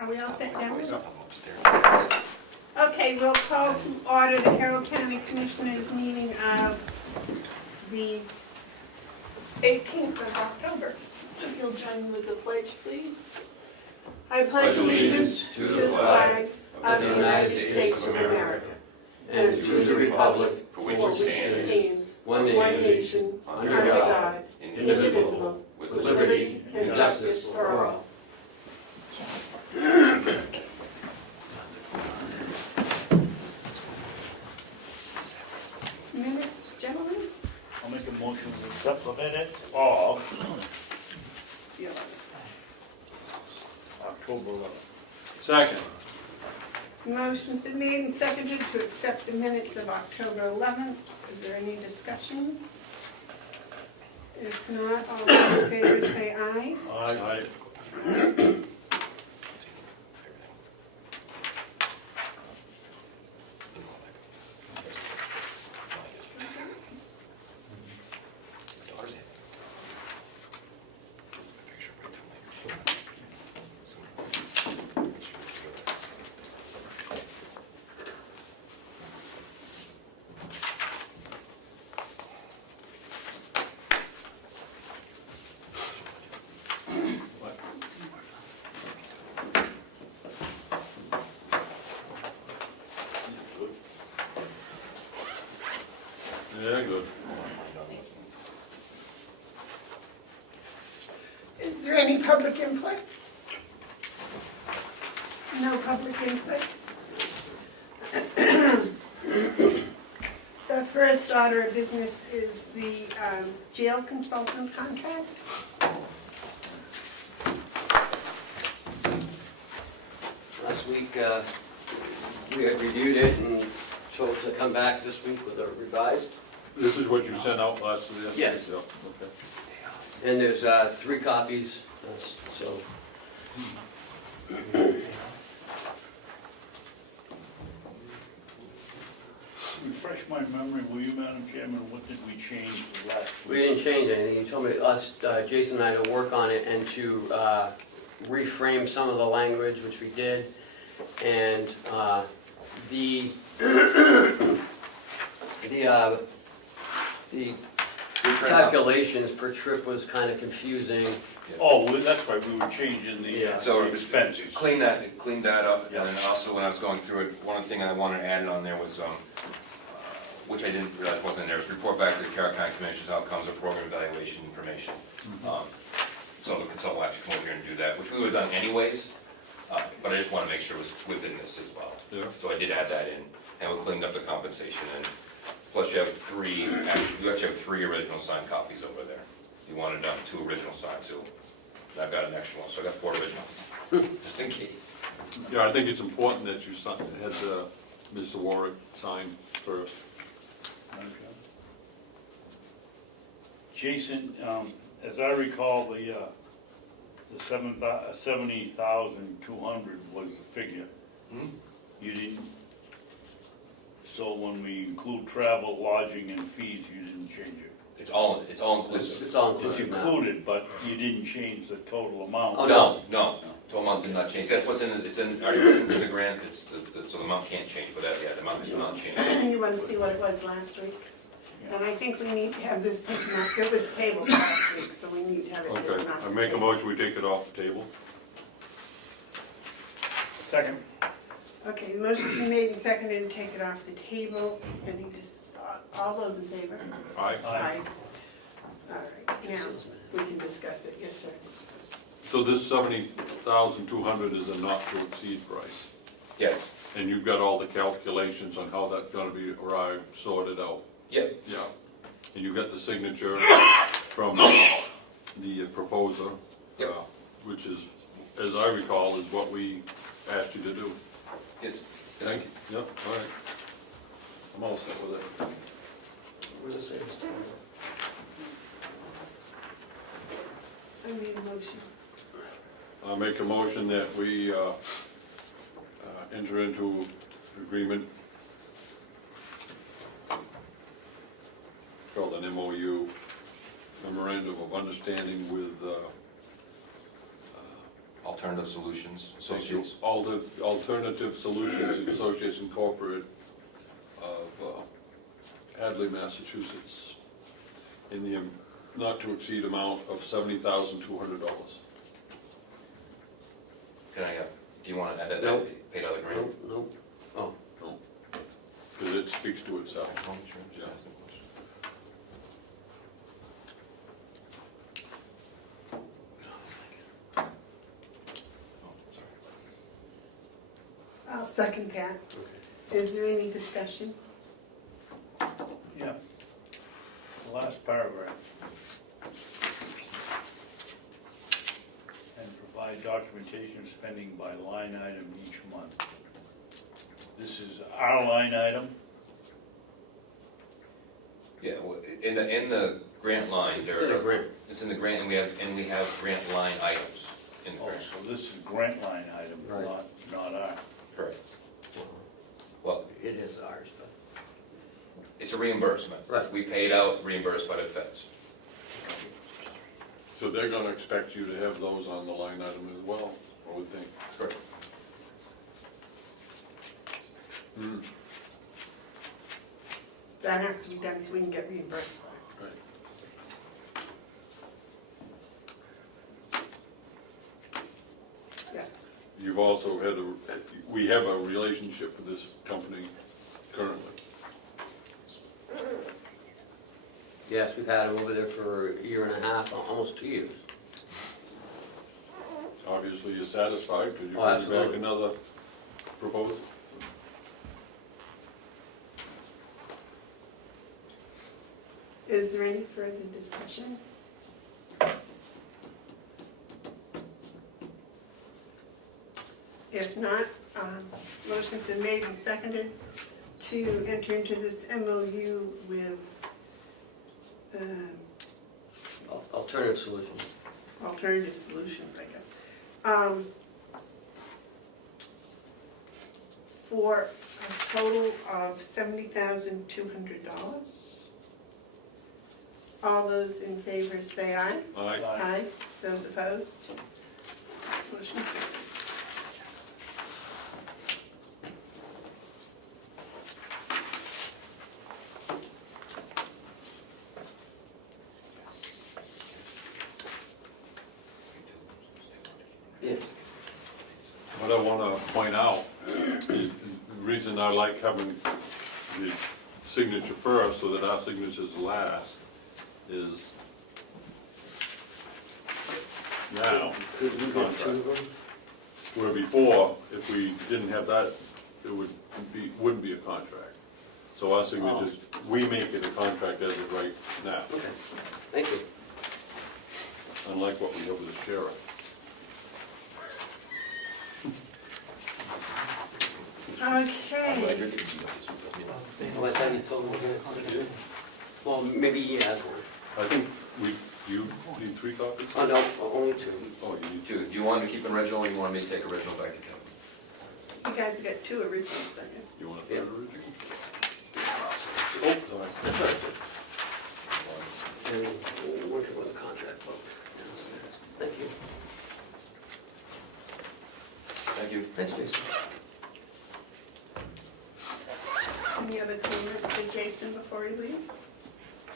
Are we all set now? Upstairs. Okay, we'll call to order the Carroll County Commissioners meeting of the 18th of October. If you'll join me with the pledge, please. I pledge allegiance to the flag of the United States of America and to the republic for which it stands, one nation, under God, indivisible, with liberty and justice for all. Minutes, gentlemen? I'll make a motion to accept the minutes of October 11th. Second. Motion's been made and seconded to accept the minutes of October 11th. Is there any discussion? If not, all those in favor say aye. Aye. Yeah, good. Is there any public input? No public input? The first order of business is the jail consultant contract. Last week, we had reviewed it and chose to come back this week with a revised. This is what you sent out last year? Yes. Yeah, okay. And there's 3 copies, so. Refresh my memory, will you, Madam Chairman, what did we change last We week? didn't change anything. You told me, Jason and I, to work on it and to reframe some of the language, which we did. And the calculations per trip was kind of confusing. Oh, well, that's right, we were changing the Yeah. So expenses. clean that up, Yeah. and then also when I was going through it, one thing I wanted added on there was, which I didn't realize wasn't in there, was report back to the Carroll County Commissioners outcomes of program evaluation information. So the consultant will actually come over here and do that, which we would have done anyways, but I just want to make sure it was within this as well. Yeah. So I did add that in, and we cleaned up the compensation, and plus you have 3, actually, you actually have 3 original signed copies over there. You wanted 2 original signed too. And I've got an extra one, so I got 4 originals, just in case. Yeah, I think it's important that you had Mr. Warwick sign first. Okay. Jason, as I recall, the 70,200 was the figure. Hmm? You didn't, so when we include travel, lodging, and fees, you didn't change it? It's all inclusive. It's all It's included now. included, but you didn't change the total amount. Oh, No, total amount did not change. That's what's in it. It's in, already written to the grant. It's so the amount can't change. But that, yeah, the amount is not changed. You want to see what it was last week? And I think we need to have this taken off. It was tabled last week, so we need to have it Okay, taken off. I make a motion, we take it off the table. Second. Okay, the motion's been made and seconded to take it off the table. Any all those in favor? Aye. Aye. All right, now we can discuss it. Yes, sir. So this 70,200 is a not to exceed price. Yes. And you've got all the calculations on how that's gonna be arrived, sorted out. Yep. Yeah. And you got the signature from the proposer. Yep. Which is, as I recall, is what we asked you to do. Yes. Thank you. Yep, all right. I'm all set with it. Where's the same? I made a motion. I make a motion that we enter into agreement called an MOU, Memorandum of Understanding with Alternative Solutions Associates. Alternative Solutions Associates Incorporated of Hadley, Massachusetts, in the not to exceed amount of $70,200. Can I, do you want to add that? Nope. Paid out of the grant? Nope, oh, Because it speaks to itself. Yeah. I'll second that. okay. Is there any discussion? Yeah. The last paragraph. And provide documentation of spending by line item each month. This is our line item. Yeah, well, in the grant line, there It's in a are, grant. it's in the grant, and we have grant line items in the Oh, grant. so this is grant line item, Right. not our. Correct. Well, It is ours, but. it's a reimbursement. Right. We paid out, reimbursed by the feds. So they're gonna expect you to have those on the line item as well, I would think. Correct. Hmm, That has to be done so we can get reimbursed for it. right. Yeah. You've also had we have a relationship with this company currently. Yes, we've had them over there for a year and a half, almost 2 years. Obviously, you're satisfied, because you Oh, bring back absolutely. another proposal. Is there any further discussion? If not, motion's been made and seconded to enter into this MOU with Alternative solutions. Alternative Solutions, I guess. For a total of $70,200. All those in favor say aye. Aye. Aye. Those opposed? Motion carries. Yes. What I want to point out is the reason I like having the signature first so that our signatures last is now, Could we go two of them? where before, if we didn't have that, it wouldn't be a contract. So our signatures, we make it a contract as of right now, Okay, thank you. unlike what we have with the sheriff. I'm glad Okay. you're getting beat up this week. Well, I thought you told me that. Well, maybe he has one. I think you need 3 copies? Oh, no, only two. Oh, you need 2. Do you want me to keep an original, or you want me to take original back to Kevin? You guys got 2 originals, don't you? You want a 3rd original? I'll send it to Oh, sorry. That's all right. you. And we're working with the contract book downstairs. Thank you. Thank you. Thanks, Jason. Any other comments for Jason before he leaves?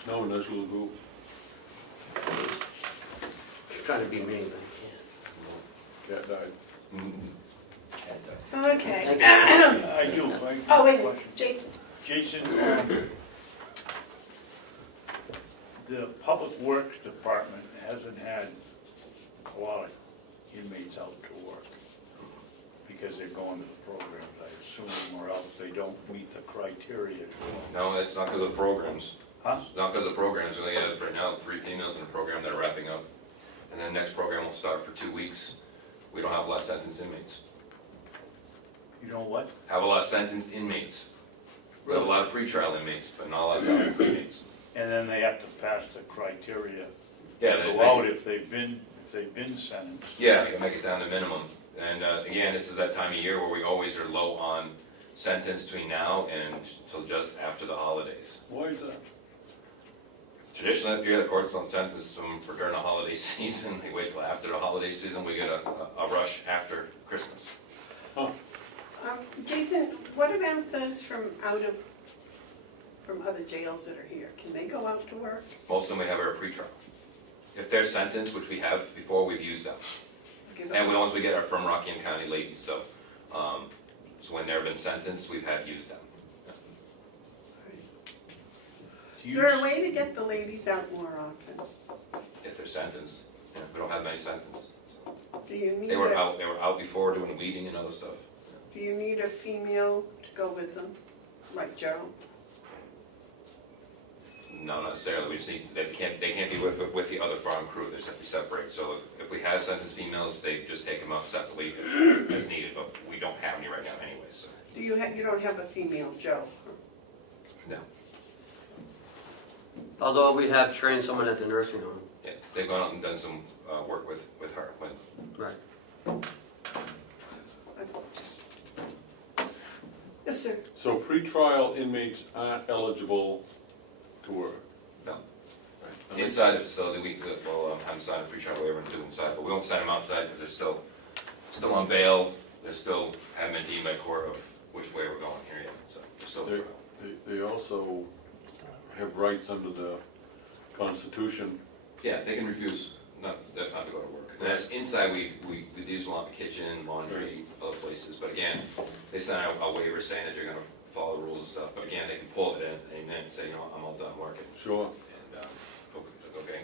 No, initial group. Just trying to be mean, but I Cat died. Okay. Thank I do. Oh, wait a minute, Jason. Jason, the Public Works Department hasn't had a lot of inmates out to work because they're going to the programs, I assume, or else they don't meet the criteria to go. No, it's not because of the programs. Huh? It's not because of programs. We only have right now 3 females in the program that are wrapping up. And then next program will start for 2 weeks. We don't have a lot of sentenced inmates. You know what? Have a lot of sentenced inmates. We have a lot of pretrial inmates, but not a lot of sentenced inmates. And then they have to pass the criteria Yeah, to they go out if they've been sentenced. Yeah, you can make it down to minimum. And again, this is that time of year where we always are low on sentence between now and till just after the holidays. Why is that? Traditionally up here, the courts don't sentence them for during the holiday season. They wait till after the holiday season. We get a rush after Christmas. Jason, what about those from other jails that are here? Can they go out to work? Most of them we have are a pretrial. If they're sentenced, which we have before, we've used them. And the ones we get are from Rockingham County ladies, so when they've been sentenced, we have used them. Is there a way to get the ladies out more often? If they're sentenced. Yeah, we don't have many sentenced. Do you need They were out before doing weeding and other stuff. Do you need a female to go with them, like Joe? No, not necessarily. We just need, they can't be with the other farm crew. They have to be separate. So if we have sentenced females, they just take them out separately as needed, but we don't have any right now anyway, so. You don't have a female Joe? No. Although we have trained someone at the nursing home. Yeah, they've gone out and done some work with her. Right. Yes, sir. So pretrial inmates aren't eligible to work? No. Inside the facility, we will have them sign a pretrial waiver and do inside, but we won't sign them outside because they're still on bail. They still haven't been deemed by court of which way we're going here yet, so they're still in trial. They also have rights under the Constitution. Yeah, they can refuse not to go to work. And that's inside, we use a lot of kitchen, laundry, other places, but again, they sign a waiver saying that they're gonna follow the rules and stuff, but again, they can pull it in and then say, you know, I'm all done working. Sure. And, okay.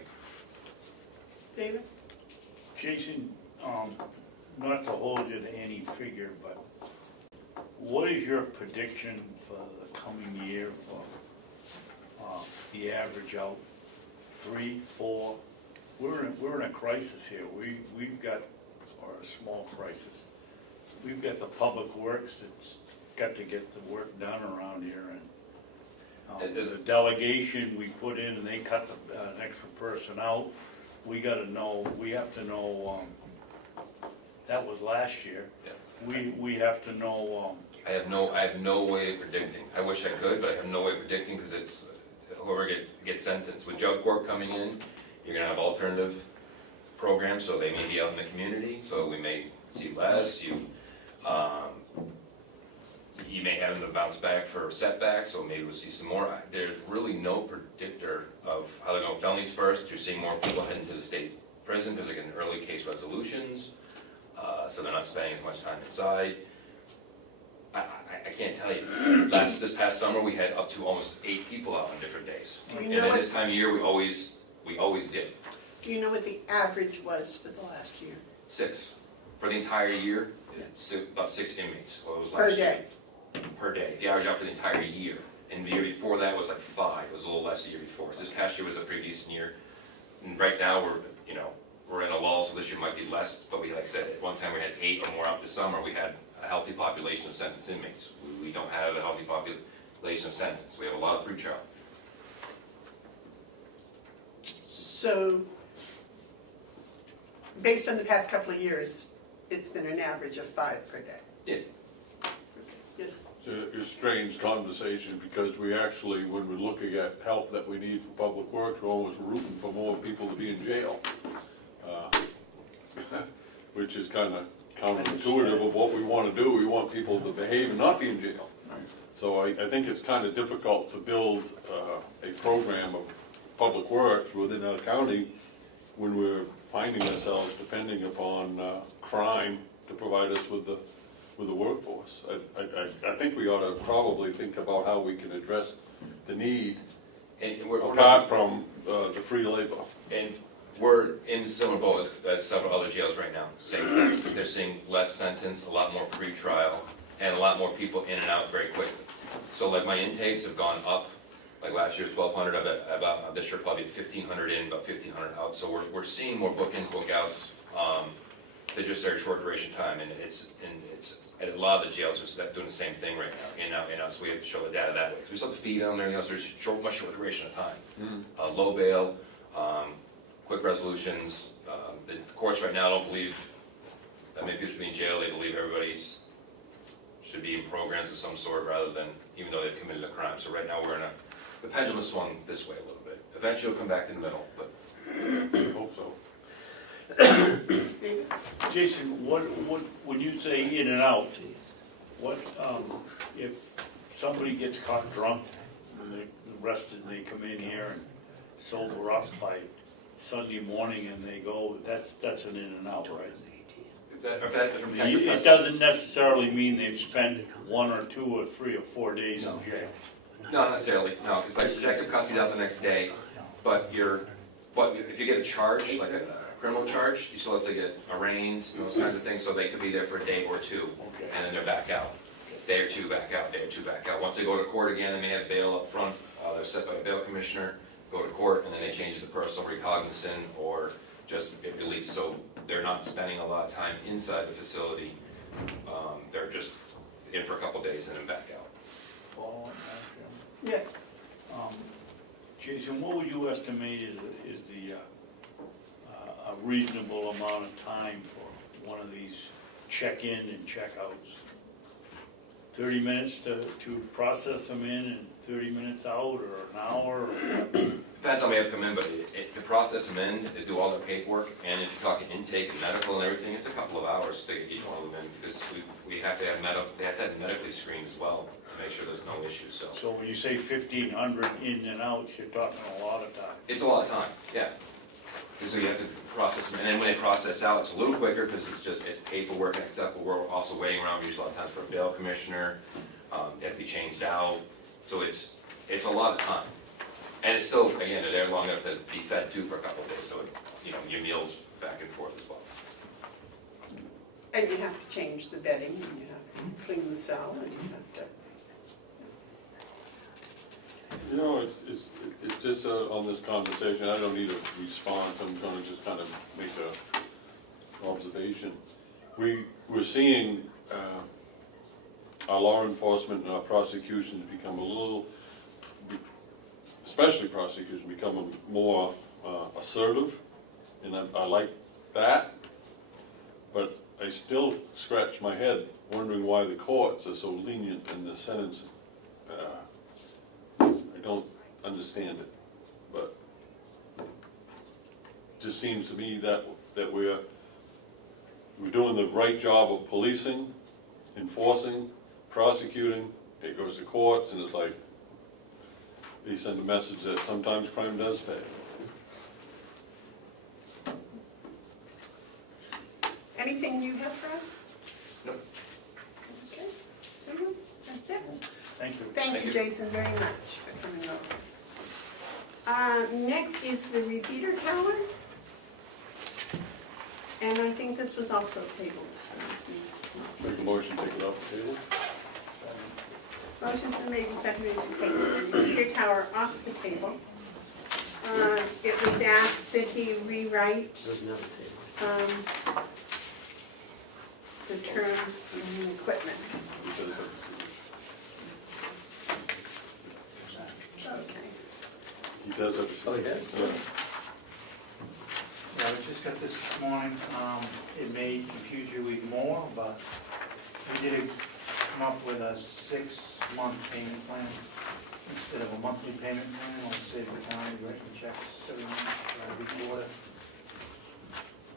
David? Jason, not to hold you to any figure, but what is your prediction for the coming year for the average out? 3, 4? We're in a crisis here. We've got, or a small crisis. We've got the public works that's got to get the work done around here, and the delegation we put in, and they cut an extra person out. We have to know, that was last year. Yeah. We have to know, I have no way of predicting. I wish I could, but I have no way of predicting because it's whoever gets sentenced. With drug court coming in, you're gonna have alternative programs, so they may be out in the community, so we may see less. You may have them to bounce back for setbacks, so maybe we'll see some more. There's really no predictor of how they're going. Felonies first, you're seeing more people heading to the state prison because they're getting early case resolutions, so they're not spending as much time inside. I can't tell you. This past summer, we had up to almost 8 people out on different days. Do you And know at what- this time of year, we always did. Do you know what the average was for the last year? 6. For the entire year, about 6 inmates. Well, it was Per last year. day? Per day. If you average out for the entire year. And the year before that was like 5. It was a little less the year before. So this past year was a pretty decent year. And right now, we're in a lull, so this year might be less. But like I said, at one time we had 8 or more out this summer. We had a healthy population of sentenced inmates. We don't have a healthy population of sentenced. We have a lot of pretrial. So, based on the past couple of years, it's been an average of 5 per day? Yeah. Yes. It's a strange conversation because we actually, when we're looking at help that we need for public works, we're always rooting for more people to be in jail. Which is kind of counterintuitive of what we want to do. We want people to behave and not be in jail. So I think it's kind of difficult to build a program of public works within our county when we're finding ourselves depending upon crime to provide us with the workforce. I think we ought to probably think about how we can address the need apart from the free labor. And we're in similar boat as several other jails right now. Same thing. They're seeing less sentence, a lot more pretrial, and a lot more people in and out very quickly. So like my intakes have gone up. Like last year's 1,200, about this year probably 1,500 in, about 1,500 out. So we're seeing more book-ins, book-outs. They're just very short duration time, and it's a lot of the jails are doing the same thing right now. In out, so we have to show the data that way. 'Cause we still have to feed them and everything else. There's much short duration of time. Low bail, quick resolutions. The courts right now don't believe that many people should be in jail. They believe everybody should be in programs of some sort rather than even though they've committed a crime. So right now the pendulum has swung this way a little bit. If eventually it'll come back to the middle, but I hope so. David? Jason, when you say in and out, what, if somebody gets caught drunk and they're arrested and they come in here and sober up by Sunday morning and they go, that's an in and out, right? if that from protective It custody. doesn't necessarily mean they've spent 1 or 2 or 3 or 4 days in jail. Not necessarily, no, because like protective custody out the next day, but if you get a charge, like a criminal charge, you still have to get arraigned and those kinds of things, so they could be there for a day or two, Okay. and then they're back out. Day or two back out, day or two back out. Once they go to court again, they may have bail up front, they're set by a bail commissioner, go to court, and then they change it to personal recognizant or just get released, so they're not spending a lot of time inside the facility. They're just in for a couple days and then back out. Following that, Jim? Yes. Jason, what would you estimate is the a reasonable amount of time for one of these check-in and check-outs? 30 minutes to process them in and 30 minutes out, or an hour? Or Depends how many have come in, but to process them in, to do all their paperwork, and if you're talking intake and medical and everything, it's a couple of hours to get each one of them in, because we have to have they have to have medically screened as well, to make sure there's no issues, so. So when you say 1,500 in and out, you're talking a lot of time. It's a lot of time, yeah. So you have to process them, and then when they process out, it's a little quicker, because it's paperwork and acceptable. We're also waiting around usually a lot of times for a bail commissioner, they have to be changed out, so it's a lot of time. And it's still, again, they're there long enough to be fed too for a couple of days, so, your meals back and forth as well. And you have to change the bedding, and you have to clean the cell, and you have to... It's just on this conversation, I don't need a response, I'm gonna just kind of make a observation. We're seeing our law enforcement and our prosecutions become a little, especially prosecution, becoming more assertive, and I like that, but I still scratch my head wondering why the courts are so lenient in the sentencing. I don't understand it, but it just seems to me that we're doing the right job of policing, enforcing, prosecuting. It goes to courts, and it's like they send a message that sometimes crime does pay. Anything you have for us? Nope. Okay. That's it. Thank you. Thank you, Jason, very much for coming over. Next is the repeater tower. And I think this was also tabled. Make a motion, take it off the table. Motion's been made and seconded to take the repeater tower off the table. It was asked that he rewrite There's another table. the terms and equipment. Because of- Okay. He does have. Oh, he does? Yeah. Yeah, we just got this morning. It may confuse you even more, but we did come up with a 6-month payment plan instead of a monthly payment plan. We'll save the time writing checks every month, every quarter.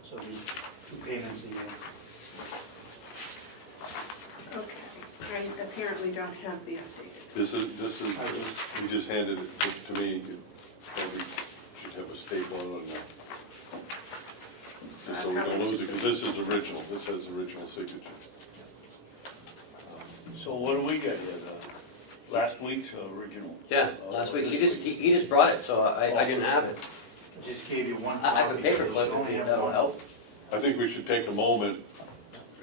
So it'll be 2 payments a year. Okay. I apparently don't have the updated. This is, you just handed it to me, you probably should have a staple on it now. Just so we don't lose it, because this is original, this has original signature. So what do we got here? Last week's original? Yeah, last week, he just brought it, so I didn't have it. Just gave you one I have a copy. paper You clip, only if have that'll one. help. I think we should take a moment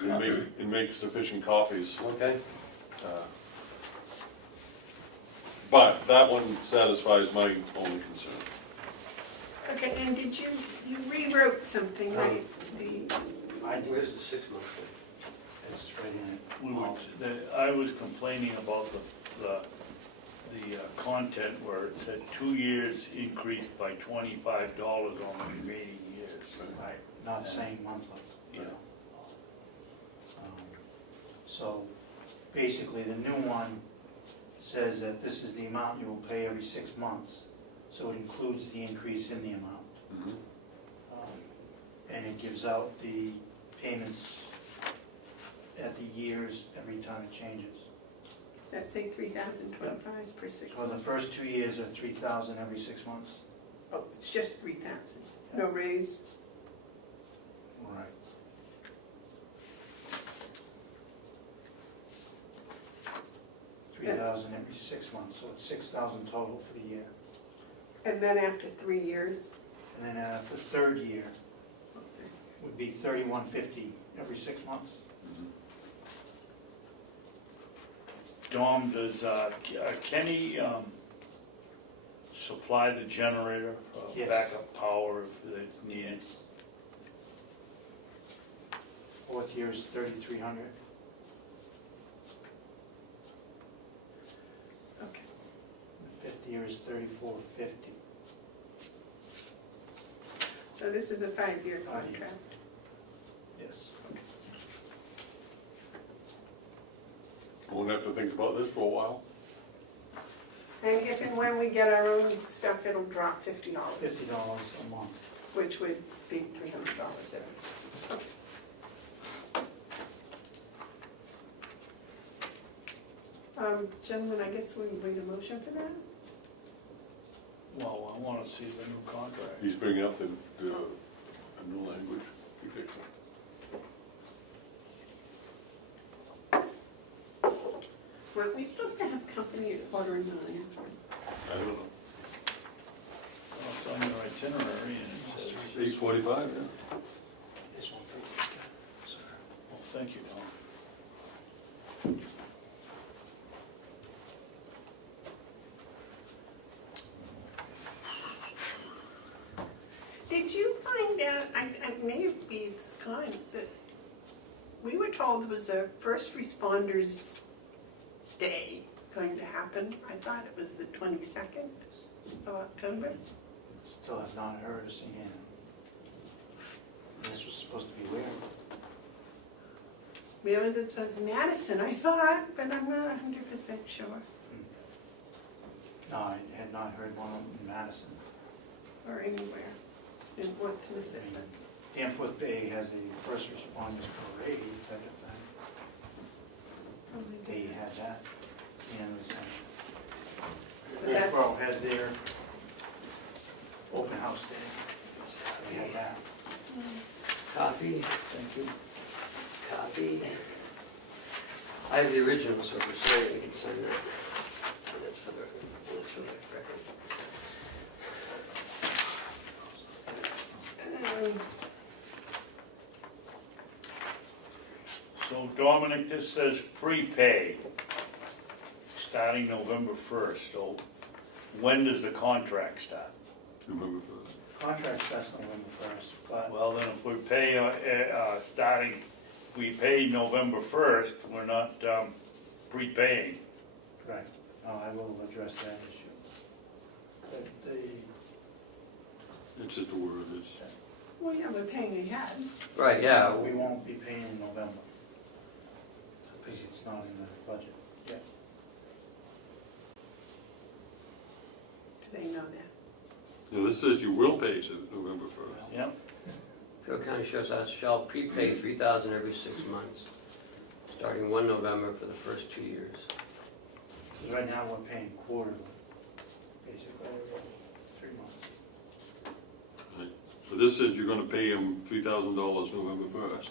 and make sufficient copies. Okay. But that one satisfies my only concern. Okay, and did you rewrote something, right? Where's the 6 month? It's right in it. I was complaining about the content where it said 2 years increased by $25 on the remaining years. Right, not saying monthly. Yeah. So basically, the new one says that this is the amount you will pay every 6 months. So it includes the increase in the amount. Mhm. And it gives out the payments at the years every time it changes. Does that say 3,025 per 6 So the months? first 2 years are 3,000 every 6 months. Oh, it's just 3,000, no raise? Right. $3,000 every 6 months, so it's 6,000 total for the year. And then after 3 years? And then the third year would be $3,150 every 6 months. Dom, does Kenny supply the generator for Yeah. backup power if it's needed? Fourth year is $3,300. Okay. The fifth year is $3,450. So this is a 5-year 5 years. contract? Yes. Won't have to think about this for a while. And if and when we get our own stuff, it'll drop $50, $50 a month. which would be $300 every. Okay. Gentlemen, I guess we need a motion for that? Well, I want to see the new contract. He's bringing up the new language. You fix it. Weren't we supposed to have company at 8:45? I don't know. Well, it's on your itinerary and it says, 8:45, yeah. This one for you. Sorry. well, thank you, Dom. Did you find out, I maybe it's gone, that we were told there was a first responders day going to happen. I thought it was the 22nd of October. Still have not heard or seen it. This was supposed to be where? Where was it supposed to be? Madison, I thought, but I'm not 100% sure. No, I had not heard one in Madison. Or anywhere in what I Pacific. mean, Danforth Bay has a first responders parade type of thing. Oh my They goodness. had that at the end of the session. But that- Greensboro has their open house day. They had that. Copy, Thank you. copy. I have the original, so if we're signing, we can sign that. And that's for the record. So Dominic, this says prepay, starting November 1st. So when does the contract start? November 1st. Contract starts November 1st, but Well, then if we pay, if we pay November 1st, we're not prepaying. right, no, I will address that issue. But It's just a word, it's, Well, yeah, we're paying ahead. Right, yeah. we won't be paying in November because it's not in the budget yet. Do they know that? this says you will pay since November 1st. Yep. Carroll County Sheriff's Office shall prepay $3,000 every 6 months, starting 1 November for the first 2 years. Because right now we're paying quarterly, basically, every 3 months. So this says you're gonna pay him $3,000 November 1st.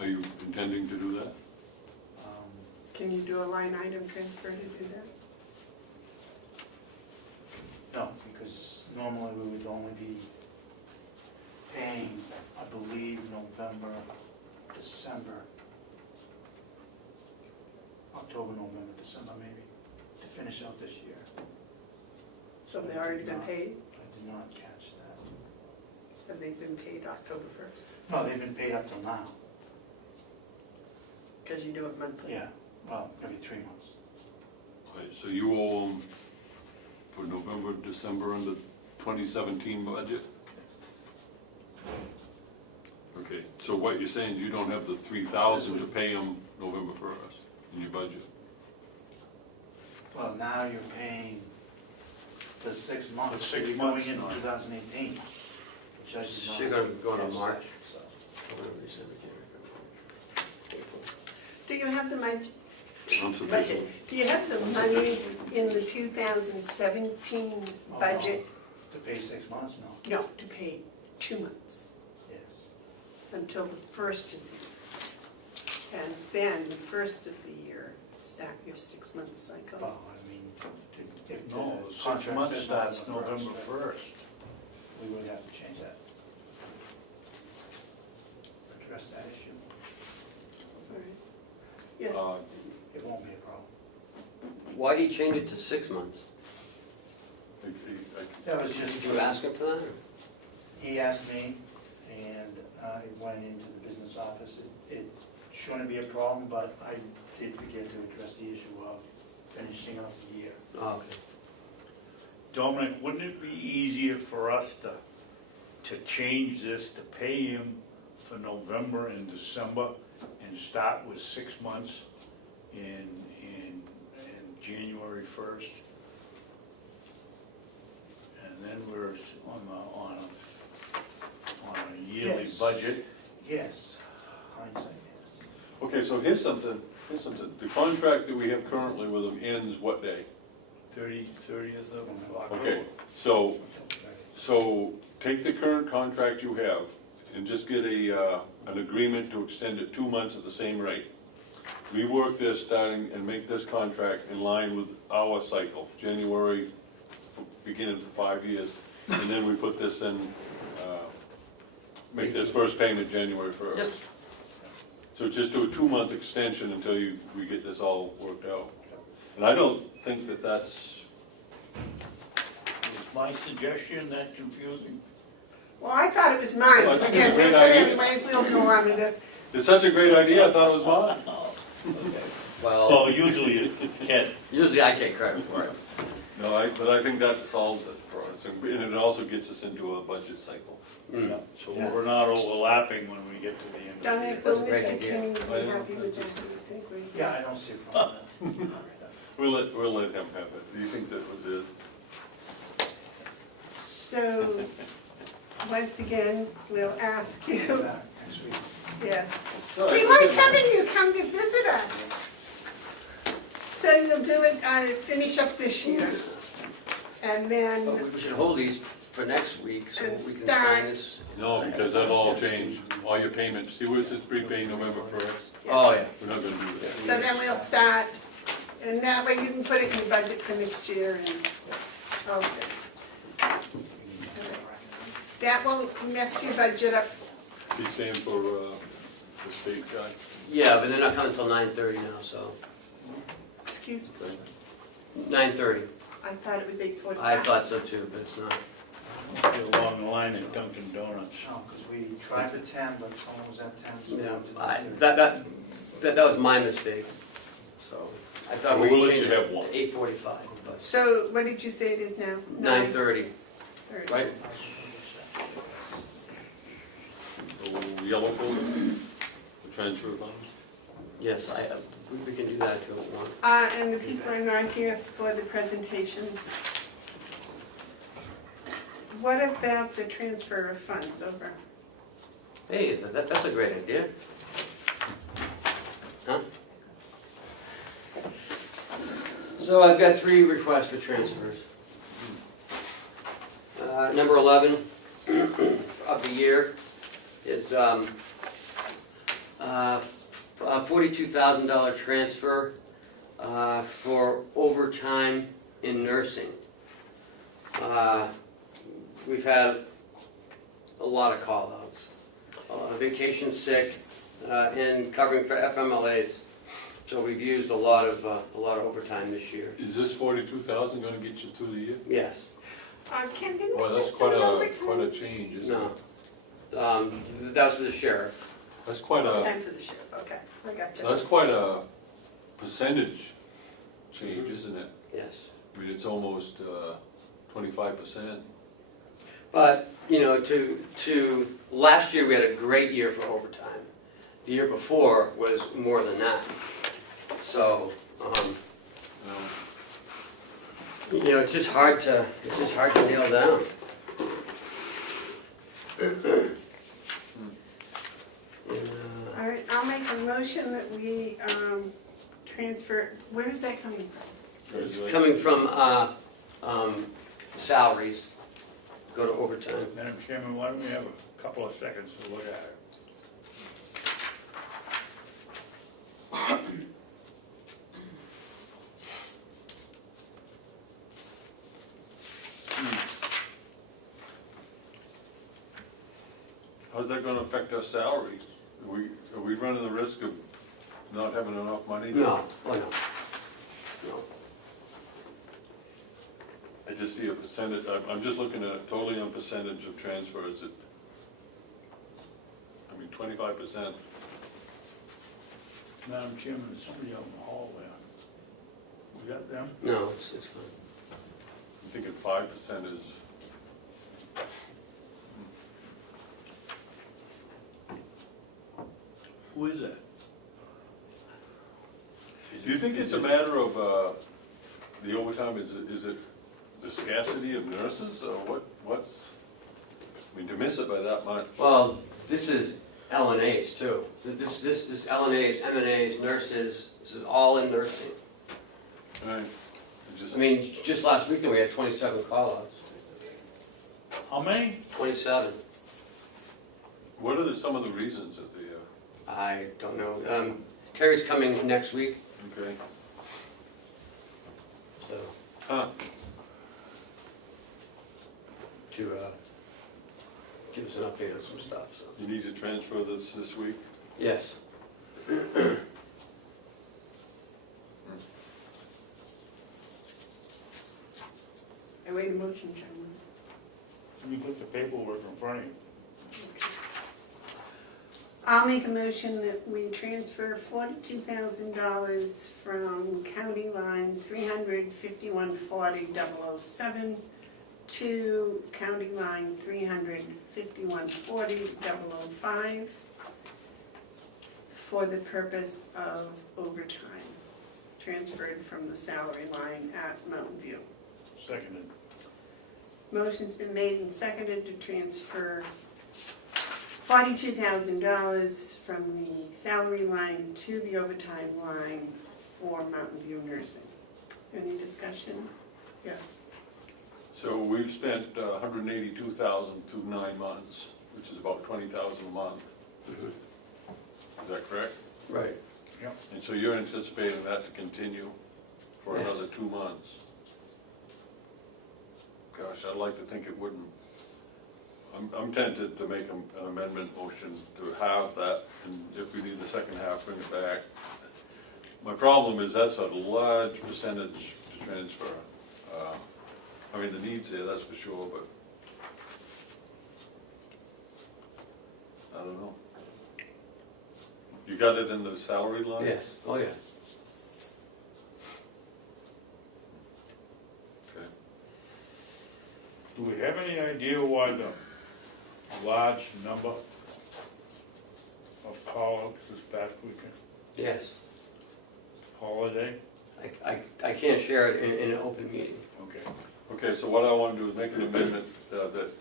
Are you intending to do that? Can you do a line item transfer to do that? No, because normally we would only be paying, I believe, November, December, October, November, December maybe, to finish out this year. So they've already been paid? I did not catch that. Have they been paid October 1st? No, they've been paid up till now. Because you do it monthly? Yeah, well, every 3 months. All right, so you owe him for November, December, and the 2017 budget? Okay, so what you're saying is you don't have the 3,000 to pay him November 1st in your budget? Well, now you're paying for 6 months. For 6 We're months, going into right. 2018. The judge is not So you're gonna be going to catch that, March? so. Do you have the budget? Consultation. Do you have the money in the 2017 budget? To pay 6 months, no. No, to pay 2 months, Yes. until the first of the year. And then the first of the year, start your 6-month cycle. Well, I mean, if No, the 6 contract months says starts November 1st. we would have to change that. Address that issue. All right. Yes, It won't be a problem. Why do you change it to 6 months? That was just. Did you ask him for that? or? He asked me, and I went into the business office. It shouldn't be a problem, but I did forget to address the issue of finishing up the year. Oh, okay. Dominic, wouldn't it be easier for us to change this, to pay him for November and December, and start with 6 months in January 1st? And then we're on a yearly Yes. budget. Yes, hindsight, yes. Okay, so here's something. The contract that we have currently with them ends what day? 30th of October. Okay, so take the current contract you have and just get an agreement to extend it 2 months at the same rate. Rework this starting and make this contract in line with our cycle, January, beginning for 5 years. And then we put this in, make this first payment January 1st. Yep. So just do a 2-month extension until we get this all worked out. And I don't think that's, Is my suggestion that confusing? well, I thought it was mine. Well, I think it's a Okay, great but idea. anyways, we'll go on with this. it's such a great idea, I thought it was mine. Well, usually it's Ken. Usually I take credit for it. No, but I think that solves it for us, and it also gets us into a budget cycle. Mm. So we're not overlapping when we get to the end of the year. Dominic, will That's a great Mr. idea. Kenny be happy with that, do you think? Yeah, I don't see a problem with that. We'll let him have it, he thinks it was his. So, once again, we'll ask you, Back next week. yes. All We right, like okay. having you come to visit us. So you'll do it, finish up this year. And But then, we should hold these for next week so And we can start- sign this. No, because that'll all change, all your payments, see where it says prepay November 1st? Oh, yeah. We're not gonna do that. so then we'll start, and that way you can put it in your budget for next year and, okay. That won't mess your budget up. He's staying for the state guy. Yeah, but they're not coming until 9:30 now, so, Excuse me, 9:30. I thought it was 8:45. I thought so too, but it's not. Be along the line at Dunkin' Donuts. No, because we tried for 10, but someone was at 10, so we Yeah, went to I, 9:30. that was my mistake, so, I thought we We'll let changed you it have one. to 8:45, but So what did you say it is now? 9:30, 9:30. right? The yellow folder, the transfer fund. Yes, we can do that if you want. And the people are not here for the presentations. What about the transfer of funds over? Hey, that's a great idea. Huh? So I've got 3 requests for transfers. Number 11 of the year is a $42,000 transfer for overtime in nursing. We've had a lot of call-outs, vacation sick, and covering for FMLAs. So we've used a lot of overtime this year. Is this 42,000 gonna get you through the year? Yes. Ken, didn't we Well, that's just quite do a overtime? change, isn't it? No. That was for the sheriff. That's quite a, Time for the sheriff, okay, I got you. that's quite a percentage change, isn't it? Yes. I mean, it's almost 25%. But, you know, last year we had a great year for overtime. The year before was more than that. So, You know. You know, it's just hard to nail down. All right, I'll make a motion that we transfer, where is that coming from? It's coming from salaries, go to overtime. Madam Chairman, why don't we have a couple of seconds to look at it? How's that gonna affect our salary? Are we running the risk of not having enough money? No, oh no. No. I just see a percentage, I'm just looking at it totally on percentage of transfers. I mean, 25%. Madam Chairman, there's somebody out in the hall there. We got them? No, it's fine. I'm thinking 5% is. Who is that? Do you think it's a matter of the overtime? Is it the scarcity of nurses, or what's? I mean, to miss it by that much. Well, this is LNAs too. This LNAs, MNAs, nurses, this is all in nursing. Right. I mean, just last weekend we had 27 call-outs. How many? 27. What are some of the reasons that the? I don't know. Terry's coming next week, Okay. so Huh. to give us an update on some stuff. So You need to transfer this week. yes. I wait a motion, Chairman. You put the paperwork in front of you. I'll make a motion that we transfer $42,000 from county line 35140-007 to county line 35140-005 for the purpose of overtime, transferred from the salary line at Mountain View. Seconded. Motion's been made and seconded to transfer $42,000 from the salary line to the overtime line for Mountain View Nursing. Any discussion? Yes. So we've spent $182,000 through 9 months, which is about $20,000 a month. Is that correct? Right. Yep. And so you're anticipating that to continue for Yes. another 2 months? Gosh, I'd like to think it wouldn't. I'm tempted to make an amendment motion to have that, and if we need the second half, bring it back. My problem is that's a large percentage to transfer. I mean, the need's there, that's for sure, but I don't know. You got it in the salary line? Yes. Oh yeah. Okay. Do we have any idea why the large number of call-outs this past weekend? Yes. Holiday? I can't share it in an open meeting. Okay. Okay, so what I want to do is make an amendment that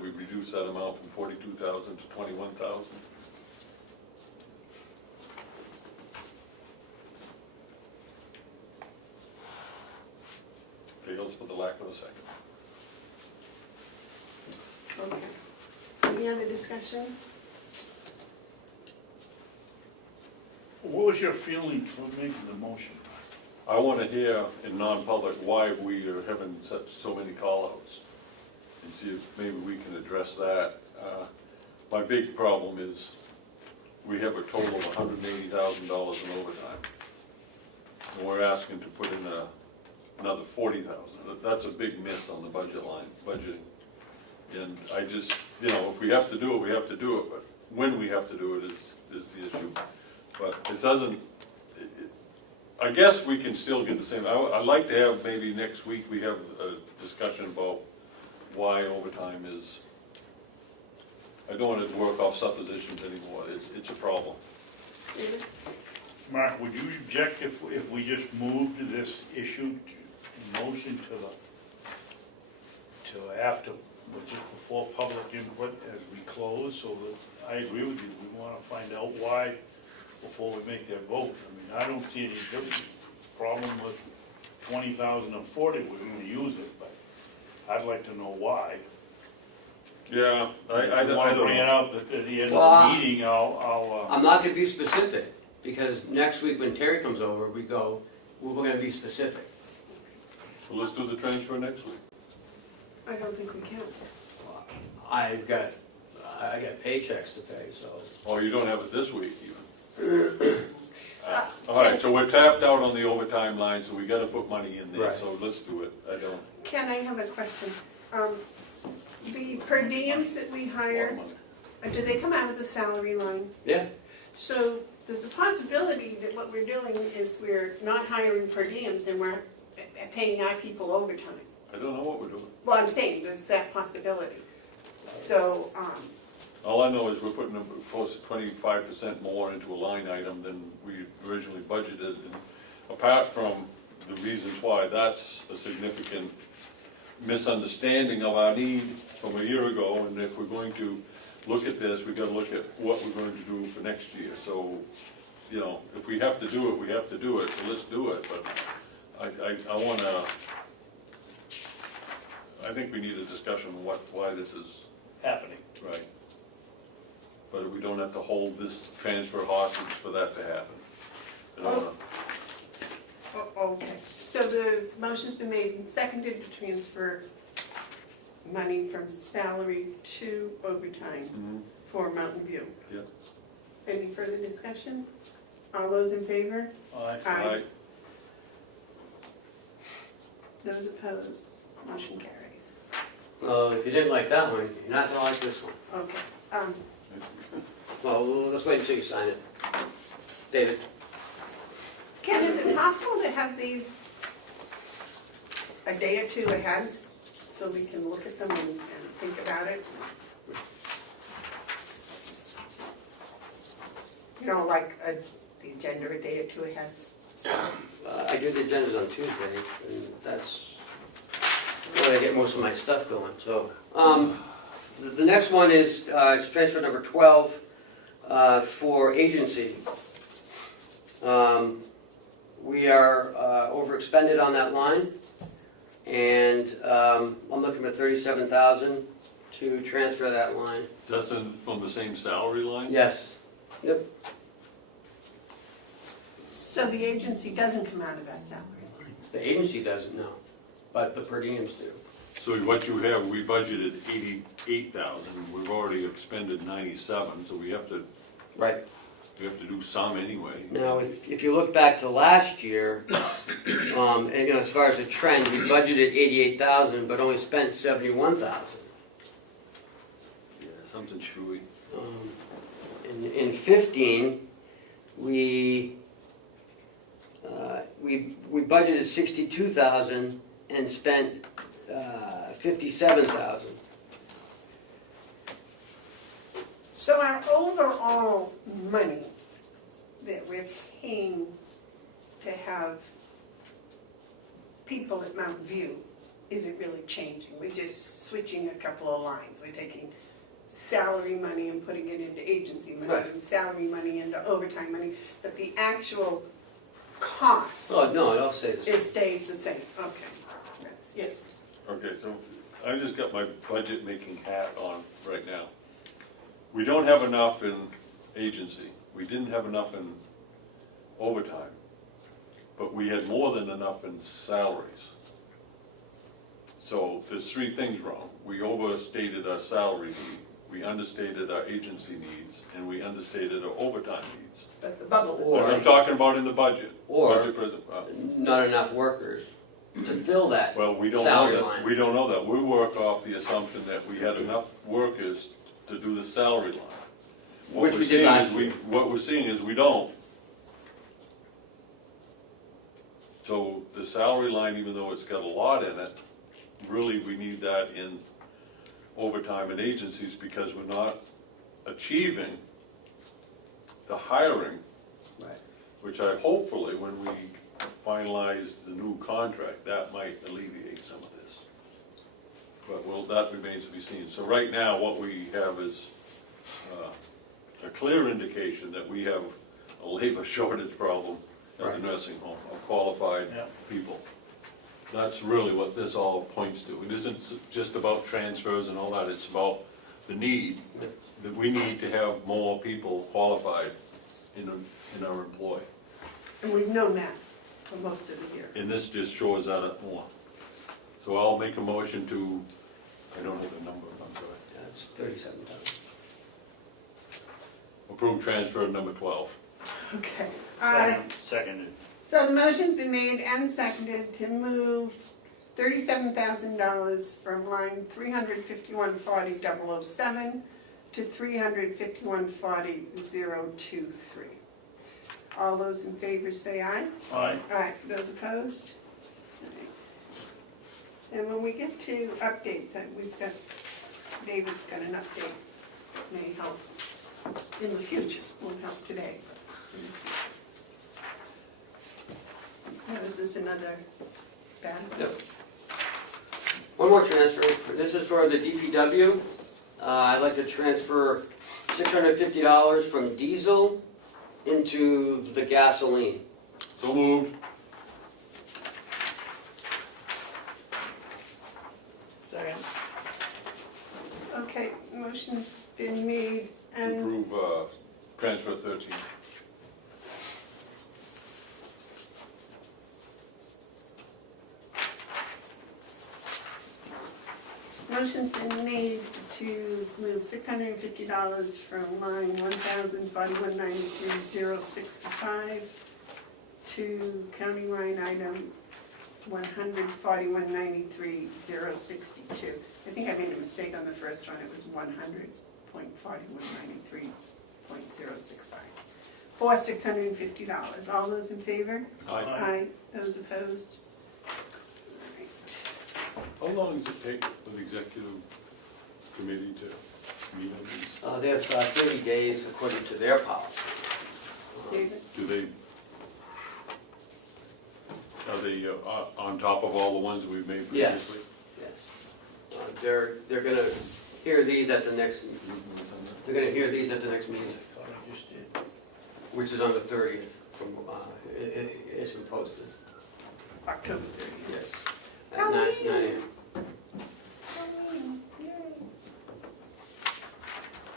we reduce that amount from 42,000 to 21,000. Fails for the lack of a second. Okay. Any other discussion? What was your feeling for making the motion? I want to hear in non-public why we are having so many call-outs, and see if maybe we can address that. My big problem is we have a total of $180,000 in overtime, and we're asking to put in another 40,000. That's a big miss on the budgeting. And I just, if we have to do it, we have to do it, but when we have to do it is the issue. But it doesn't, I guess we can still get the same. I'd like to have, maybe next week, we have a discussion about why overtime is, I don't want to work off suppositions anymore. It's a problem. David? Mark, would you object if we just moved this issue in motion to after, just before public input as we close, so that, I agree with you, we wanna find out why before we make that vote. I mean, I don't see any problem with 20,000 or 40, we're gonna use it, but I'd like to know why. Yeah, I If you wanna don't bring it know. up at the end Well, of the meeting, I'll I'm not gonna be specific, because next week when Terry comes over, we're gonna be specific. Well, let's do the transfer next week. I don't think we can. I got paychecks to pay, so. Oh, you don't have it this week even. All right, so we're tapped out on the overtime line, so we gotta put money in there, Right. so let's do it. I don't, Ken, I have a question. The per diems that we hire, want money. do they come out of the salary line? Yeah, So there's a possibility that what we're doing is we're not hiring per diems and we're paying our people overtime. I don't know what we're doing. Well, I'm saying there's that possibility. So, All I know is we're putting close to 25% more into a line item than we originally budgeted. And apart from the reasons why, that's a significant misunderstanding of our need from a year ago. And if we're going to look at this, we've got to look at what we're going to do for next year. So, you know, if we have to do it, we have to do it, so let's do it. But I want to, I think we need a discussion on why this is happening. right. But we don't have to hold this transfer hostage for that to happen. I don't wanna- okay, so the motion's been made and seconded to transfer money from salary to overtime Mhm. for Mountain View. Yeah. Any further discussion? All those in favor? Aye. Aye. Those opposed? Motion carries. well, if you didn't like that one, you're not gonna like this one. Okay, Well, let's wait until you sign it. David? Ken, is it possible to have these a day or two ahead so we can look at them and think about it? You know, like the agenda a day or two ahead? I do the agendas on Tuesday, and that's where I get most of my stuff going, so. The next one is, it's transfer number 12, for agency. We are overexpended on that line, and I'm looking for 37,000 to transfer that line. Is that from the same salary line? Yes. Yep. So the agency doesn't come out of that salary line? The agency doesn't know, but the per diems do. So what you have, we budgeted 88,000, we've already expended 97, so we have to Right. do some anyway. Now, if you look back to last year, and you know, as far as the trend, we budgeted 88,000, but only spent 71,000. Yeah, something chewy. In 15, we budgeted 62,000 and spent 57,000. So our overall money that we're paying to have people at Mountain View isn't really changing. We're just switching a couple of lines. We're taking salary money and putting it into agency money, Right. and salary money into overtime money, but the actual cost Oh, no, it all stays the it same. stays the same. Okay, yes. Okay, so I just got my budget making hat on right now. We don't have enough in agency, we didn't have enough in overtime, but we had more than enough in salaries. So there's three things wrong. We overstated our salary need, we understated our agency needs, and we understated our overtime needs. But the bubble is Or- the What I'm same. talking about in the budget. Or- Budget present, Not enough workers to fill that well, we don't salary know that, line. we don't know that. We work off the assumption that we had enough workers to do the salary line. What Which we're we did seeing last is year. What we're seeing is we don't. So the salary line, even though it's got a lot in it, really we need that in overtime and agencies because we're not achieving the hiring. Right. which I hopefully, when we finalize the new contract, that might alleviate some of this. But that remains to be seen. So right now, what we have is a clear indication that we have a labor shortage problem at the nursing home of qualified Yeah. people. That's really what this all points to. It isn't just about transfers and all that, it's about the need, that we need to have more people qualified in our employ. And we've known that for most of the year. And this just shores that up more. So I'll make a motion to, I don't have the number, I'm sorry. That's 37,000. Approve transfer number 12. Okay. Seconded. So the motion's been made and seconded to move $37,000 from line 35140.007 to 35140.023. All those in favor say aye. Aye. Aye. Those opposed? Aye. And when we get to updates, we've got, David's got an update that may help in the future, won't help today. Now, is this another bad? Yep. One more transfer. This is for the DPW. I'd like to transfer $650 from diesel into the gasoline. So moved. Second. Okay, motion's been made and Approve transfer 13. motion's been made to move $650 from line 1,041.93.065 to county line item 141.93.062. I think I made a mistake on the first one, it was 100.4193.065. For $650. All those in favor? Aye. Aye. Those opposed? How long does it take for the executive committee to meet on these? They have 30 days according to their policy. David? Are they on top of all the ones we've made Yes. previously? Yes. They're going to hear these at the next, they're going to hear these at the next meeting, I thought I just did. which is on the 30th, from, it's been posted. October 30th. Yes. At 9 a.m.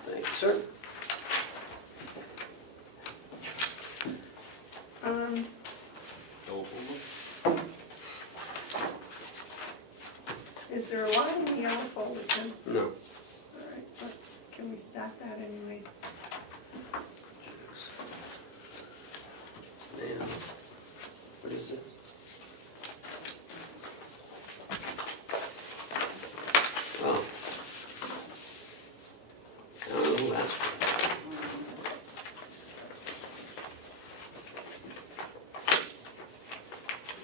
Thank you, sir. Telephone? Is there a lot in the yellow folder, Tim? No. All right, well, can we stop that anyways? Man, what is it? Oh. I don't know who asked for that.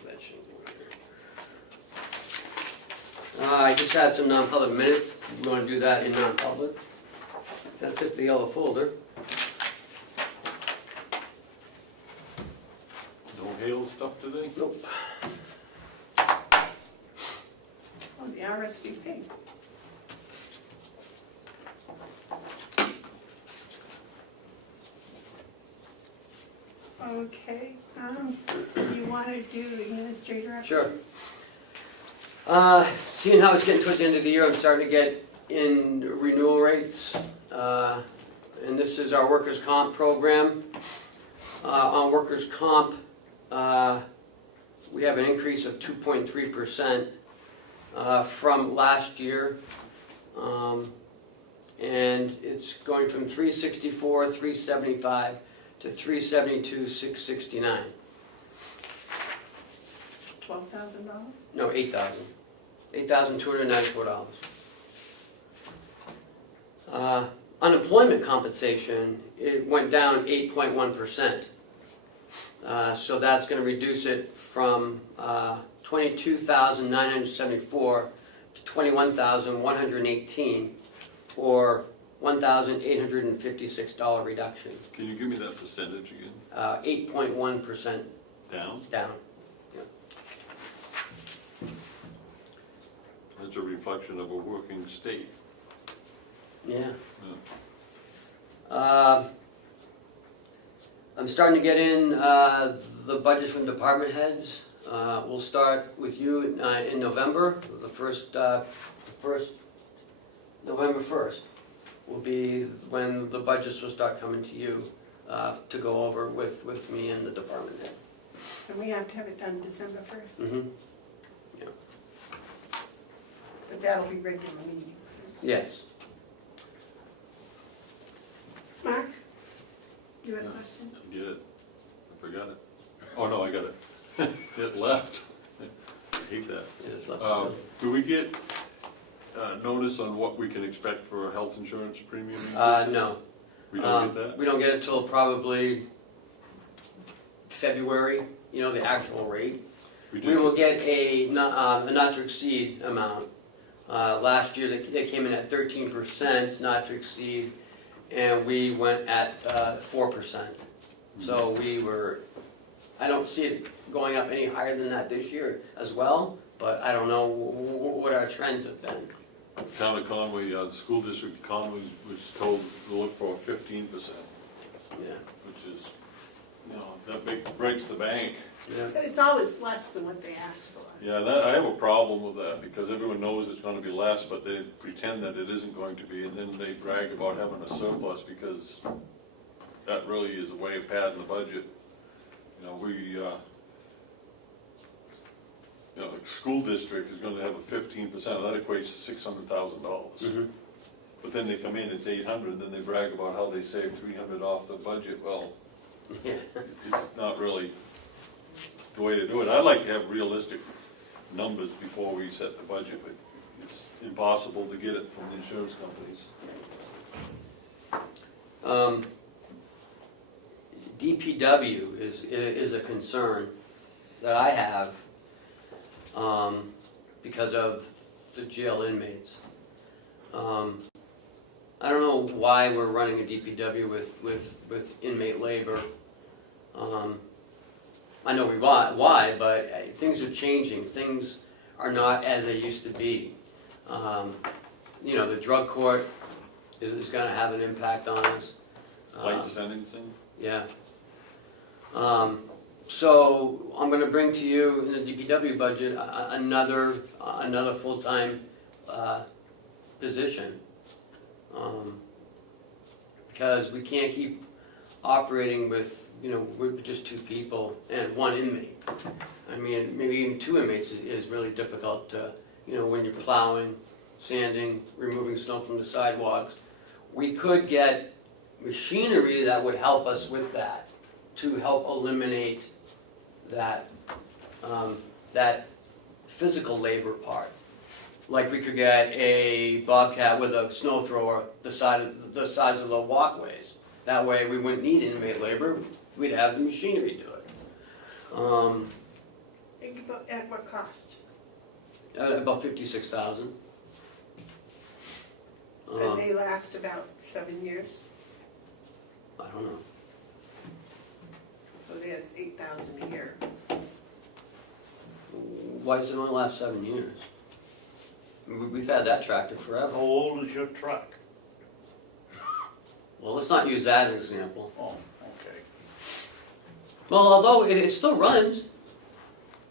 That shouldn't be weird. I just had some non-public minutes. We want to do that in non-public. That's it, the yellow folder. No Hale stuff today? Nope. Oh, the RSVP. Okay, you want to do administrator updates? Sure. Seeing how it's getting towards the end of the year, I'm starting to get in renewal rates. And this is our workers' comp program. On workers' comp, we have an increase of 2.3% from last year. And it's going from $364, $375 to $372, $669. $12,000? No, $8,000. $8,294. Unemployment compensation, it went down 8.1%. So that's going to reduce it from $22,974 to $21,118, or $1,856 reduction, Can you give me that percentage again? 8.1% Down? down. That's a reflection of a working state. Yeah. Yeah. I'm starting to get in the budgets from department heads. We'll start with you in November. The first November 1st will be when the budgets will start coming to you to go over with me and the department head. And we have to have it done December 1st, Mm-hmm. but that'll be regular meetings. Yes. Mark, you have a Yeah. question? I did it. I forgot it. Oh, no, I got it. It left. I hate that. Yes. Do we get notice on what we can expect for health insurance premium increases? No. We don't get that? We don't get it till probably February, the actual rate. We will get a not to exceed amount. Last year they came in at 13%, not to exceed, and we went at 4%. So I don't see it going up any higher than that this year as well, but I don't know what our trends have been. Town of Conway, the school district of Conway was told to look for 15%, Yeah. which is, that breaks the bank. Yeah. But it's always less than what they asked for. Yeah, I have a problem with that, because everyone knows it's gonna be less, but they pretend that it isn't going to be, and then they brag about having a surplus, because that really is a way of padding the budget. The school district is gonna have a 15%, that equates to $600,000. Mhm. But then they come in, it's 800, then they brag about how they saved 300 off the budget. Well, Yeah. it's not really the way to do it. I'd like to have realistic numbers before we set the budget, but it's impossible to get it from the insurance companies. DPW is a concern that I have because of the jail inmates. I don't know why we're running a DPW with inmate labor. I know why, but things are changing. Things are not as they used to be. The drug court is going to have an impact on us. Light sentencing? Yeah. So I'm going to bring to you in the DPW budget another full-time position. Because we can't keep operating with just 2 people and 1 inmate. I mean, maybe even 2 inmates is really difficult to, when you're plowing, sanding, removing snow from the sidewalks. We could get machinery that would help us with that, to help eliminate that physical labor part. Like we could get a bobcat with a snow thrower the size of the walkways. That way we wouldn't need inmate labor, we'd have the machinery do it. At what cost? About $56,000. And they last about 7 years, I don't know. so there's 8,000 a year. Why does it only last 7 years? We've had that tractor How forever. old is your truck? Well, let's not use that as an example. Oh, okay. Well, although it still runs,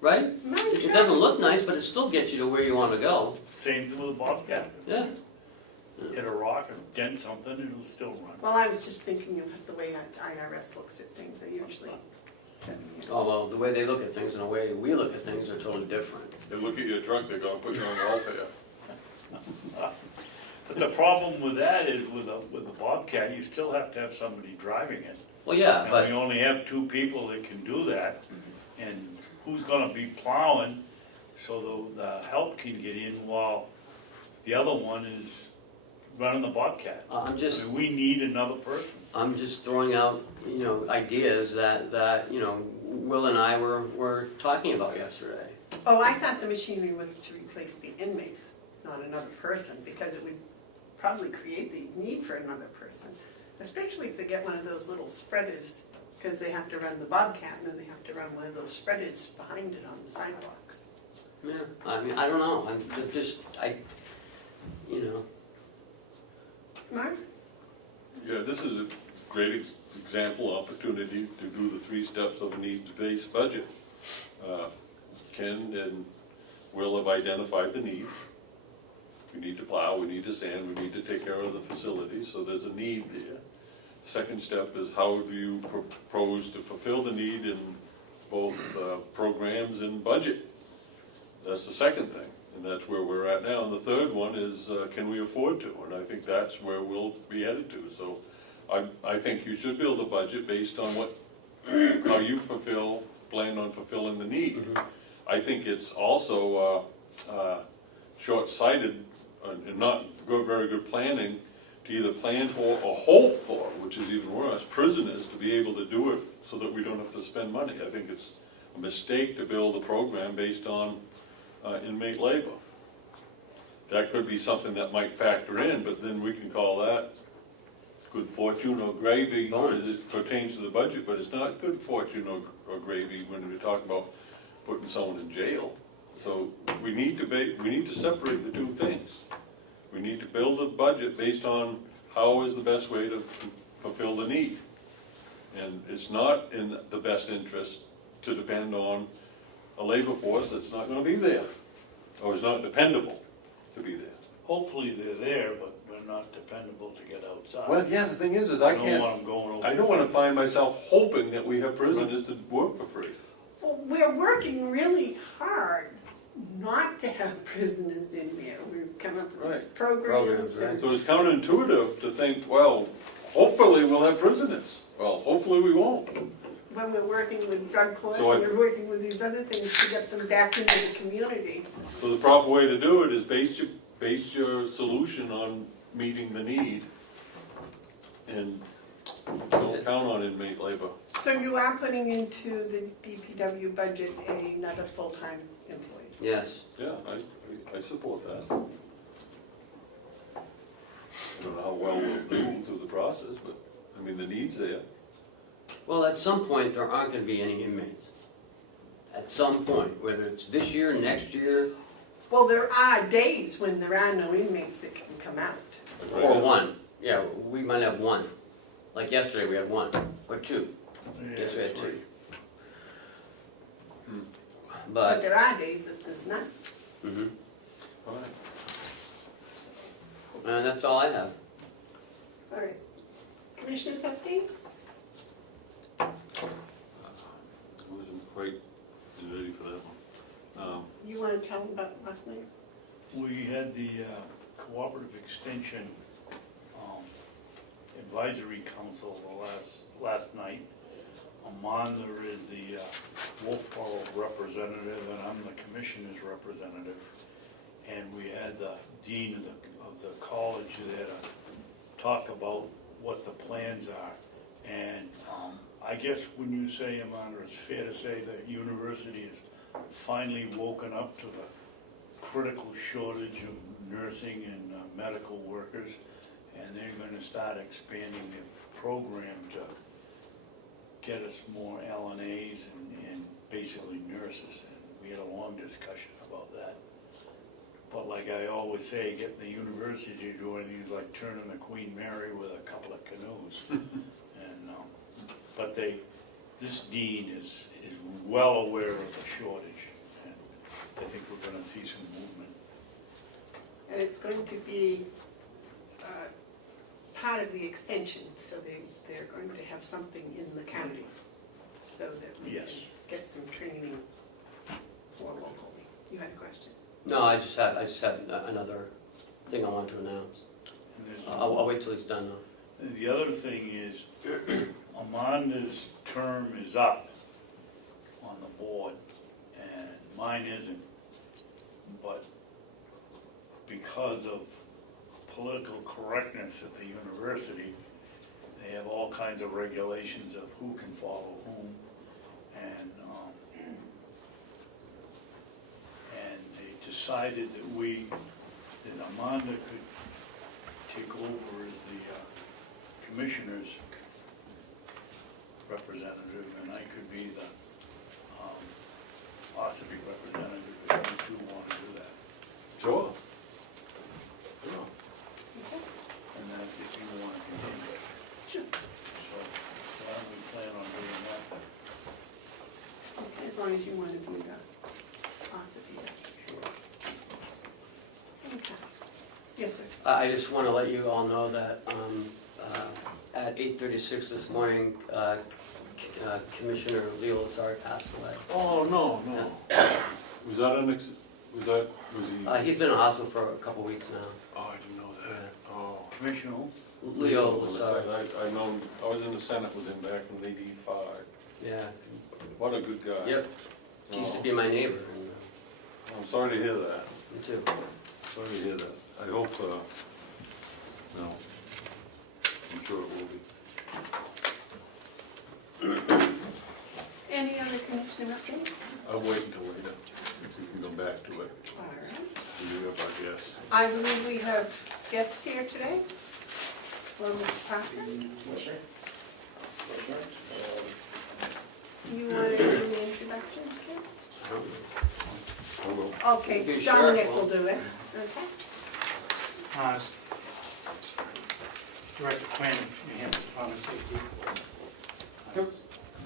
right? Mine It doesn't look nice, but it still gets you to where you want to go. Same thing with a bobcat. Yeah. Hit a rock or dent something, it'll still run. Well, I was just thinking of the way IRS looks at things, they usually 7 years. Oh, well, the way they look at things and the way we look at things are totally different. They look at your truck, they're gonna put you on welfare. But the problem with that is with a bobcat, you still have to have somebody driving it. Well, yeah, And but we only have 2 people that can do that, and who's gonna be plowing so the help can get in while the other one is running the bobcat? I mean, we need another person. I'm just throwing out, ideas that Will and I were talking about yesterday. Oh, I thought the machinery was to replace the inmates, not another person, because it would probably create the need for another person, especially if they get one of those little spreaders, because they have to run the Bobcat, and then they have to run one of those spreaders behind it on the sidewalks. Yeah, I mean, I don't know, you know, Mark? Yeah, this is a great example, opportunity to do the 3 steps of a needs-based budget. Ken and Will have identified the need. We need to plow, we need to sand, we need to take care of the facilities, so there's a need there. Second step is how do you propose to fulfill the need in both programs and budget? That's the second thing, and that's where we're at now. And the third one is, can we afford to? And I think that's where we'll be headed to. So I think you should build a budget based on how you plan on fulfilling the need. I think it's also short-sighted and not very good planning to either plan for or hope for, which is even worse, prisoners to be able to do it so that we don't have to spend money. I think it's a mistake to build a program based on inmate labor. That could be something that might factor in, but then we can call that good fortune or gravy as it pertains to the budget, but it's not good fortune or gravy when we talk about putting someone in jail. So we need to separate the two things. We need to build a budget based on how is the best way to fulfill the need. And it's not in the best interest to depend on a labor force that's not going to be there, or is not dependable to be there. Hopefully they're there, but they're not dependable to get outside. Well, yeah, the thing is I don't want them going over. I don't want to find myself hoping that we have prisoners to work for free. Well, we're working really hard not to have prisoners in there. We've come up with these programs and So it's counterintuitive to think, well, hopefully we'll have prisoners. Well, hopefully we won't. when we're working with drug court, So I- we're working with these other things to get them back into the communities. So the proper way to do it is base your solution on meeting the need, and don't count on inmate labor. So you are putting into the DPW budget another full-time employee? yes. Yeah, I support that. I don't know how well we'll do through the process, but, I mean, the need's there. Well, at some point, there aren't gonna be any inmates. At some point, whether it's this year, next year, Well, there are days when there are no inmates that can come out. or one. Yeah, we might have one. Like yesterday, we had one, or two. Yeah, Yes, we had that's two. right. But But, there are days that there's none. mhm. All right. And that's all I have. All right. Commissioners' updates? I wasn't quite ready for that one. You want to tell them about last night? We had the Cooperative Extension Advisory Council last night. Amanda is the Wolfboro representative, and I'm the commissioner's representative. And we had the dean of the college there to talk about what the plans are. And I guess when you say, Amanda, it's fair to say that university has finally woken up to the critical shortage of nursing and medical workers, and they're going to start expanding their program to get us more LNAs and basically nurses. And we had a long discussion about that. But like I always say, getting the university to do anything is like turning the Queen Mary with a couple of canoes. And but this dean is well aware of the shortage, and I think we're going to see some movement. And it's going to be part of the extension, so they're going to have something in the county, so that we can Yes. get some training more locally. You had a question? No, I just had another thing I want to announce. And there's- I'll wait till he's done though. And the other thing is, Amanda's term is up on the board, and mine isn't. But because of political correctness at the university, they have all kinds of regulations of who can follow whom, and they decided that Amanda could take over as the commissioner's representative, and I could be the Ossipee representative if you two want to do that. Sure. Sure. And then if you want to continue it. Sure. So I would plan on doing that. As long as you want to be the Ossipee. Okay. Yes, sir. I just want to let you all know that at 8:36 this morning, Commissioner Leo Lazar passed away. Oh, no. Was that was he? He's been in hospital for a couple weeks now. Oh, I didn't know that. Oh. Commissioner, Leo Lazar. I know, I was in the Senate with him back in '85. Yeah. What a good guy. Yep. He used to be my neighbor. And, I'm sorry to hear that. me too. Sorry to hear that. I hope, no, I'm sure it will be. Any other commissioner updates? I'll wait until later, if we can go back to it. All right. We do have our guests. I believe we have guests here today. Well, Mr. Proctor, you want to do the introductions, Kim? I will. Okay, Okay, sure. Dominic will do it. Okay. Director Quinn, New Hampshire Department of Safety. good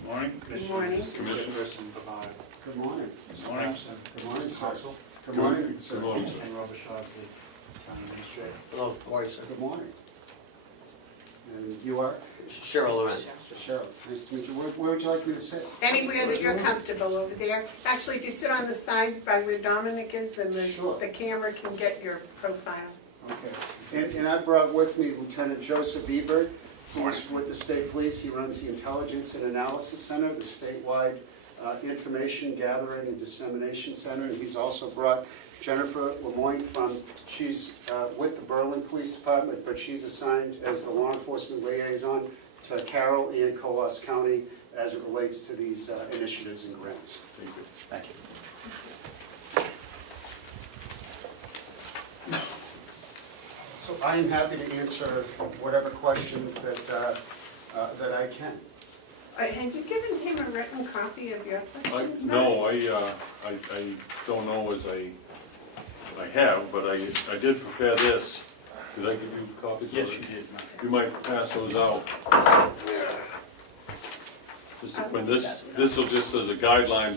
morning. Good morning. Commissioners and Bevard. Good morning. Mr. Babson. Good morning, sir. Council. Good morning, sir. Good morning, sir. And Robert Shosley, County Administrator. Hello, how are you, sir? Good morning. And you are? Cheryl Loren. Cheryl. Nice to meet you. Where would you like me to sit? Anywhere that you're comfortable over there. Actually, if you sit on the side by where Dominic is, then Sure. the camera can get your profile. Okay. And I brought with me Lieutenant Joseph Bevard. He's with the State Police. He runs the Intelligence and Analysis Center, the statewide information gathering and dissemination center. And he's also brought Jennifer Lemoyne she's with the Berlin Police Department, but she's assigned as the law enforcement liaison to Carroll and Coos County as it relates to these initiatives and grants. Thank you. Thank you. So I am happy to answer whatever questions that I can. Have you given him a written copy of your questions? No, I don't know as I have, but I did prepare this. Did I give you copies? Yes, you did. You might pass those out. Mr. Quinn, this will just as a guideline.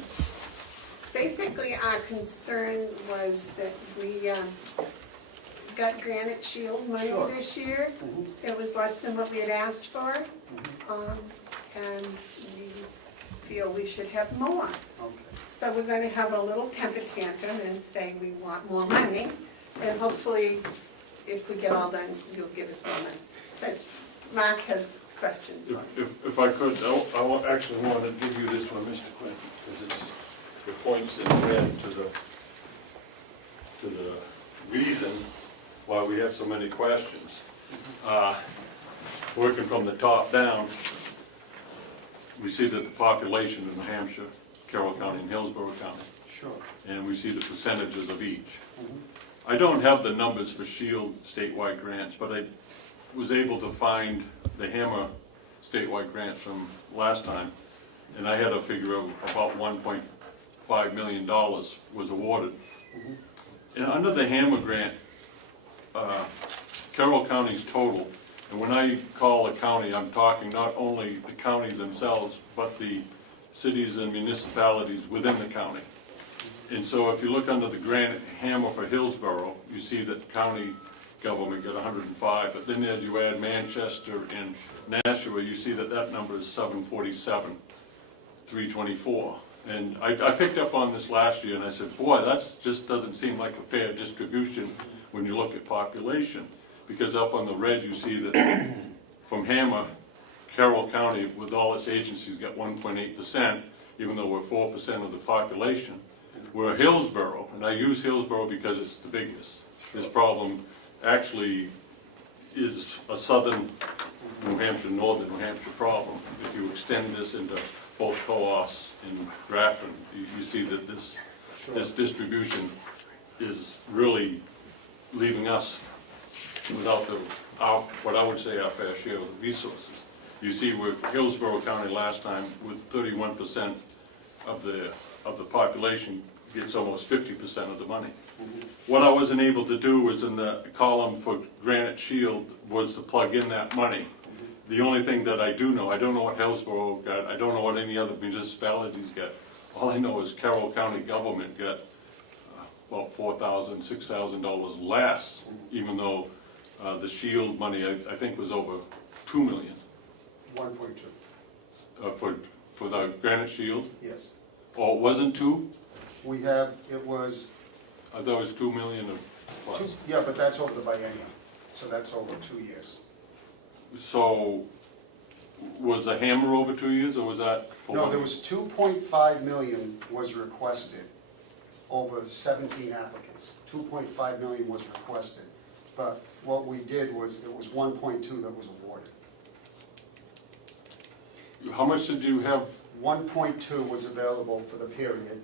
Basically, our concern was that we got Granite Shield money Sure. this year. Mhm. It was less than what we had asked for, and we feel we should have more. Okay. So we're going to have a little temper tantrum and say we want more money, and hopefully, if we get all done, you'll give us more money. But Mark has questions for you. If I could, actually want to give you this one, Mr. Quinn, because it points in red to the reason why we have so many questions. Working from the top down, we see that the population in New Hampshire, Carroll County and Hillsborough County, Sure. and we see the percentages of each. Mhm. I don't have the numbers for SHIELD statewide grants, but I was able to find the Hammer statewide grants from last time, and I had a figure of about $1.5 million was awarded. And under the Hammer grant, Carroll County's total, and when I call a county, I'm talking not only the county themselves, but the cities and municipalities within the county. And so if you look under the grant Hammer for Hillsborough, you see that county government got 105, but then as you add Manchester and Nashua, you see that that number is 747, 324. And I picked up on this last year and I said, boy, that just doesn't seem like a fair distribution when you look at population. Because up on the red you see that from Hammer, Carroll County with all its agencies got 1.8%, even though we're 4% of the population. Where Hillsborough, and I use Hillsborough because it's the biggest, this problem actually is a southern New Hampshire, northern New Hampshire problem. If you extend this into both Coos and Grafton, you see that this distribution is really leaving us without the what I would say our fair share of the resources. You see, with Hillsborough County last time, with 31% of the population gets almost 50% of the money. What I wasn't able to do was in the column for Granite Shield was to plug in that money. The only thing that I do know, I don't know what Hillsborough got, I don't know what any other municipalities got. All I know is Carroll County government got about $4,000, $6,000 less, even though the shield money, I think, was over $2 million 1.2, for the Granite Shield. yes. Oh, it wasn't 2? We have, it was, I thought it was 2 million or plus. yeah, but that's over the biennium, so that's over 2 years. So, was the hammer over 2 years, or was that for No, one there year? was 2.5 million was requested over 17 applicants. 2.5 million was requested, but what we did was, it was 1.2 that was awarded. How much did you have? 1.2 was available for the period,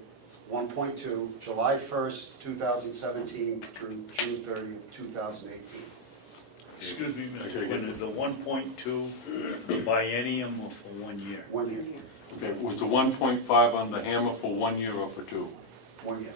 1.2, July 1st, 2017 through June 30th, 2018. Excuse me, Okay, Mr. Quinn, is the 1.2 the biennium or for 1 year? 1 year, Okay, was the 1.5 on the hammer for 1 year or for 2? 1 year.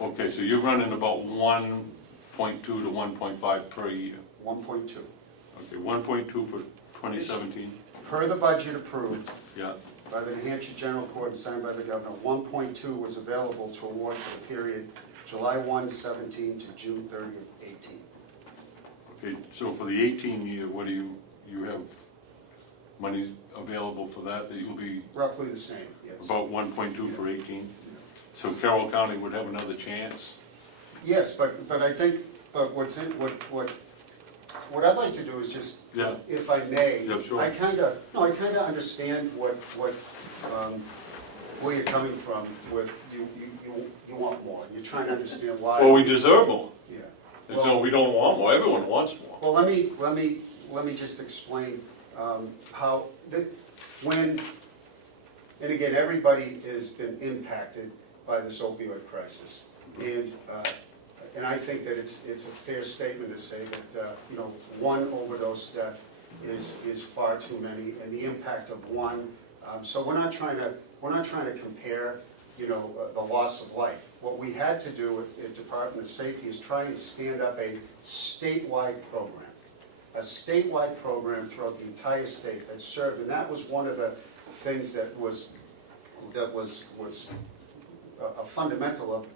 Okay, so you're running about 1.2 to 1.5 per year. 1.2. Okay, 1.2 for 2017, Per the budget approved yeah. by the New Hampshire General Court and signed by the governor, 1.2 was available to award for the period July 1, 17 to June 30th, 18. Okay, so for the 18 year, what do you have money available for that you'll be Roughly the same, yes. about 1.2 for 18? So Carroll County would have another chance? Yes, but I think, but what I'd like to do is just, Yeah. if I may, Yeah, sure. I kind of understand where you're coming from with, you want more, you're trying to understand why. Well, we deserve more. Yeah. And so we don't want more, everyone wants more. Well, let me just explain how, when, and again, everybody has been impacted by this opioid crisis. And I think that it's a fair statement to say that, one overdose death is far too many, and the impact of one. So we're not trying to compare, the loss of life. What we had to do at Department of Safety is try and stand up a statewide program. A statewide program throughout the entire state that served, and that was one of the things that was a fundamental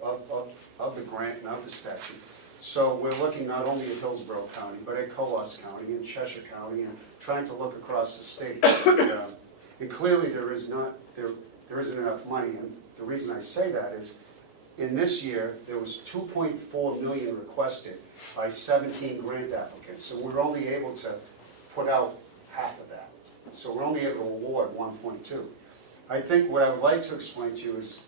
of the grant and of the statute. So we're looking not only at Hillsborough County, but at Coos County and Cheshire County, and trying to look across the state. And clearly there isn't enough money, and the reason I say that is, in this year, there was 2.4 million requested by 17 grant applicants, so we're only able to put out half of that. So we're only able to award 1.2. I think what I would like to explain to you is,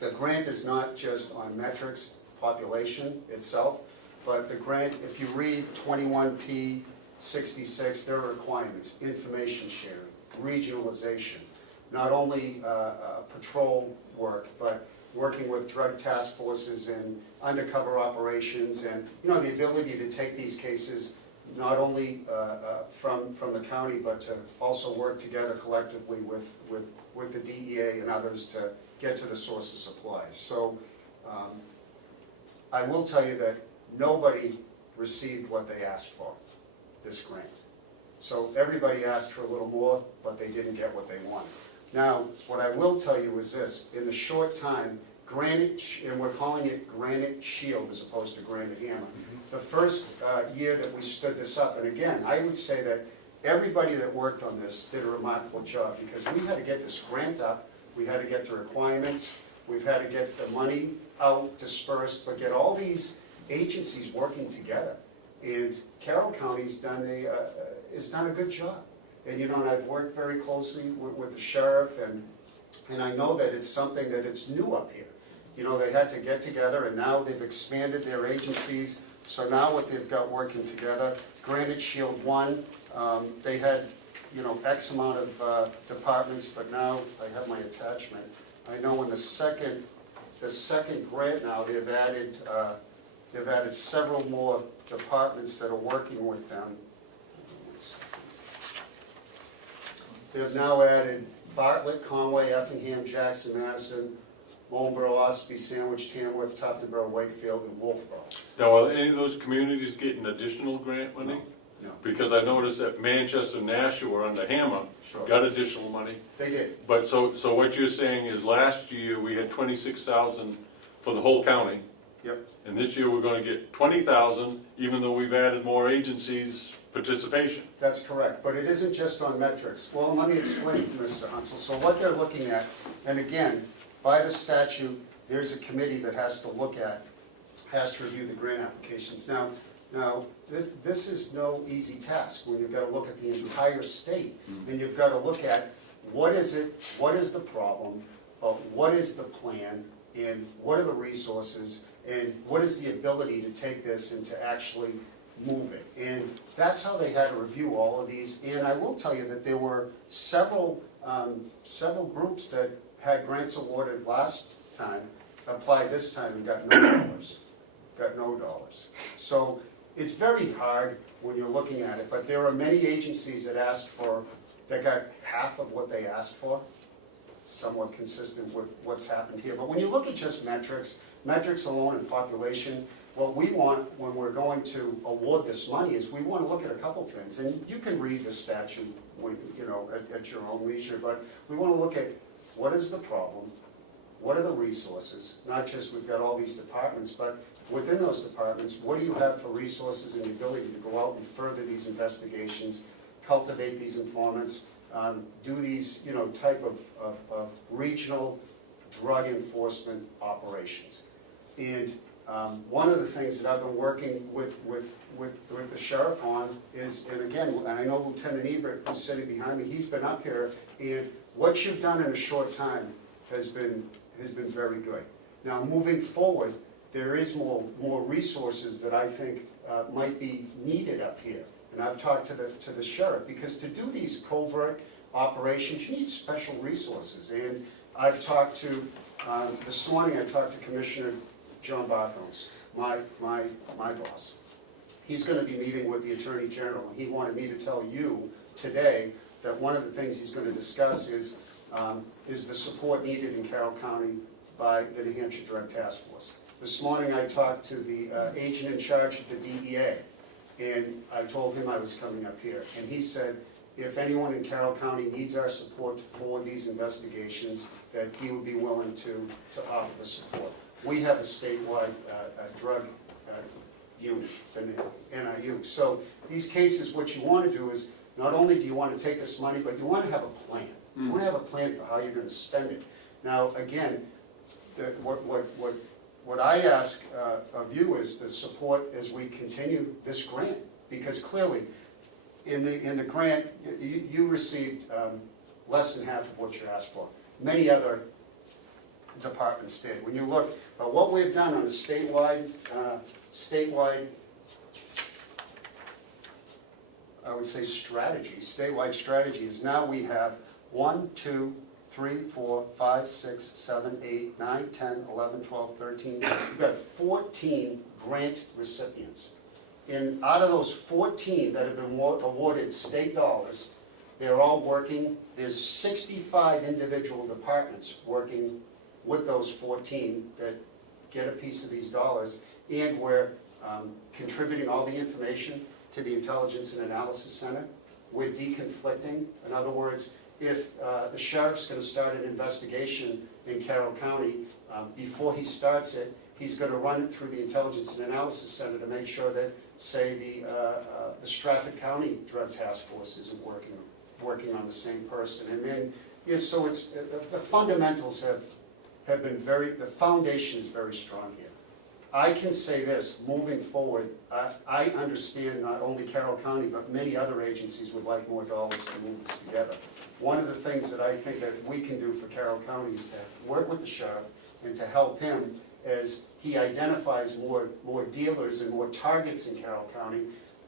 the grant is not just on metrics, population itself, but the grant, if you read 21P 66, there are requirements: information sharing, regionalization, not only patrol work, but working with drug task forces and undercover operations, and the ability to take these cases not only from the county, but to also work together collectively with the DEA and others to get to the source of supplies. So I will tell you that nobody received what they asked for, this grant. So everybody asked for a little more, but they didn't get what they wanted. Now, what I will tell you is this: in the short time, and we're calling it Granite Shield as opposed to Granite Hammer. The first year that we stood this up, and again, I would say that everybody that worked on this did a remarkable job, because we had to get this grant up, we had to get the requirements, we've had to get the money out, dispersed, but get all these agencies working together. And Carroll County's done a good job. And and I've worked very closely with the sheriff, and I know that it's something that it's new up here. They had to get together, and now they've expanded their agencies. So now what they've got working together, Granite Shield 1, they had, X amount of departments, but now I have my attachment. I know in the second grant now, they've added several more departments that are working with them. They've now added Bartlett, Conway, Effingham, Jackson, Madison, Marlboro, Ossipee, Sandwich, Tamworth, Tuftonboro, Wakefield, and Wolfboro. Now, are any of those communities getting additional grant money? No. Because I noticed that Manchester and Nashua under Hammer Sure. got additional money. They did. But so what you're saying is last year we had 26,000 for the whole county. Yep. And this year we're gonna get 20,000, even though we've added more agencies' participation. That's correct, but it isn't just on metrics. Well, let me explain, Mr. Hounsell. So what they're looking at, and again, by the statute, there's a committee that has to look at, has to review the grant applications. Now, this is no easy task when you've got to look at the entire state, and you've got to look at what is it, what is the problem, what is the plan, and what are the resources, and what is the ability to take this and to actually move it. And that's how they had to review all of these. And I will tell you that there were several groups that had grants awarded last time, applied this time and got no dollars. Got no dollars. So it's very hard when you're looking at it, but there are many agencies that that got half of what they asked for, somewhat consistent with what's happened here. But when you look at just metrics alone and population, what we want when we're going to award this money is we want to look at a couple things. And you can read the statute when, at your own leisure, but we want to look at what is the problem, what are the resources, not just we've got all these departments, but within those departments, what do you have for resources and the ability to go out and further these investigations, cultivate these informants, do these type of regional drug enforcement operations. And one of the things that I've been working with the sheriff on is, and again, and I know Lieutenant Ebert, who's sitting behind me, he's been up here, and what you've done in a short time has been very good. Now, moving forward, there is more resources that I think might be needed up here. And I've talked to the sheriff, because to do these covert operations, you need special resources. And I've talked to, this morning I talked to Commissioner John Barthos, my boss. He's going to be meeting with the Attorney General, and he wanted me to tell you today that one of the things he's going to discuss is the support needed in Carroll County by the New Hampshire Drug Task Force. This morning I talked to the agent in charge of the DEA, and I told him I was coming up here, and he said if anyone in Carroll County needs our support for these investigations, that he would be willing to offer the support. We have a statewide drug unit, the NIU. So these cases, what you want to do is, not only do you want to take this money, but you want to have a plan. You want to have a plan for how you're going to spend it. Now, again, what I ask of you is the support as we continue this grant, because clearly, in the grant, you received less than half of what you asked for. Many other departments did. When you look at what we've done on a statewide, I would say statewide strategy is now we have 1, 2, 3, 4, 5, 6, 7, 8, 9, 10, 11, 12, 13. We've got 14 grant recipients. And out of those 14 that have been awarded state dollars, they're all working. There's 65 individual departments working with those 14 that get a piece of these dollars, and we're contributing all the information to the Intelligence and Analysis Center. We're deconflicting. In other words, if the sheriff's going to start an investigation in Carroll County, before he starts it, he's going to run it through the Intelligence and Analysis Center to make sure that, say, the Stratford County Drug Task Force isn't working on the same person. And then, yes, so it's the fundamentals have been the foundation is very strong here. I can say this, moving forward, I understand not only Carroll County, but many other agencies would like more dollars to move this together. One of the things that I think that we can do for Carroll County is to work with the sheriff and to help him as he identifies more dealers and more targets in Carroll County,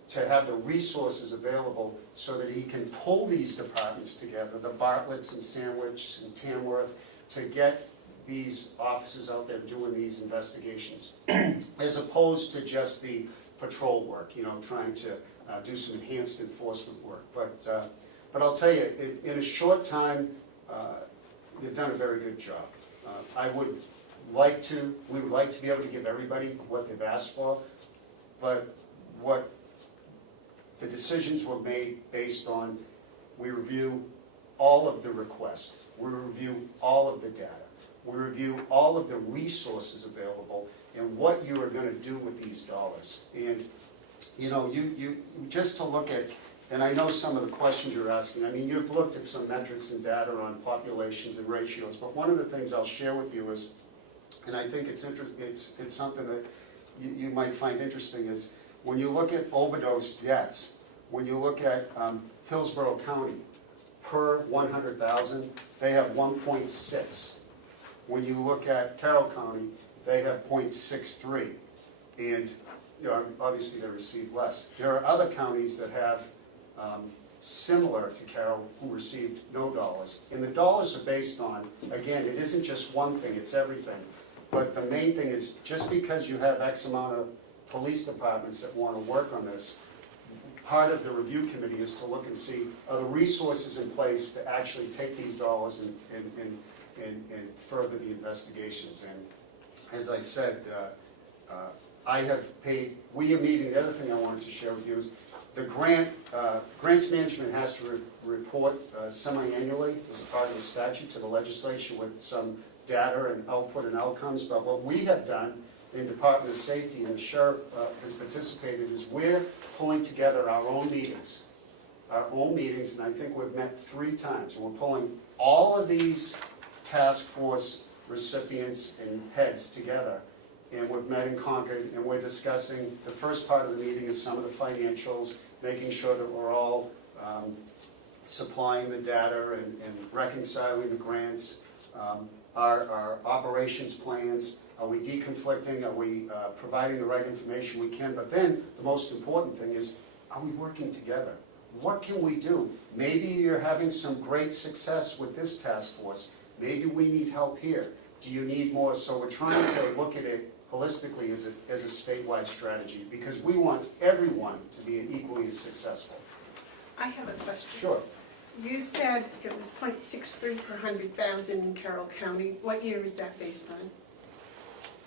to have the resources available so that he can pull these departments together, the Bartletts and Sandwich and Tamworth, to get these officers out there doing these investigations, as opposed to just the patrol work, trying to do some enhanced enforcement work. But I'll tell you, in a short time, they've done a very good job. We would like to be able to give everybody what they've asked for, but the decisions were made based on, we review all of the requests, we review all of the data, we review all of the resources available, and what you are going to do with these dollars. And you just to look at, and I know some of the questions you're asking, I mean, you've looked at some metrics and data on populations and ratios, but one of the things I'll share with you is, and I think it's something that you might find interesting, is when you look at overdose deaths, when you look at Hillsborough County, per 100,000, they have 1.6. When you look at Carroll County, they have 0.63. And obviously they receive less. There are other counties that have similar to Carroll who received no dollars. And the dollars are based on, again, it isn't just one thing, it's everything. But the main thing is, just because you have X amount of police departments that want to work on this, part of the review committee is to look and see, are the resources in place to actually take these dollars and further the investigations. And as I said, I have paid, we are meeting, the other thing I wanted to share with you is the grants management has to report semi-annually as a part of the statute to the legislature with some data and output and outcomes. But what we have done in Department of Safety, and the sheriff has participated, is we're pulling together our own meetings, and I think we've met 3 times. And we're pulling all of these task force recipients and heads together, and we've met in Concord, and we're discussing, the first part of the meeting is some of the financials, making sure that we're all supplying the data and reconciling the grants, our operations plans. Are we deconflicting? Are we providing the right information we can? But then the most important thing is, are we working together? What can we do? Maybe you're having some great success with this task force. Maybe we need help here. Do you need more? So we're trying to look at it holistically as a statewide strategy, because we want everyone to be equally as successful. I have a question. Sure. You said it was 0.63 per 100,000 in Carroll County. What year is that based on?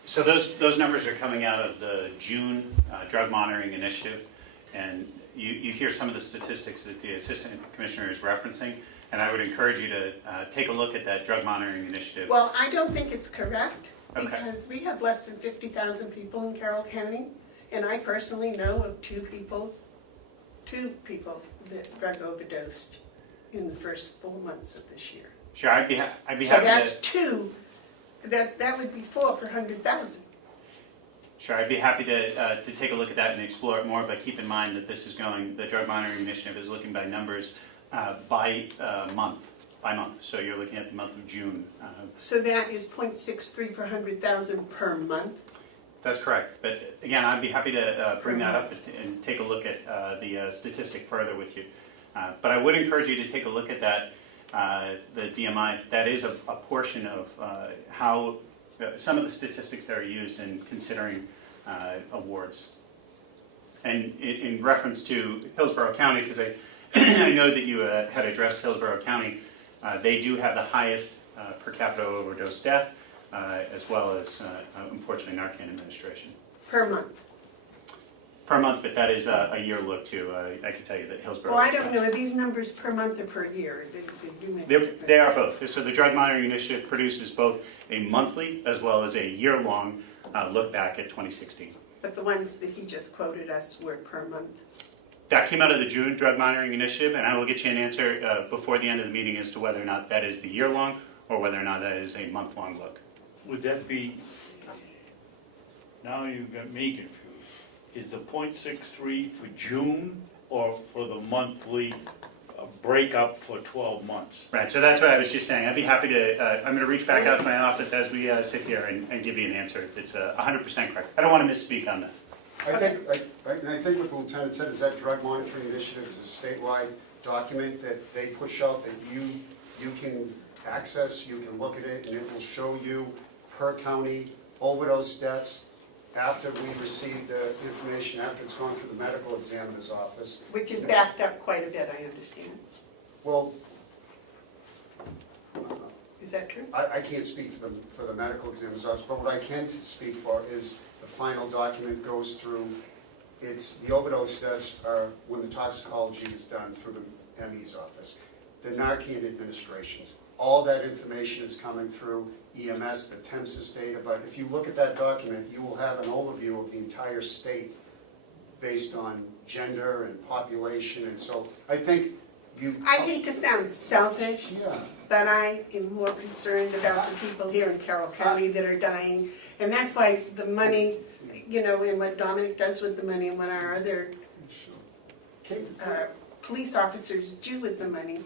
So those numbers are coming out of the June drug monitoring initiative, and you hear some of the statistics that the assistant commissioner is referencing, and I would encourage you to take a look at that drug monitoring initiative. Well, I don't think it's correct, Okay. because we have less than 50,000 people in Carroll County, and I personally know of two people that drug overdosed in the first 4 months of this year. Sure, I'd be So happy that's to. 2. That would be 4 per 100,000. Sure, I'd be happy to take a look at that and explore it more, but keep in mind that this is going, the drug monitoring initiative is looking by numbers by month. So you're looking at the month of June. So that is 0.63 per 100,000 per month. That's correct. But again, I'd be happy to bring that up and take a look at the statistic further with you. But I would encourage you to take a look at that, the DMI. That is a portion of how some of the statistics that are used in considering awards. And in reference to Hillsborough County, because I know that you had addressed Hillsborough County, they do have the highest per capita overdose death, as well as, unfortunately, Narcan administration. Per month. Per month, but that is a year look too. I can tell you that Hillsborough. Well, I don't know, are these numbers per month or per year? They do make a difference. They are both. So the Drug Monitoring Initiative produces both a monthly as well as a year-long look back at 2016. But the ones that he just quoted us were per month. That came out of the June Drug Monitoring Initiative, and I will get you an answer before the end of the meeting as to whether or not that is the year-long or whether or not that is a month-long look. Would that be, now you've got me confused, is the 0.63 for June or for the monthly breakup for 12 months? Right, so that's what I was just saying. I'd be happy to, I'm going to reach back out to my office as we sit here and give you an answer that's 100% correct. I don't want to misspeak on that. I think what the lieutenant said is that drug monitoring initiative is a statewide document that they push out that you can access, you can look at it, and it will show you per county overdose deaths, after we receive the information, after it's gone through the medical examiner's office. Which is backed up quite a bit, I understand. Well, Is that true? I can't speak for the medical examiner's office, but what I can speak for is the final document goes through, the overdose tests are when the toxicology is done through the ME's office. The Narcan administrations, all that information is coming through EMS, the TEMSIS data, but if you look at that document, you will have an overview of the entire state based on gender and population, and so I think you. I hate to sound selfish, Yeah. but I am more concerned about the people here in Carroll County that are dying. And that's why the money, you know, and what Dominic does with the money and what our other Okay. police officers do with the money,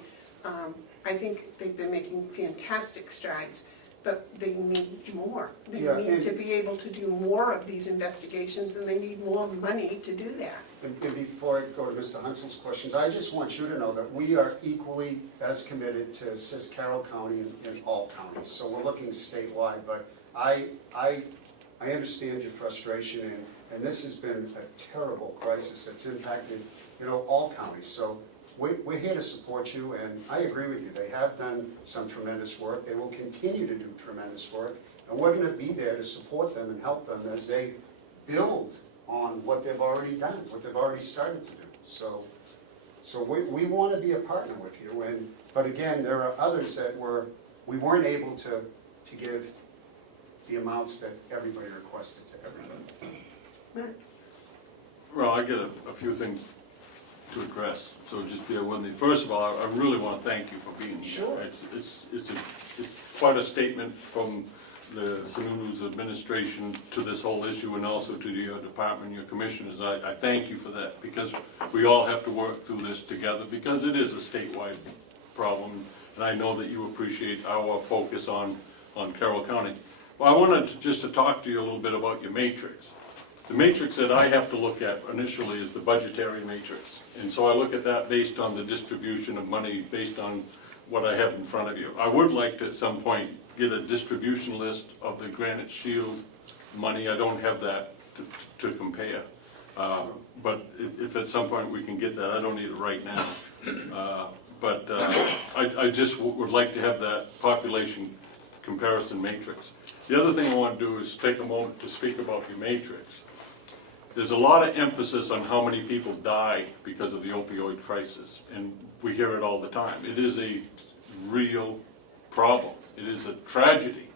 I think they've been making fantastic strides, but they need more. They Yeah, need and- to be able to do more of these investigations, and they need more money to do that. And before I go to Mr. Hounsell's questions, I just want you to know that we are equally as committed to assist Carroll County in all counties. So we're looking statewide, but I understand your frustration, and this has been a terrible crisis that's impacted, you know, all counties. So we're here to support you, and I agree with you. They have done some tremendous work. They will continue to do tremendous work, and we're going to be there to support them and help them as they build on what they've already done, what they've already started to do. So we want to be a partner with you, but again, there are others that we weren't able to give the amounts that everybody requested to everybody. Well, I get a few things to address, so just bear with me. First of all, I really want to thank you for being here. Sure. It's quite a statement from the Sununu's administration to this whole issue, and also to your department, your commissioners. I thank you for that, because we all have to work through this together, because it is a statewide problem, and I know that you appreciate our focus on Carroll County. Well, I wanted just to talk to you a little bit about your matrix. The matrix that I have to look at initially is the budgetary matrix. And so I look at that based on the distribution of money, based on what I have in front of you. I would like to at some point get a distribution list of the Granite Shield money. I don't have that to compare. But if at some point we can get that, I don't need it right now. But I just would like to have that population comparison matrix. The other thing I want to do is take a moment to speak about your matrix. There's a lot of emphasis on how many people die because of the opioid crisis, and we hear it all the time. It is a real problem. It is a tragedy,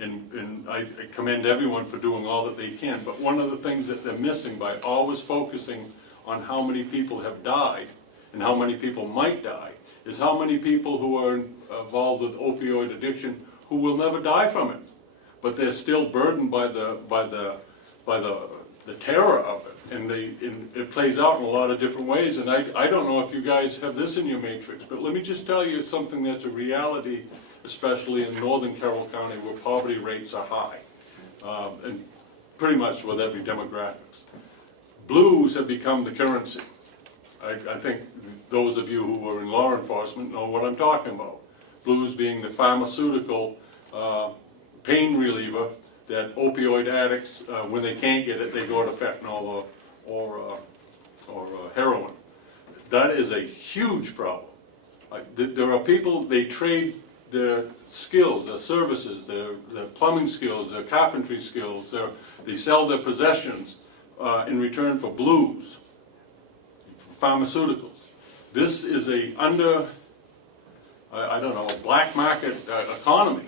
and I commend everyone for doing all that they can, but one of the things that they're missing by always focusing on how many people have died and how many people might die is how many people who are involved with opioid addiction who will never die from it, but they're still burdened by the terror of it, and it plays out in a lot of different ways. And I don't know if you guys have this in your matrix, but let me just tell you something that's a reality, especially in northern Carroll County, where poverty rates are high, and pretty much with every demographics. Blues have become the currency. I think those of you who are in law enforcement know what I'm talking about. Blues being the pharmaceutical pain reliever that opioid addicts, when they can't get it, they go to fentanyl or heroin. That is a huge problem. There are people, they trade their skills, their services, their plumbing skills, their carpentry skills, they sell their possessions in return for blues, pharmaceuticals. This is a black market economy.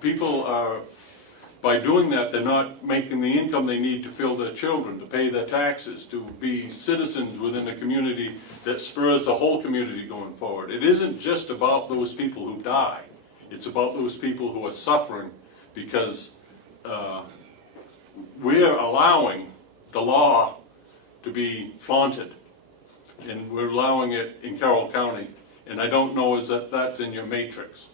People are, by doing that, they're not making the income they need to fill their children, to pay their taxes, to be citizens within a community that spurs the whole community going forward. It isn't just about those people who die. It's about those people who are suffering because we're allowing the law to be flaunted, and we're allowing it in Carroll County, and I don't know is that that's in your matrix.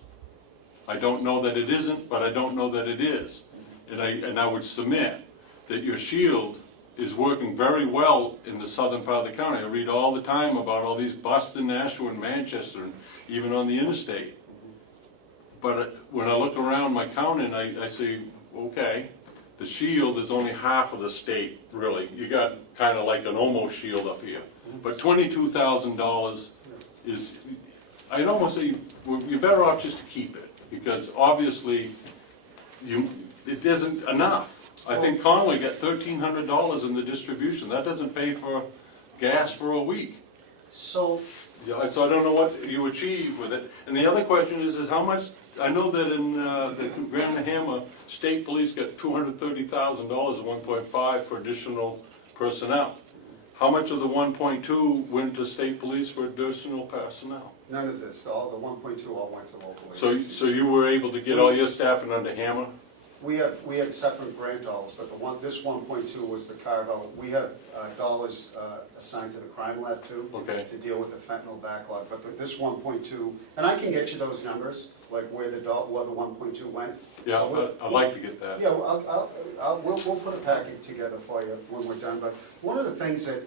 I don't know that it isn't, but I don't know that it is. And I would submit that your shield is working very well in the southern part of the county. I read all the time about all these Boston, Nashua, and Manchester, and even on the interstate. But when I look around my county and I see, okay, the shield is only half of the state, really. You got kind of like an almost shield up here. But $22,000 is, I'd almost say, you're better off just to keep it, because obviously, it isn't enough. I think Conway got $1,300 in the distribution. That doesn't pay for gas for a week. So, Yeah, so I don't know what you achieve with it. And the other question is how much, I know that in the Grand Hammer, state police got $230,000 at 1.5 for additional personnel. How much of the 1.2 went to state police for additional personnel? none of this, all the 1.2 all went to local So agencies. you were able to get all your staffing under Hammer? We had separate grant dollars, but this 1.2 was the carve out. We have dollars assigned to the crime lab too. Okay. To deal with the fentanyl backlog, but this 1.2, and I can get you those numbers, like where the 1.2 went. Yeah, So I'd like to get that. Yeah, well, we'll put a packet together for you when we're done, but one of the things that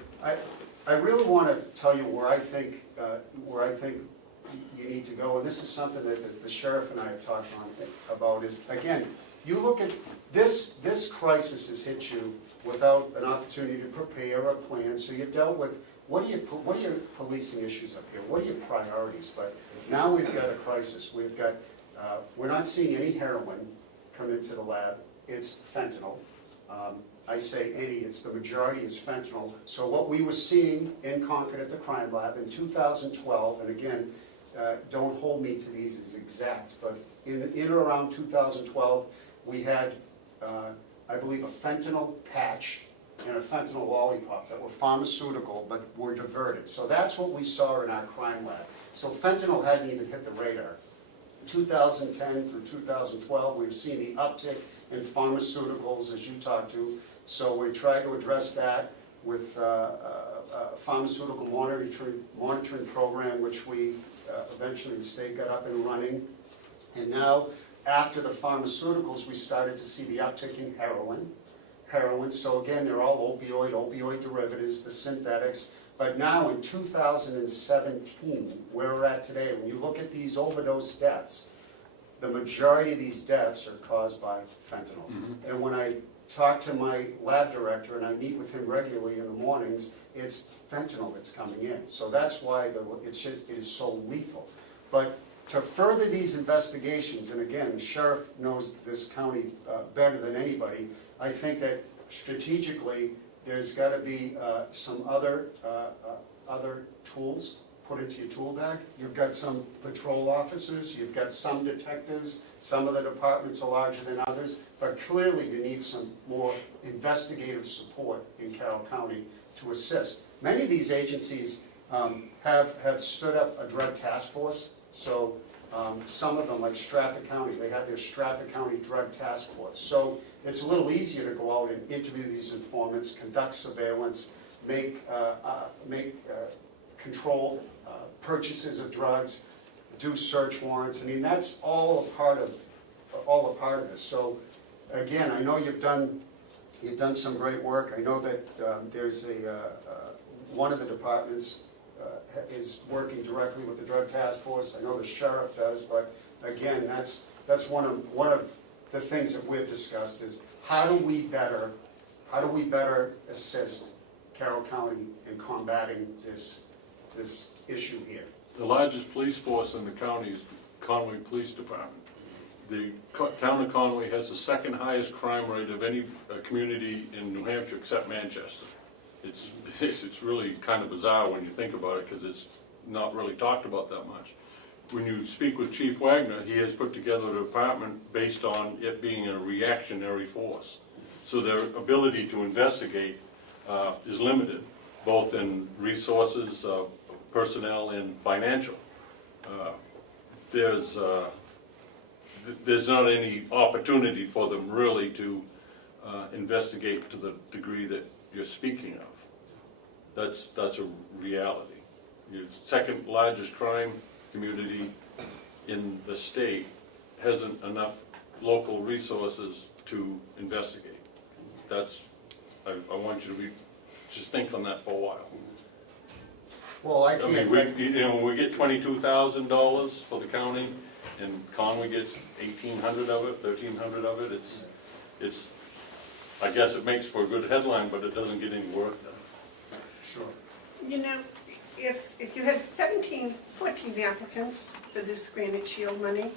I really want to tell you where I think you need to go, and this is something that the sheriff and I have talked about, is, again, you look at, this crisis has hit you without an opportunity to prepare a plan, so you've dealt with, what are your policing issues up here? What are your priorities? But now we've got a crisis. We've got, we're not seeing any heroin come into the lab. It's fentanyl. I say any, it's the majority is fentanyl. So what we were seeing in Concord at the crime lab in 2012, and again, don't hold me to these as exact, but in or around 2012, we had, I believe, a fentanyl patch and a fentanyl lollipop that were pharmaceutical but were diverted. So that's what we saw in our crime lab. So fentanyl hadn't even hit the radar. 2010 through 2012, we've seen the uptick in pharmaceuticals, as you talked to. So we tried to address that with a pharmaceutical monitoring program, which we eventually the state got up and running. And now, after the pharmaceuticals, we started to see the uptick in heroin. So again, they're all opioid derivatives, the synthetics. But now in 2017, where we're at today, when you look at these overdose deaths, the majority of these deaths are caused by fentanyl. Mm-hmm. And when I talk to my lab director, and I meet with him regularly in the mornings, it's fentanyl that's coming in. So that's why it is so lethal. But to further these investigations, and again, the sheriff knows this county better than anybody, I think that strategically, there's got to be some other tools put into your tool bag. You've got some patrol officers, you've got some detectives, some of the departments are larger than others, but clearly you need some more investigative support in Carroll County to assist. Many of these agencies have stood up a drug task force, so some of them, like Stratford County, they have their Stratford County Drug Task Force. So it's a little easier to go out and interview these informants, conduct surveillance, make controlled purchases of drugs, do search warrants. I mean, that's all a part of this. So again, I know you've done some great work. I know that there's one of the departments is working directly with the drug task force. I know the sheriff does, but again, that's one of the things that we've discussed is how do we better assist Carroll County in combating this issue here. The largest police force in the county is Conway Police Department. The town of Conway has the second highest crime rate of any community in New Hampshire except Manchester. It's really kind of bizarre when you think about it because it's not really talked about that much. When you speak with Chief Wagner, he has put together a department based on it being a reactionary force. So their ability to investigate is limited, both in resources, personnel, and financial. There's not any opportunity for them really to investigate to the degree that you're speaking of. That's a reality. Your second largest crime community in the state hasn't enough local resources to investigate. I want you to just think on that for a while. Well, I I can't. mean, when we get $22,000 for the county, and Conway gets 1,800 of it, 1,300 of it, it's I guess it makes for a good headline, but it doesn't get any work done. Sure. You know, if you had 14 applicants for this Granite Shield money,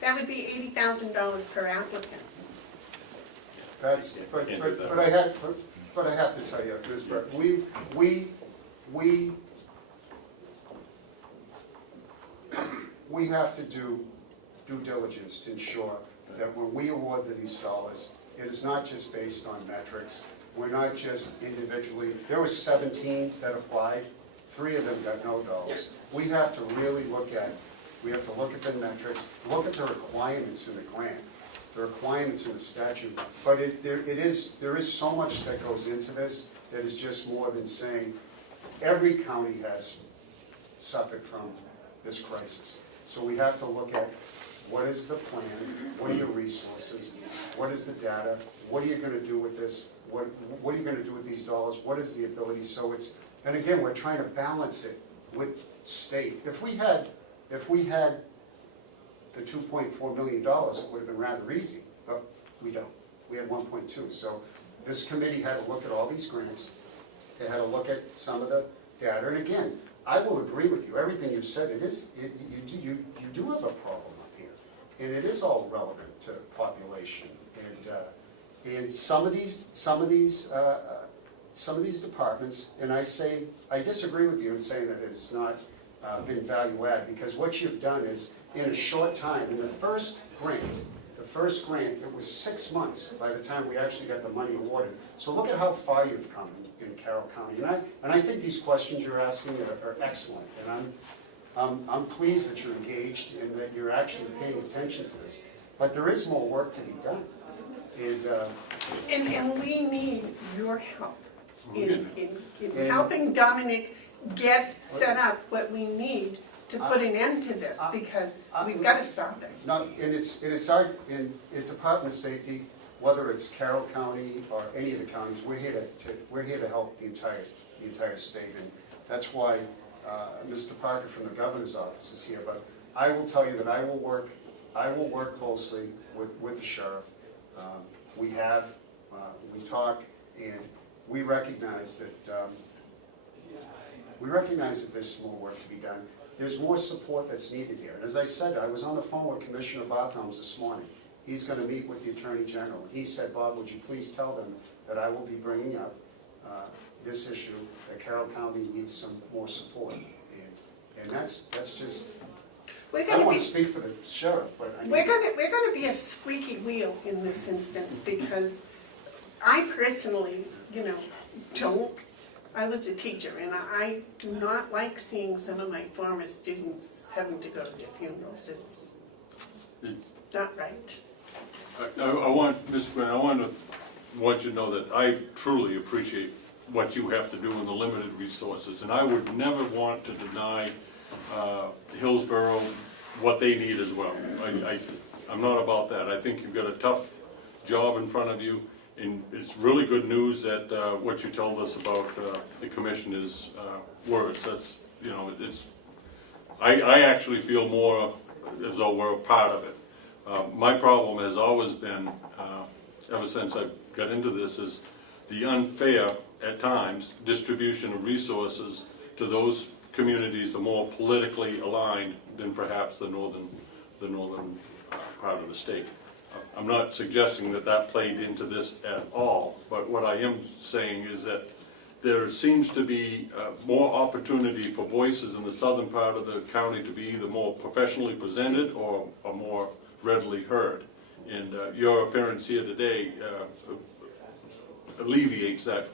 that would be $80,000 per applicant. That's, but I have to tell you, Ms. Burke, we have to do due diligence to ensure that when we award these dollars, it is not just based on metrics. We're not just individually, there were 17 that applied, 3 of them got no dollars. We have to really look at the metrics, look at the requirements in the grant, the requirements in the statute. But there is so much that goes into this that is just more than saying every county has suffered from this crisis. So we have to look at what is the plan, what are your resources, what is the data, what are you going to do with this, what are you going to do with these dollars, what is the ability, so it's, and again, we're trying to balance it with state. If we had the $2.4 million, it would have been rather easy, but we don't. We had 1.2, so this committee had to look at all these grants, they had to look at some of the data, and again, I will agree with you, everything you've said, you do have a problem up here, and it is all relevant to population, and some of these departments, and I disagree with you in saying that it has not been value add, because what you've done is, in a short time, in the first grant, it was 6 months by the time we actually got the money awarded. So look at how far you've come in Carroll County. And I think these questions you're asking are excellent. And I'm pleased that you're engaged and that you're actually paying attention to this. But there is more work to be done. And we need your help in helping Dominic get set up what we need to put an end to this, because we've got to stop it. No, and it's our, in Department of Safety, whether it's Carroll County or any of the counties, we're here to help the entire state, and that's why Mr. Parker from the governor's office is here. But I will tell you that I will work closely with the sheriff. We talk, and we recognize that there's some more work to be done. There's more support that's needed here. And as I said, I was on the phone with Commissioner Barthelms this morning. He's going to meet with the Attorney General. He said, Bob, would you please tell them that I will be bringing up this issue, that Carroll County needs some more support. And that's just, I don't want to speak for the sheriff, but I mean, We're going to be a squeaky wheel in this instance, because I personally, I was a teacher, and I do not like seeing some of my former students having to go to their funerals. It's not right. I want, Mr. Quinn, I want you to know that I truly appreciate what you have to do in the limited resources, and I would never want to deny Hillsborough what they need as well. I'm not about that. I think you've got a tough job in front of you. And it's really good news that what you told us about the commissioner's words. That's, I actually feel more as though we're a part of it. My problem has always been, ever since I got into this, is the unfair, at times, distribution of resources to those communities that are more politically aligned than perhaps the northern part of the state. I'm not suggesting that played into this at all, but what I am saying is that there seems to be more opportunity for voices in the southern part of the county to be either more professionally presented or more readily heard. And your appearance here today alleviates that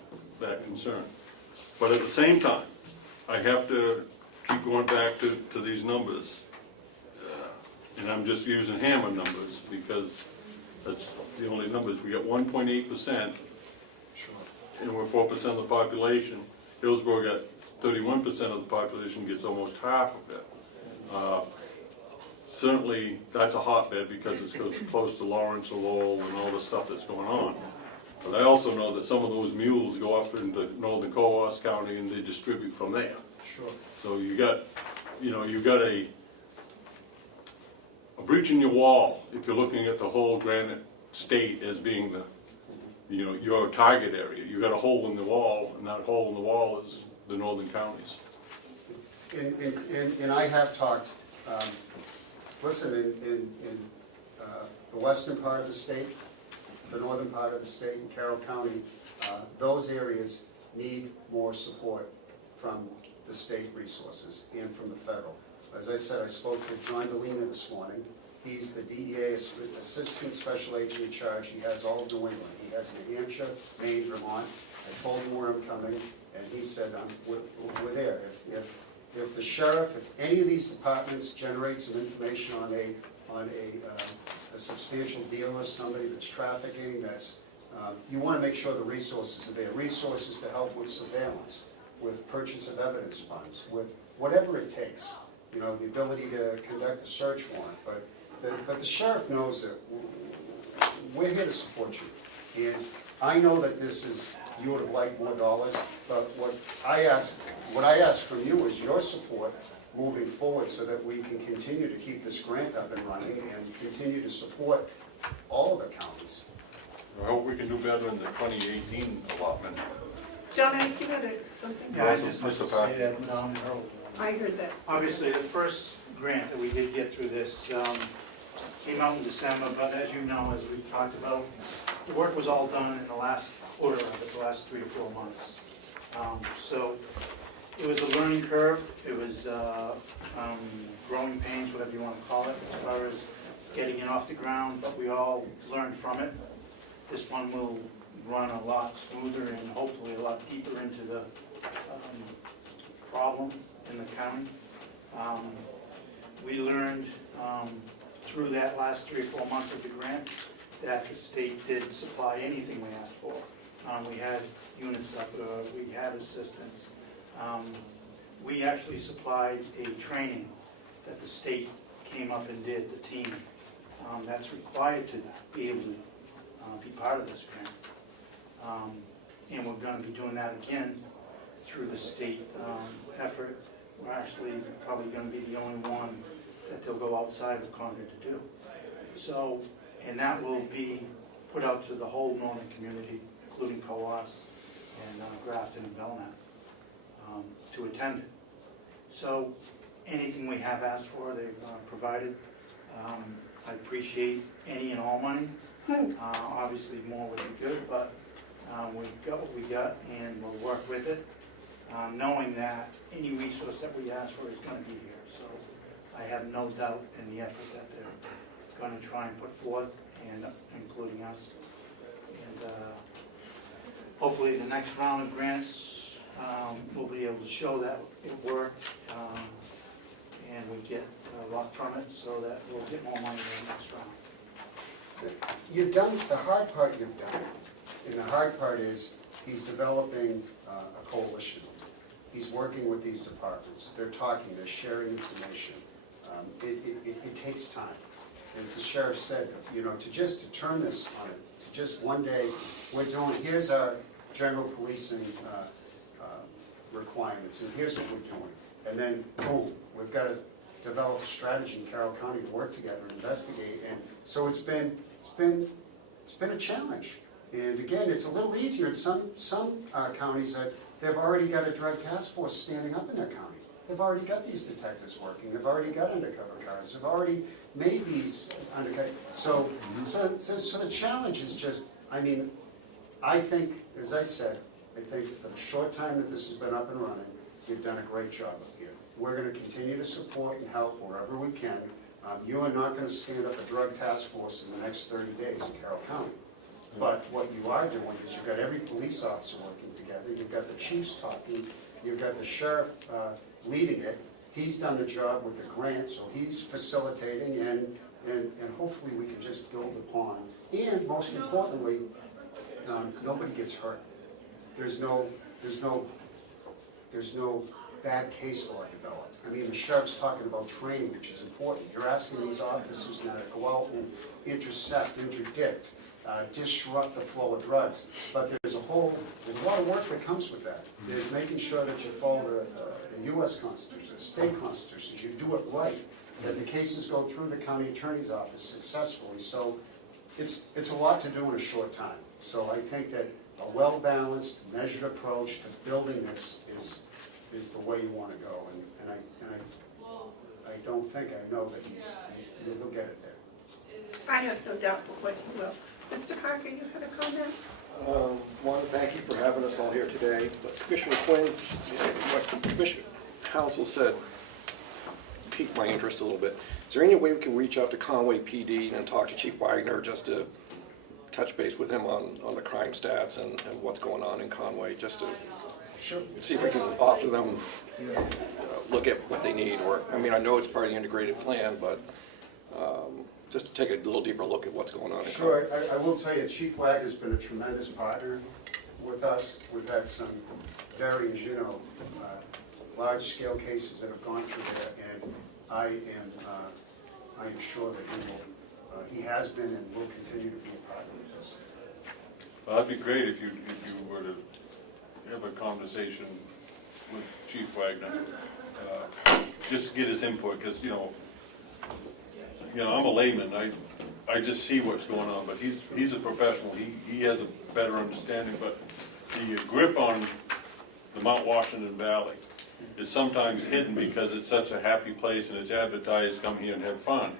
concern. But at the same time, I have to keep going back to these numbers. And I'm just using hammer numbers because that's the only numbers. We got 1.8%, and we're 4% of the population. Hillsborough got 31% of the population, gets almost half of it. Certainly, that's a hotbed because it's close to Lawrence or Lowell and all the stuff that's going on. But I also know that some of those mules go up into northern Coos County and they distribute from there. sure. So you got a breach in your wall if you're looking at the whole Granite state as being you know, your target area. You got a hole in the wall, and that hole in the wall is the northern counties. And I have talked, listen, in the western part of the state, the northern part of the state, in Carroll County, those areas need more support from the state resources and from the federal. As I said, I spoke to John Delina this morning. He's the DEA Assistant Special Agent in charge. He has all of New England. He has New Hampshire, Maine, Vermont. I told him where I'm coming, and he said, we're there. If the sheriff, if any of these departments generate some information on a substantial deal or somebody that's trafficking, you want to make sure the resources are there. Resources to help with surveillance, with purchase of evidence funds, with whatever it takes. You know, the ability to conduct a search warrant. But the sheriff knows that we're here to support you. And I know that this is, you would have liked more dollars, but what I ask from you is your support moving forward so that we can continue to keep this grant up and running and continue to support all of the counties. I hope we can do better in the 2018 allotment. John, I think you had something. Yeah, I just want to Mr. say Patrick. that, I heard that. obviously, the first grant that we did get through this came out in December, but as you know, as we talked about, the work was all done in the last quarter of it, the last 3 to 4 months. So it was a learning curve, it was growing pains, whatever you want to call it, as far as getting it off the ground, but we all learned from it. This one will run a lot smoother and hopefully a lot deeper into the problem in the county. We learned through that last 3 or 4 months of the grant that the state did supply anything we asked for. We had units up, we had assistance. We actually supplied a training that the state came up and did, the team. That's required to be able to be part of this grant. And we're going to be doing that again through the state effort. We're actually probably going to be the only one that they'll go outside of Concord to do. So, and that will be put out to the whole northern community, including Coas and Grafton and Belknap, to attend it. So anything we have asked for, they've provided. I appreciate any and all money. Obviously more would be good, but we've got what we got and we'll work with it, knowing that any resource that we ask for is going to be here. So I have no doubt in the effort that they're going to try and put forth, and including us. And hopefully the next round of grants we'll be able to show that it worked and we get a lot from it so that we'll get more money in the next round. You've done, the hard part you've done, and the hard part is he's developing a coalition. He's working with these departments. They're talking, they're sharing information. It takes time. As the sheriff said, you know, to turn this on it, to just one day, we're doing, here's our general policing requirements, and here's what we're doing. And then, boom, we've got to develop a strategy in Carroll County to work together and investigate. And so it's been a challenge. And again, it's a little easier in some counties that they've already got a drug task force standing up in their county. They've already got these detectives working. They've already got undercover cars. They've already made these undercover. So the challenge is just, I mean, I think, as I said, I think for the short time that this has been up and running, you've done a great job up here. We're going to continue to support and help wherever we can. You are not going to stand up a drug task force in the next 30 days in Carroll County. But what you are doing is you've got every police officer working together. You've got the chiefs talking. You've got the sheriff leading it. He's done the job with the grant, so he's facilitating, and hopefully we can just build upon. And most importantly, nobody gets hurt. There's no bad case law developed. I mean, the sheriff's talking about training, which is important. You're asking these officers now to go out and intercept, interdict, disrupt the flow of drugs. But there's a lot of work that comes with that. There's making sure that you follow the U.S. Constitution, the state constitutions, you do it right, that the cases go through the county attorney's office successfully. So it's a lot to do in a short time. So I think that a well-balanced, measured approach to building this is the way you want to go. And I don't think, I know that he'll get it there. I have no doubt but what he will. Mr. Parker, you had a comment? Want to thank you for having us all here today. But Commissioner Quinn, what Commissioner Hounsell said piqued my interest a little bit. Is there any way we can reach out to Conway PD and talk to Chief Wagner just to touch base with him on the crime stats and what's going on in Conway, just to see if we can offer them, look at what they need, or, I mean, I know it's part of the integrated plan, but just to take a little deeper look at what's going on in Conway. Sure, I will tell you, Chief Wagner's been a tremendous partner with us. We've had some very, as you know, large-scale cases that have gone through there, and I am sure that he has been and will continue to be a partner with us. Well, that'd be great if you were to have a conversation with Chief Wagner, just to get his input, because, you know, I'm a layman, I just see what's going on, but he's a professional, he has a better understanding, but the grip on the Mount Washington Valley is sometimes hidden because it's such a happy place and it's advertised, come here and have fun.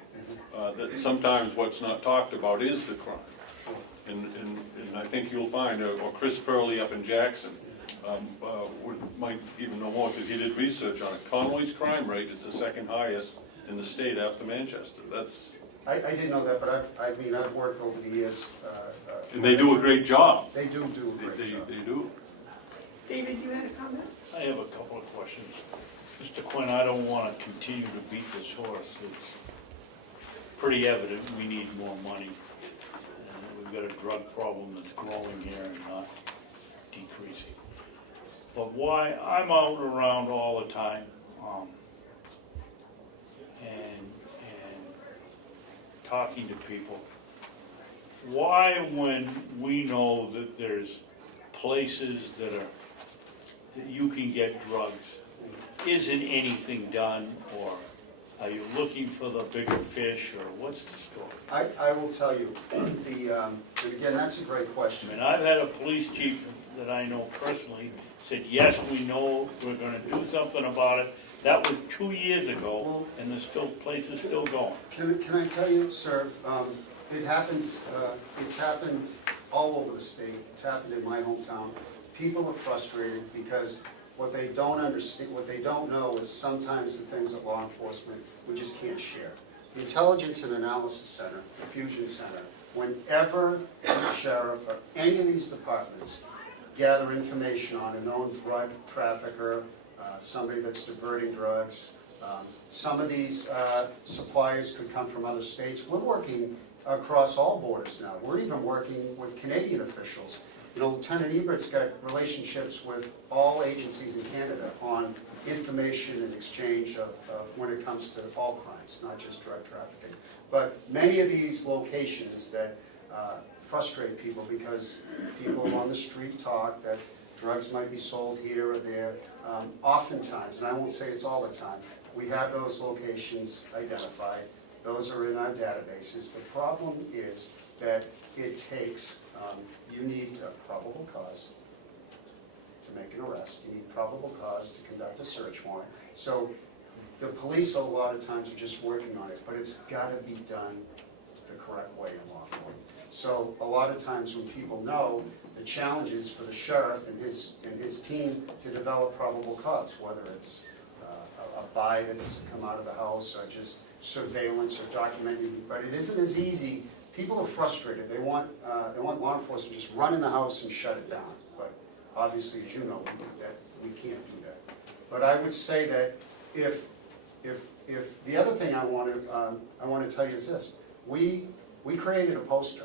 That sometimes what's not talked about is the crime. And I think you'll find, or Chris Purley up in Jackson might even know more because he did research on it. Conway's crime rate is the second highest in the state after Manchester. I didn't know that, but I've worked over the years. And they do a great job. They do a great job. They do. David, you had a comment? I have a couple of questions. Mr. Quinn, I don't want to continue to beat this horse. It's pretty evident we need more money. And we've got a drug problem that's growing here and not decreasing. But why I'm out around all the time, and talking to people, why, when we know that there's places that you can get drugs, isn't anything done, or are you looking for the bigger fish, or what's the story? I will tell you, and again, that's a great question. I mean, I've had a police chief that I know personally said, yes, we know we're gonna do something about it. That was 2 years ago, and the place is still going. Can I tell you, sir, it happens, it's happened all over the state. It's happened in my hometown. People are frustrated because what they don't understand, what they don't know is sometimes the things that law enforcement, we just can't share. The Intelligence and Analysis Center, the Fusion Center, whenever the sheriff or any of these departments gather information on a known drug trafficker, somebody that's diverting drugs, some of these suppliers could come from other states. We're working across all borders now. We're even working with Canadian officials. You know, Lieutenant Ebert's got relationships with all agencies in Canada on information and exchange of when it comes to all crimes, not just drug trafficking. But many of these locations that frustrate people because people on the street talk that drugs might be sold here or there. Oftentimes, and I won't say it's all the time, we have those locations identified. Those are in our databases. The problem is that it takes, you need a probable cause to make an arrest. You need probable cause to conduct a search warrant. So the police a lot of times are just working on it, but it's got to be done the correct way in law enforcement. So a lot of times when people know, the challenge is for the sheriff and his team to develop probable cause, whether it's a buy that's come out of the house or just surveillance or documenting, but it isn't as easy. People are frustrated. They want law enforcement to just run in the house and shut it down. But obviously, as you know, we can't do that. But I would say that if the other thing I want to tell you is this: we created a poster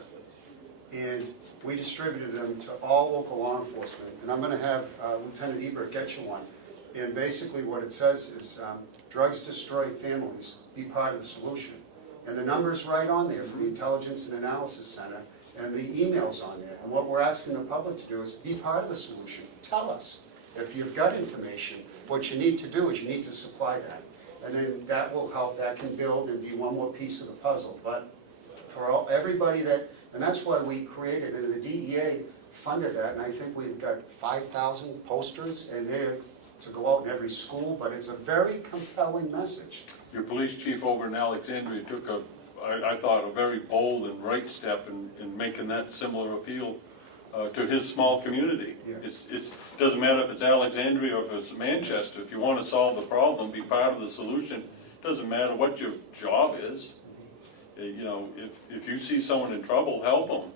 and we distributed them to all local law enforcement. And I'm going to have Lieutenant Ebert get you one. And basically what it says is, drugs destroy families, be part of the solution. And the number's right on there for the Intelligence and Analysis Center, and the email's on there. And what we're asking the public to do is be part of the solution. Tell us. If you've got information, what you need to do is you need to supply that. And then that will help, that can build and be one more piece of the puzzle. But for everybody that And that's why we created it. The DEA funded that, and I think we've got 5,000 posters, and they're to go out in every school, but it's a very compelling message. Your police chief over in Alexandria took I thought, a very bold and right step in making that similar appeal to his small community. Yeah. It doesn't matter if it's Alexandria or if it's Manchester. If you want to solve the problem, be part of the solution, it doesn't matter what your job is. You know, if you see someone in trouble, help them.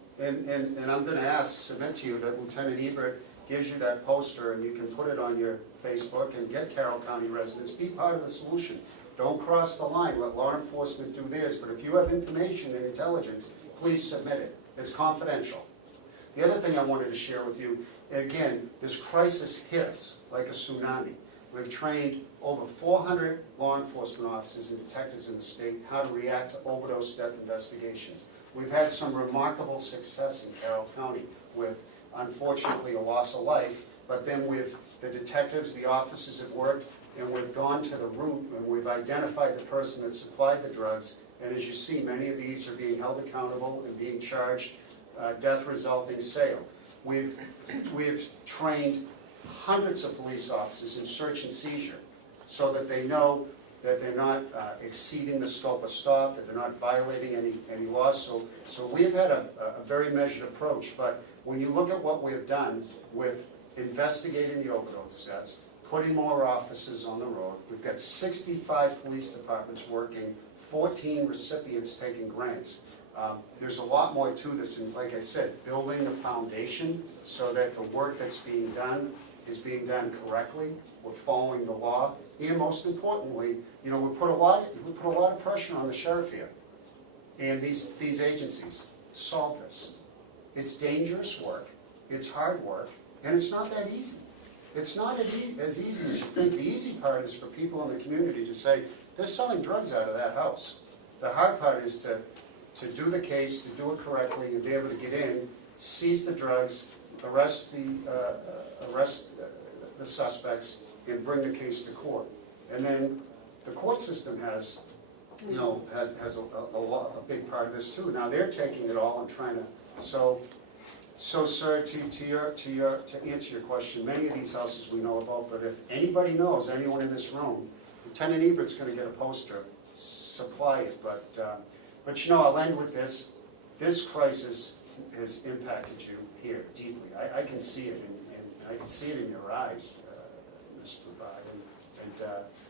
And I'm going to submit to you that Lieutenant Ebert gives you that poster, and you can put it on your Facebook and get Carroll County residents. Be part of the solution. Don't cross the line. Let law enforcement do theirs. But if you have information and intelligence, please submit it. It's confidential. The other thing I wanted to share with you, again, this crisis hit us like a tsunami. We've trained over 400 law enforcement officers and detectives in the state how to react to overdose death investigations. We've had some remarkable success in Carroll County with, unfortunately, a loss of life, but then with the detectives, the officers have worked, and we've gone to the root, and we've identified the person that supplied the drugs, and as you see, many of these are being held accountable and being charged death-resulting sale. We've trained hundreds of police officers in search and seizure so that they know that they're not exceeding the scope of stop, that they're not violating any laws. So we've had a very measured approach, but when you look at what we've done with investigating the overdose deaths, putting more officers on the road, we've got 65 police departments working, 14 recipients taking grants. There's a lot more to this, and like I said, building the foundation so that the work that's being done is being done correctly. We're following the law, and most importantly, you know, we put a lot of pressure on the sheriff here, and these agencies. Solve this. It's dangerous work, it's hard work, and it's not that easy. It's not as easy as you think. The easy part is for people in the community to say, they're selling drugs out of that house. The hard part is to do the case, to do it correctly, and be able to get in, seize the drugs, arrest the suspects, and bring the case to court. And then the court system has, you know, has a big part of this too. Now they're taking it all and trying to. So sir, to answer your question, many of these houses we know about, but if anybody knows, anyone in this room, Lieutenant Ebert's going to get a poster, supply it. But you know, I'll end with this. This crisis has impacted you here deeply. I can see it, and I can see it in your eyes, Mr. Bevard.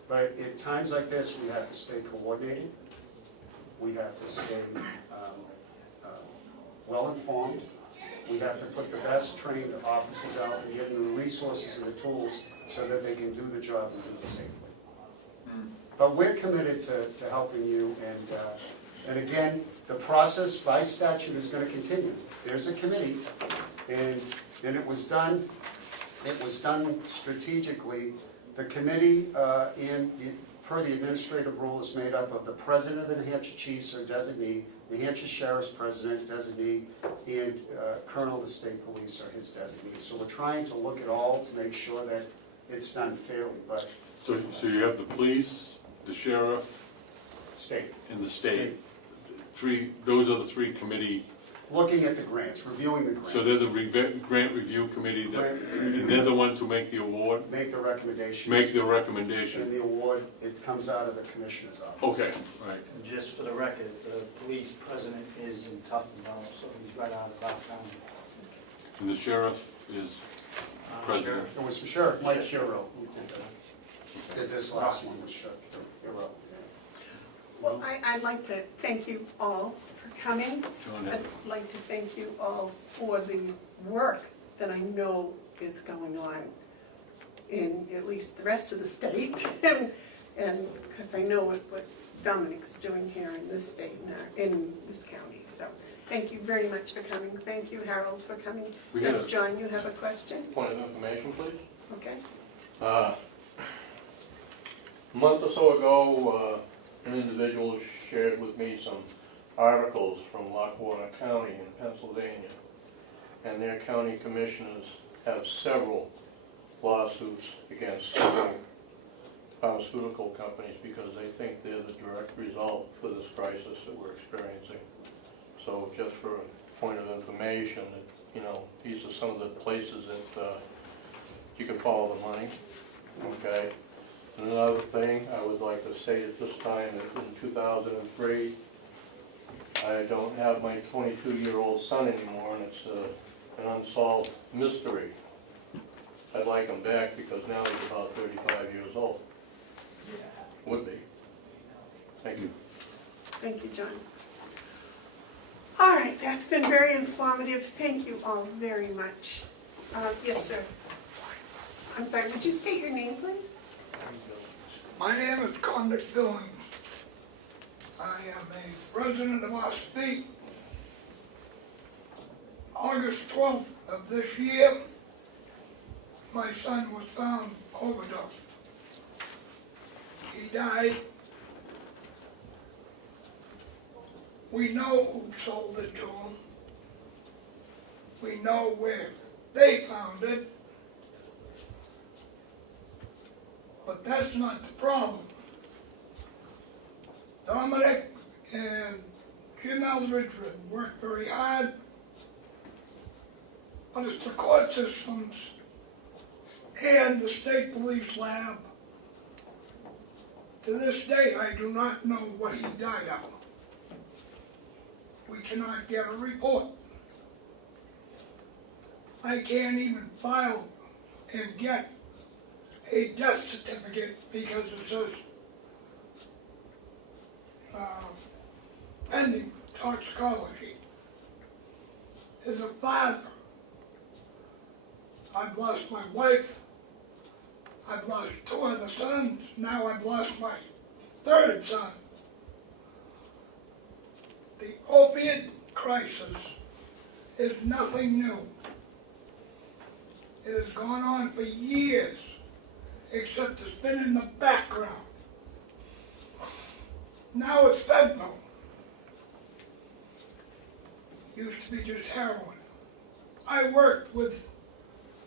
But at times like this, we have to stay coordinated. We have to stay well-informed. We have to put the best trained officers out and give them the resources and the tools so that they can do the job and do it safely. But we're committed to helping you, and again, the process by statute is going to continue. There's a committee, and it was done strategically. The committee, per the administrative rule, is made up of the president of the New Hampshire Chiefs or designee, New Hampshire Sheriff's president, designee, and Colonel of the State Police or his designee. So we're trying to look at all to make sure that it's done fairly, but So you have the police, the sheriff, state. and the state. Those are the three committee. Looking at the grants, reviewing the grants. So they're the grant review committee, and they're the ones who make the award? Make the recommendations. Make the recommendation. And the award, it comes out of the commissioner's office. Okay, right. And just for the record, the police president is in Tufton now, so he's right out of our county. And the sheriff is president. It was Sheriff Mike Hero who did this last one, was Sheriff Hero. Well, I'd like to thank you all for coming. John, I'd like to thank you all for the work that I know is going on in at least the rest of the state. and because I know what Dominic's doing here in this state, in this county. So thank you very much for coming. Thank you, Harold, for coming. Yes, John, you have a question? Point of information, please. Okay. A month or so ago, an individual shared with me some articles from Lockwater County in Pennsylvania, and their county commissioners have several lawsuits against several pharmaceutical companies because they think they're the direct result for this crisis that we're experiencing. So just for point of information, that, you know, these are some of the places that you can follow the money, okay? And another thing I would like to say at this time, that in 2003, I don't have my 22-year-old son anymore, and it's an unsolved mystery. I'd like him back because now he's about 35 years old. Would be. Thank you. Thank you, John. All right, that's been very informative. Thank you all very much. Yes, sir. I'm sorry, would you state your name, please? My name is Condit Billings. I am a resident of Ossipee. August 12th of this year, my son was found overdosed. He died. We know who sold it to him. We know where they found it. But that's not the problem. Dominic and Jim Eldridge worked very hard, but it's the court systems and the state police lab. To this day, I do not know what he died of. We cannot get a report. I can't even file and get a death certificate because it says pending toxicology. As a father, I've lost my wife, I've lost 2 other sons, now I've lost my 3rd son. The opiate crisis is nothing new. It has gone on for years, except it's been in the background. Now it's fentanyl. Used to be just heroin. I worked with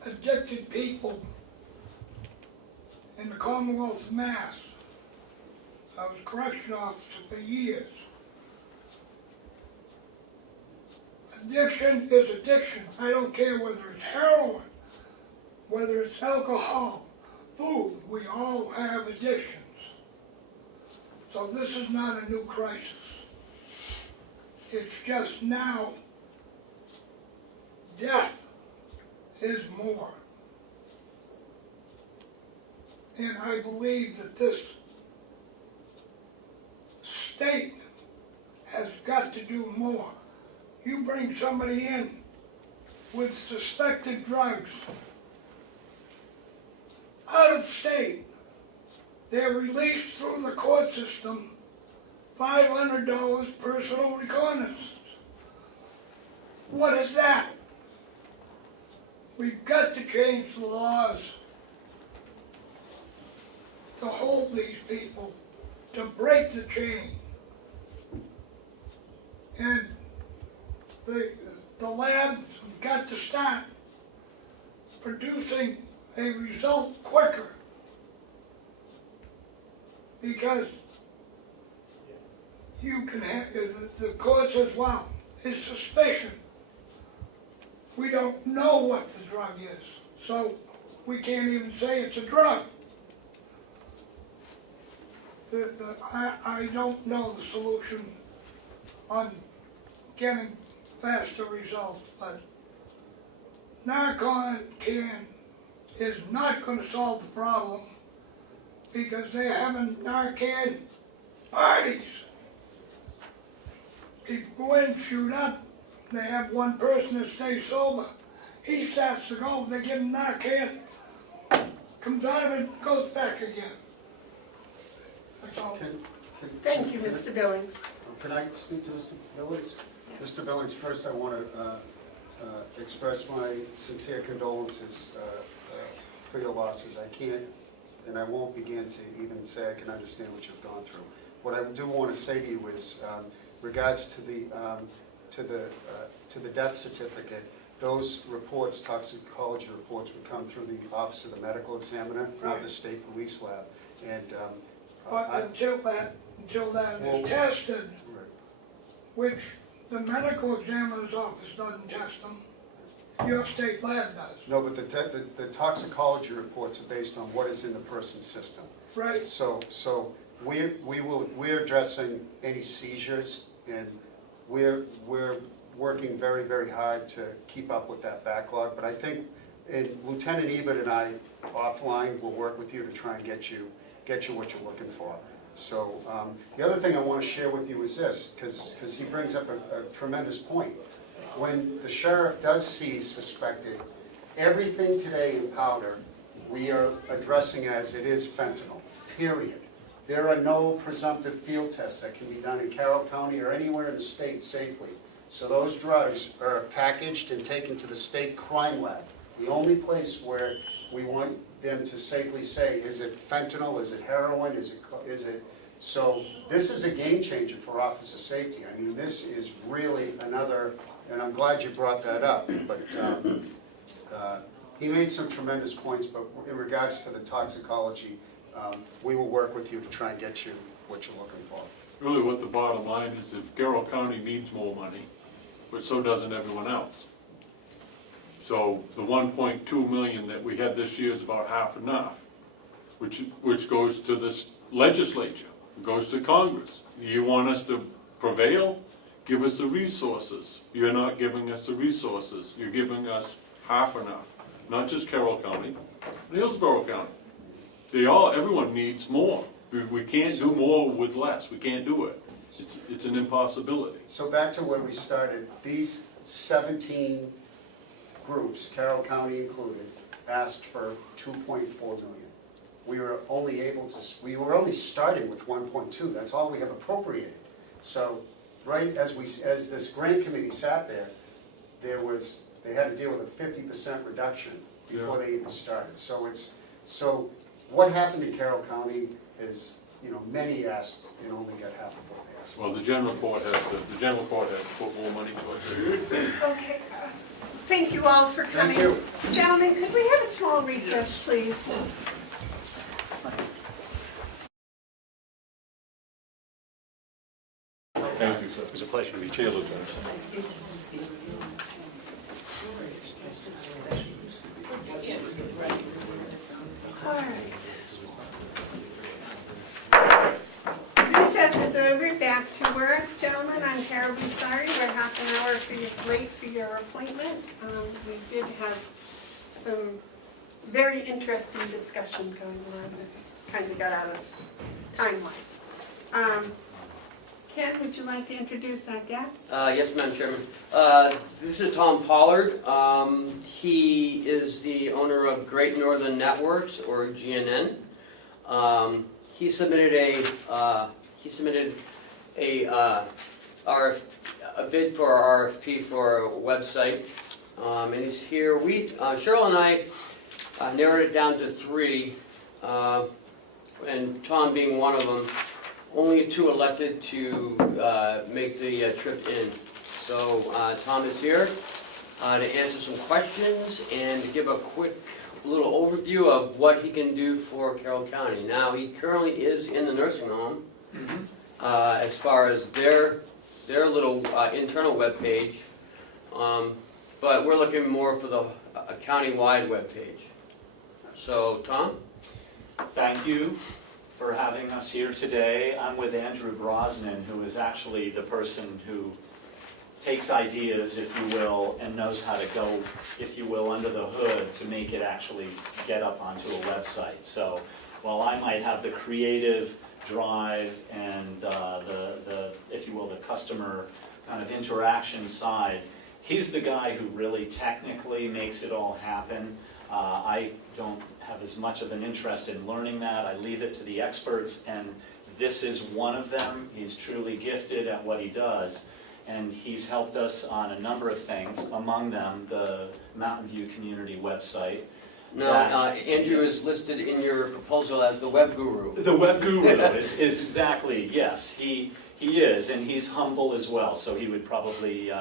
addicted people in the Commonwealth of Mass. I was a correction officer for years. Addiction is addiction. I don't care whether it's heroin, whether it's alcohol, food. We all have addictions. So this is not a new crisis. It's just now death is more. And I believe that this state has got to do more. You bring somebody in with suspected drugs out of state, they're released through the court system, $500 personal reconnaissance. What is that? We've got to change the laws to hold these people, to break the chain. And the labs have got to start producing a result quicker, because you can have, the court says, wow, it's suspicion. We don't know what the drug is, so we can't even say it's a drug. I don't know the solution on getting faster results, but Narcan is not going to solve the problem, because they're having Narcan parties. People go in, shoot up, they have one person that stays sober. He starts to go, they give him Narcan, comes out of it, goes back again. That's all. Thank you, Mr. Billings. Can I speak to Mr. Billings? Mr. Billings, first I want to express my sincere condolences for your losses. I can't and I won't begin to even say I can understand what you've gone through. What I do want to say to you is, regards to the death certificate, those reports, toxicology reports, would come through the Office of the Medical Examiner, not the State Police Lab. And but until that is tested, which The medical examiner's office doesn't test them. Your state lab does. No, but the toxicology reports are based on what is in the person's system. Right. So we're addressing any seizures, and we're working very, very hard to keep up with that backlog. But I think Lieutenant Ebert and I, offline, will work with you to try and get you what you're looking for. So the other thing I want to share with you is this, because he brings up a tremendous point. When the sheriff does seize suspected, everything today in powder, we are addressing as it is fentanyl, period. There are no presumptive field tests that can be done in Carroll County or anywhere in the state safely. So those drugs are packaged and taken to the state crime lab, the only place where we want them to safely say, is it fentanyl, is it heroin, is it, so this is a game changer for officer safety. I mean, this is really another, and I'm glad you brought that up, but he made some tremendous points, but in regards to the toxicology, we will work with you to try and get you what you're looking for. Really what the bottom line is, if Carroll County needs more money, but so doesn't everyone else. So the 1.2 million that we had this year is about half enough, which goes to the legislature, goes to Congress. You want us to prevail? Give us the resources. You're not giving us the resources. You're giving us half enough. Not just Carroll County, Hillsborough County. Everyone needs more. We can't do more with less. We can't do it. It's an impossibility. So back to where we started, these 17 groups, Carroll County included, asked for 2.4 million. We were only starting with 1.2. That's all we have appropriated. So right as this grant committee sat there, they had to deal with a 50% reduction before they even started. So what happened in Carroll County is, many asked and only got half of what they asked. Well, the general court has to put more money towards it. Okay, thank you all for coming. Thank you. Gentlemen, could we have a small recess, please? Thank you, sir. It was a pleasure to meet you. Taylor does. All right. Recess is over, back to work. Gentlemen, I'm terribly sorry we're half an hour late for your appointment. We did have some very interesting discussion going on that kind of got out of time-wise. Ken, would you like to introduce our guests? Yes, Madam Chairman. This is Tom Pollard. He is the owner of Great Northern Networks, or GNN. He submitted a bid for our RFP for a website, and he's here. Cheryl and I narrowed it down to 3, and Tom being one of them. Only 2 elected to make the trip in. So Tom is here to answer some questions and to give a quick little overview of what he can do for Carroll County. Now, he currently is in the nursing home as far as their little internal webpage, but we're looking more for a county-wide webpage. So, Tom? Thank you for having us here today. I'm with Andrew Brosnan, who is actually the person who takes ideas, if you will, and knows how to go, if you will, under the hood to make it actually get up onto a website. So while I might have the creative drive and the, if you will, the customer kind of interaction side, he's the guy who really technically makes it all happen. I don't have as much of an interest in learning that. I leave it to the experts, and this is one of them. He's truly gifted at what he does, and he's helped us on a number of things, among them the Mountain View Community website. Now, Andrew is listed in your proposal as the web guru. The web guru is exactly, yes, he is, and he's humble as well, so he would probably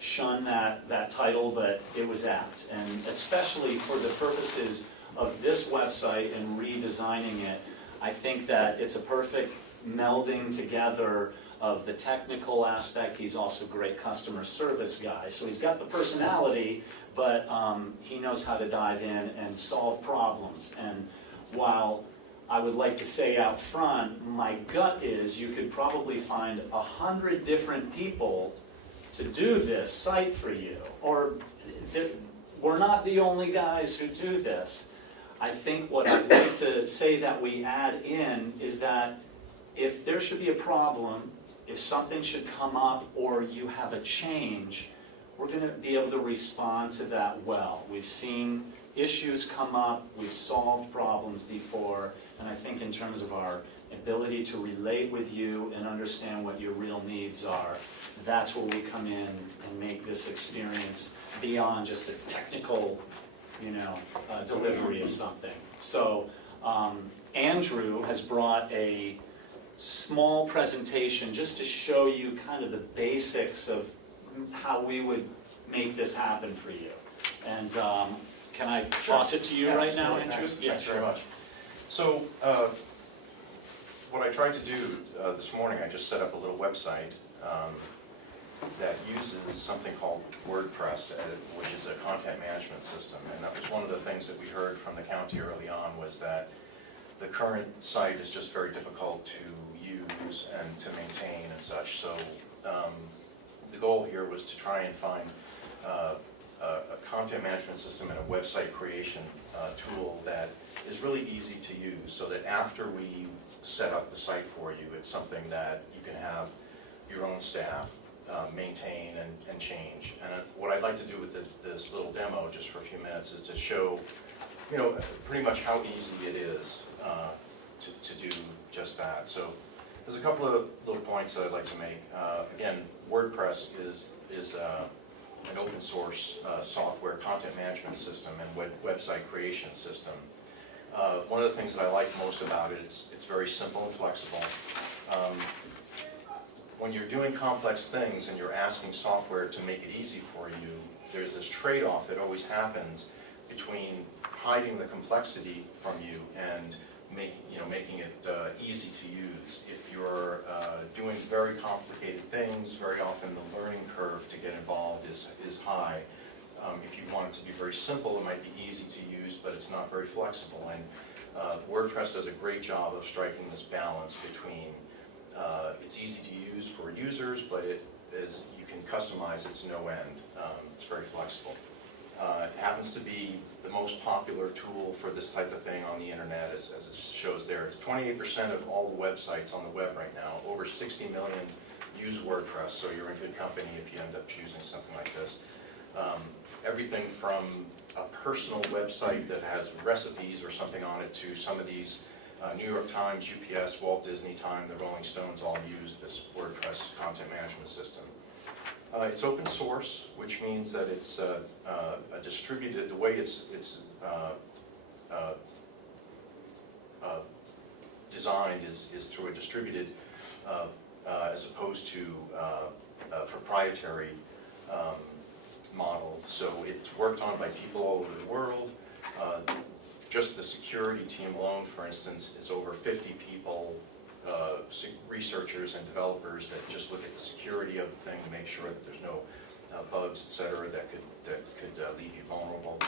shun that title, but it was apt. And especially for the purposes of this website and redesigning it, I think that it's a perfect melding together of the technical aspect. He's also a great customer service guy. So he's got the personality, but he knows how to dive in and solve problems. And while I would like to say out front, my gut is you could probably find 100 different people to do this site for you. Or we're not the only guys who do this. I think what I'd like to say that we add in is that if there should be a problem, if something should come up or you have a change, we're going to be able to respond to that well. We've seen issues come up, we've solved problems before, and I think in terms of our ability to relate with you and understand what your real needs are, that's where we come in and make this experience beyond just a technical, delivery of something. So Andrew has brought a small presentation just to show you kind of the basics of how we would make this happen for you. And can I toss it to you right now, Andrew? Thanks very much. So what I tried to do this morning, I just set up a little website that uses something called WordPress, which is a content management system. And that was one of the things that we heard from the county early on, was that the current site is just very difficult to use and to maintain and such. So the goal here was to try and find a content management system and a website creation tool that is really easy to use, so that after we set up the site for you, it's something that you can have your own staff maintain and change. And what I'd like to do with this little demo, just for a few minutes, is to show, pretty much how easy it is to do just that. So there's a couple of little points that I'd like to make. Again, WordPress is an open source software content management system and website creation system. One of the things that I like most about it, it's very simple and flexible. When you're doing complex things and you're asking software to make it easy for you, there's this trade-off that always happens between hiding the complexity from you and making it easy to use. If you're doing very complicated things, very often the learning curve to get involved is high. If you want it to be very simple, it might be easy to use, but it's not very flexible. And WordPress does a great job of striking this balance between it's easy to use for users, but you can customize it to no end. It's very flexible. It happens to be the most popular tool for this type of thing on the internet, as it shows there. It's 28% of all the websites on the web right now. Over 60 million use WordPress, so you're in good company if you end up choosing something like this. Everything from a personal website that has recipes or something on it to some of these New York Times, UPS, Walt Disney Time, the Rolling Stones all use this WordPress content management system. It's open source, which means that it's a distributed, the way it's designed is through a distributed as opposed to a proprietary model. So it's worked on by people all over the world. Just the security team alone, for instance, is over 50 people, researchers and developers that just look at the security of the thing to make sure that there's no bugs, etc., that could leave you vulnerable.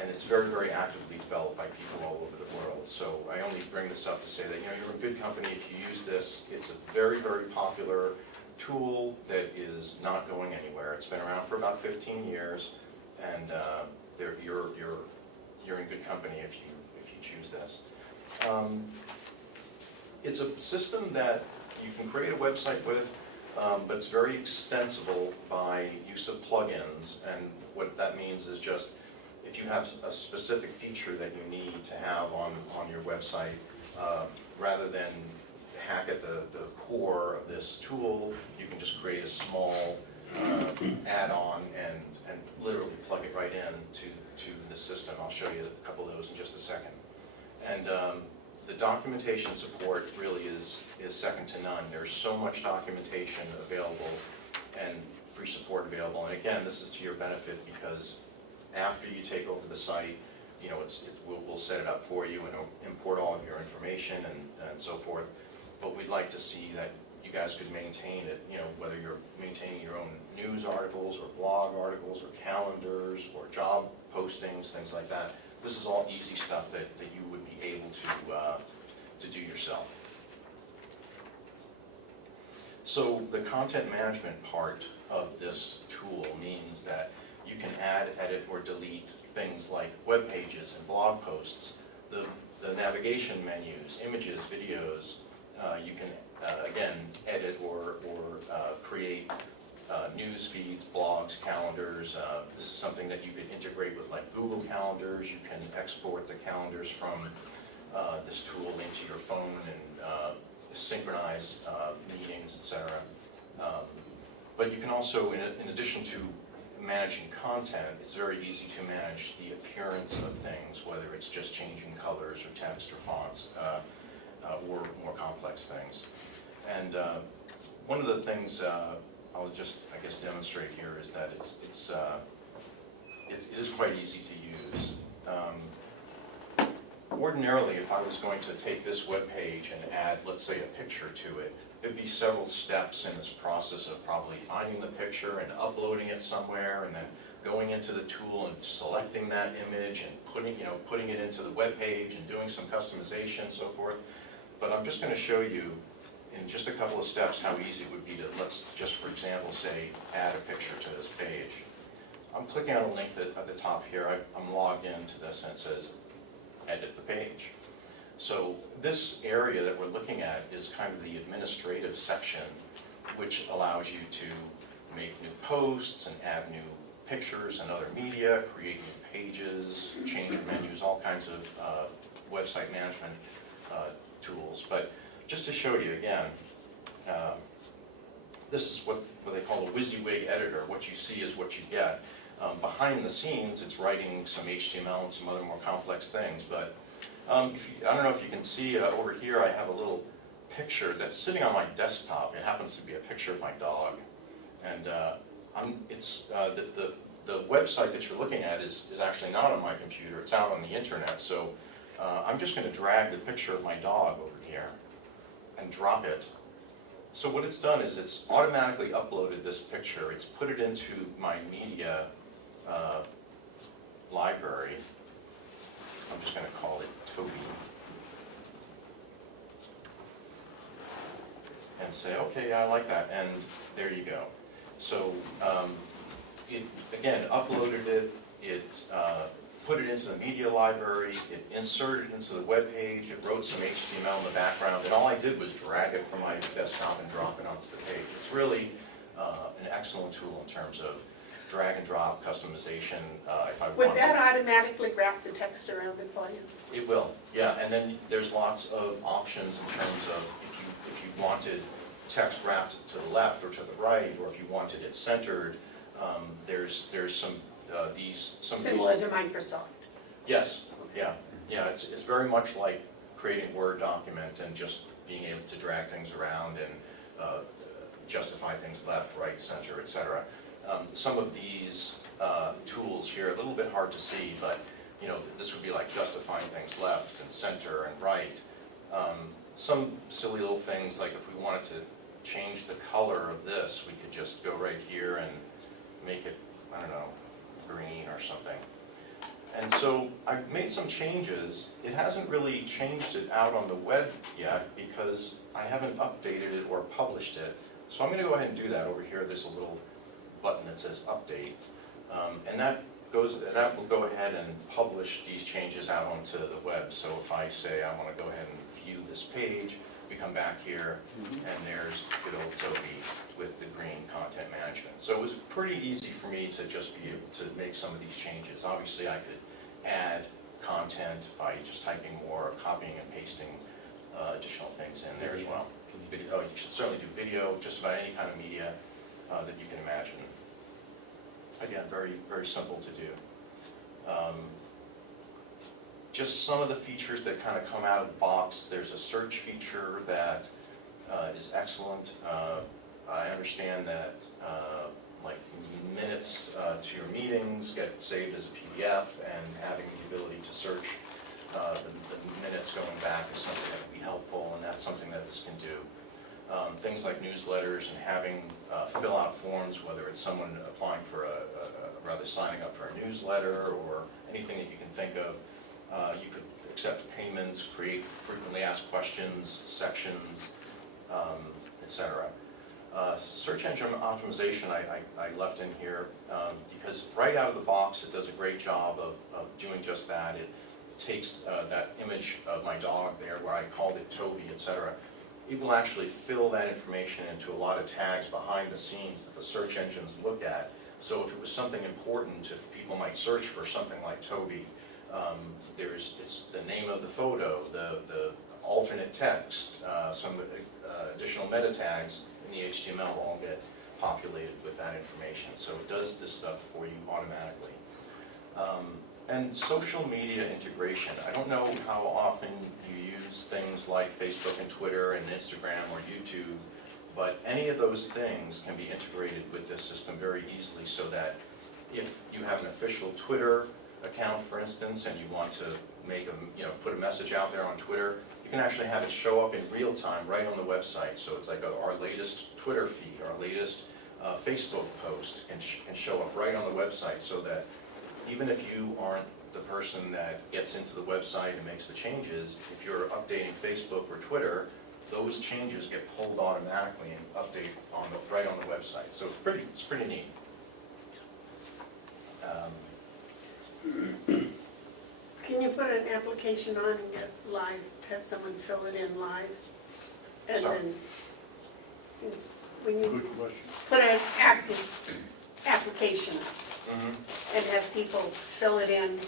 And it's very, very actively developed by people all over the world. So I only bring this up to say that you're in good company if you use this. It's a very, very popular tool that is not going anywhere. It's been around for about 15 years, and you're in good company if you choose this. It's a system that you can create a website with, but it's very extensible by use of plugins. And what that means is just if you have a specific feature that you need to have on your website, rather than hack at the core of this tool, you can just create a small add-on and literally plug it right in to the system. I'll show you a couple of those in just a second. And the documentation support really is second to none. There's so much documentation available and free support available. And again, this is to your benefit, because after you take over the site, we'll set it up for you and import all of your information and so forth. But we'd like to see that you guys could maintain it, whether you're maintaining your own news articles or blog articles or calendars or job postings, things like that. This is all easy stuff that you would be able to do yourself. So the content management part of this tool means that you can add, edit, or delete things like web pages and blog posts, the navigation menus, images, videos. You can, again, edit or create news feeds, blogs, calendars. This is something that you could integrate with like Google Calendars. You can export the calendars from this tool into your phone and synchronize meetings, etc. But you can also, in addition to managing content, it's very easy to manage the appearance of things, whether it's just changing colors or text or fonts, or more complex things. And one of the things I'll just, I guess, demonstrate here is that it is quite easy to use. Ordinarily, if I was going to take this web page and add, let's say, a picture to it, there'd be several steps in this process of probably finding the picture and uploading it somewhere, and then going into the tool and selecting that image and putting it into the web page and doing some customization and so forth. But I'm just going to show you in just a couple of steps how easy it would be to, let's just, for example, say, add a picture to this page. I'm clicking on a link at the top here. I'm logged into this, and it says edit the page. So this area that we're looking at is kind of the administrative section, which allows you to make new posts and add new pictures and other media, create new pages, change menus, all kinds of website management tools. But just to show you again, this is what they call a WYSIWYG editor. What you see is what you get. Behind the scenes, it's writing some HTML and some other more complex things. But I don't know if you can see over here, I have a little picture that's sitting on my desktop. It happens to be a picture of my dog. And the website that you're looking at is actually not on my computer. It's out on the internet. So I'm just going to drag the picture of my dog over here and drop it. So what it's done is it's automatically uploaded this picture. It's put it into my media library. I'm just going to call it Toby. And say, okay, I like that. And there you go. So it, again, uploaded it. It put it into the media library. It inserted it into the web page. It wrote some HTML in the background. And all I did was drag it from my desktop and drop it onto the page. It's really an excellent tool in terms of drag and drop customization. If I Would want that automatically wrap the text around it for you? It will, yeah. And then there's lots of options in terms of if you wanted text wrapped to the left or to the right, or if you wanted it centered. There's some Similar to Microsoft. Yes, yeah. It's very much like creating a Word document and just being able to drag things around and justify things left, right, center, etc. Some of these tools here are a little bit hard to see, but this would be like justifying things left and center and right. Some silly little things, like if we wanted to change the color of this, we could just go right here and make it, I don't know, green or something. And so I've made some changes. It hasn't really changed it out on the web yet because I haven't updated it or published it. So I'm going to go ahead and do that over here. There's a little button that says update. And that will go ahead and publish these changes out onto the web. So if I say I want to go ahead and view this page, we come back here, and there's good old Toby with the green content management. So it was pretty easy for me to just be able to make some of these changes. Obviously, I could add content by just typing more, or copying and pasting additional things in there as well. Video, you should certainly do video, just about any kind of media that you can imagine. Again, very, very simple to do. Just some of the features that kind of come out of the box. There's a search feature that is excellent. I understand that like minutes to your meetings get saved as a PDF, and having the ability to search the minutes going back is something that would be helpful, and that's something that this can do. things like newsletters and having fill out forms, whether it's someone applying for rather signing up for a newsletter or anything that you can think of. You could accept payments, create frequently asked questions, sections, etc. Search engine optimization I left in here because right out of the box it does a great job of doing just that. It takes that image of my dog there where I called it Toby, etc. It will actually fill that information into a lot of tags behind the scenes that the search engines look at. So if it was something important, if people might search for something like Toby, it's the name of the photo, the alternate text, some additional meta tags in the HTML will all get populated with that information. So it does this stuff for you automatically. And social media integration. I don't know how often you use things like Facebook and Twitter and Instagram or YouTube, but any of those things can be integrated with this system very easily so that if you have an official Twitter account, for instance, and you want to make put a message out there on Twitter, you can actually have it show up in real time right on the website. So it's like our latest Twitter feed, our latest Facebook post can show up right on the website, so that even if you aren't the person that gets into the website and makes the changes, if you're updating Facebook or Twitter, those changes get pulled automatically and update right on the website. So it's pretty neat. Can you put an application on and get live, have someone fill it in live? And Sorry? then, when you Good question. put an active application and have people fill it in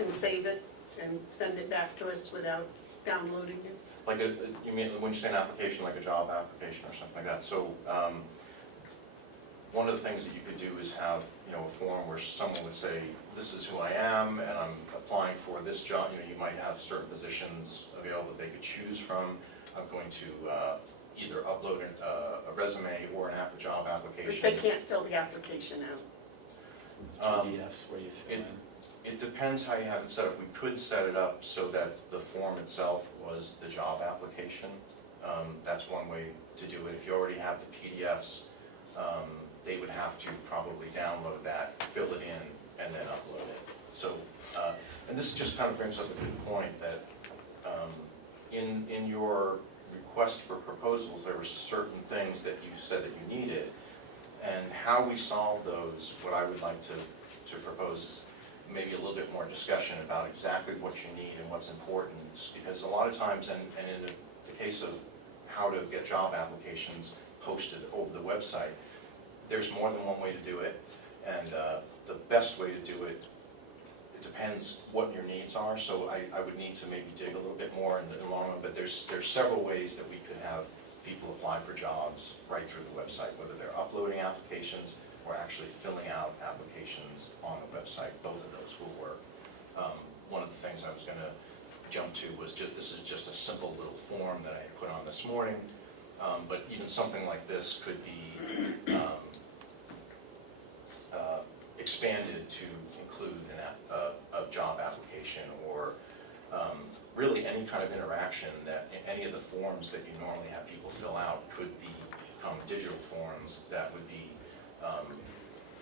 and save it and send it back to us without downloading it? Like you mean when you say an application, like a job application or something like that? So one of the things that you could do is have a form where someone would say, this is who I am and I'm applying for this job. You might have certain positions available that they could choose from. I'm going to either upload a resume or an job application. But they can't fill the application out. PDFs where you fill in. It depends how you have it set up. We could set it up so that the form itself was the job application. That's one way to do it. If you already have the PDFs, they would have to probably download that, fill it in, and then upload it. So, and this just kind of brings up a good point that in your request for proposals, there were certain things that you said that you needed. And how we solve those, what I would like to propose is maybe a little bit more discussion about exactly what you need and what's important. Because a lot of times, and in the case of how to get job applications posted over the website, there's more than one way to do it. And the best way to do it, it depends what your needs are. So I would need to maybe dig a little bit more in the long run, but there's several ways that we could have people apply for jobs right through the website, whether they're uploading applications or actually filling out applications on the website. Both of those will work. One of the things I was going to jump to was this is just a simple little form that I put on this morning, but even something like this could be expanded to include a job application or really any kind of interaction that any of the forms that you normally have people fill out could become digital forms that would be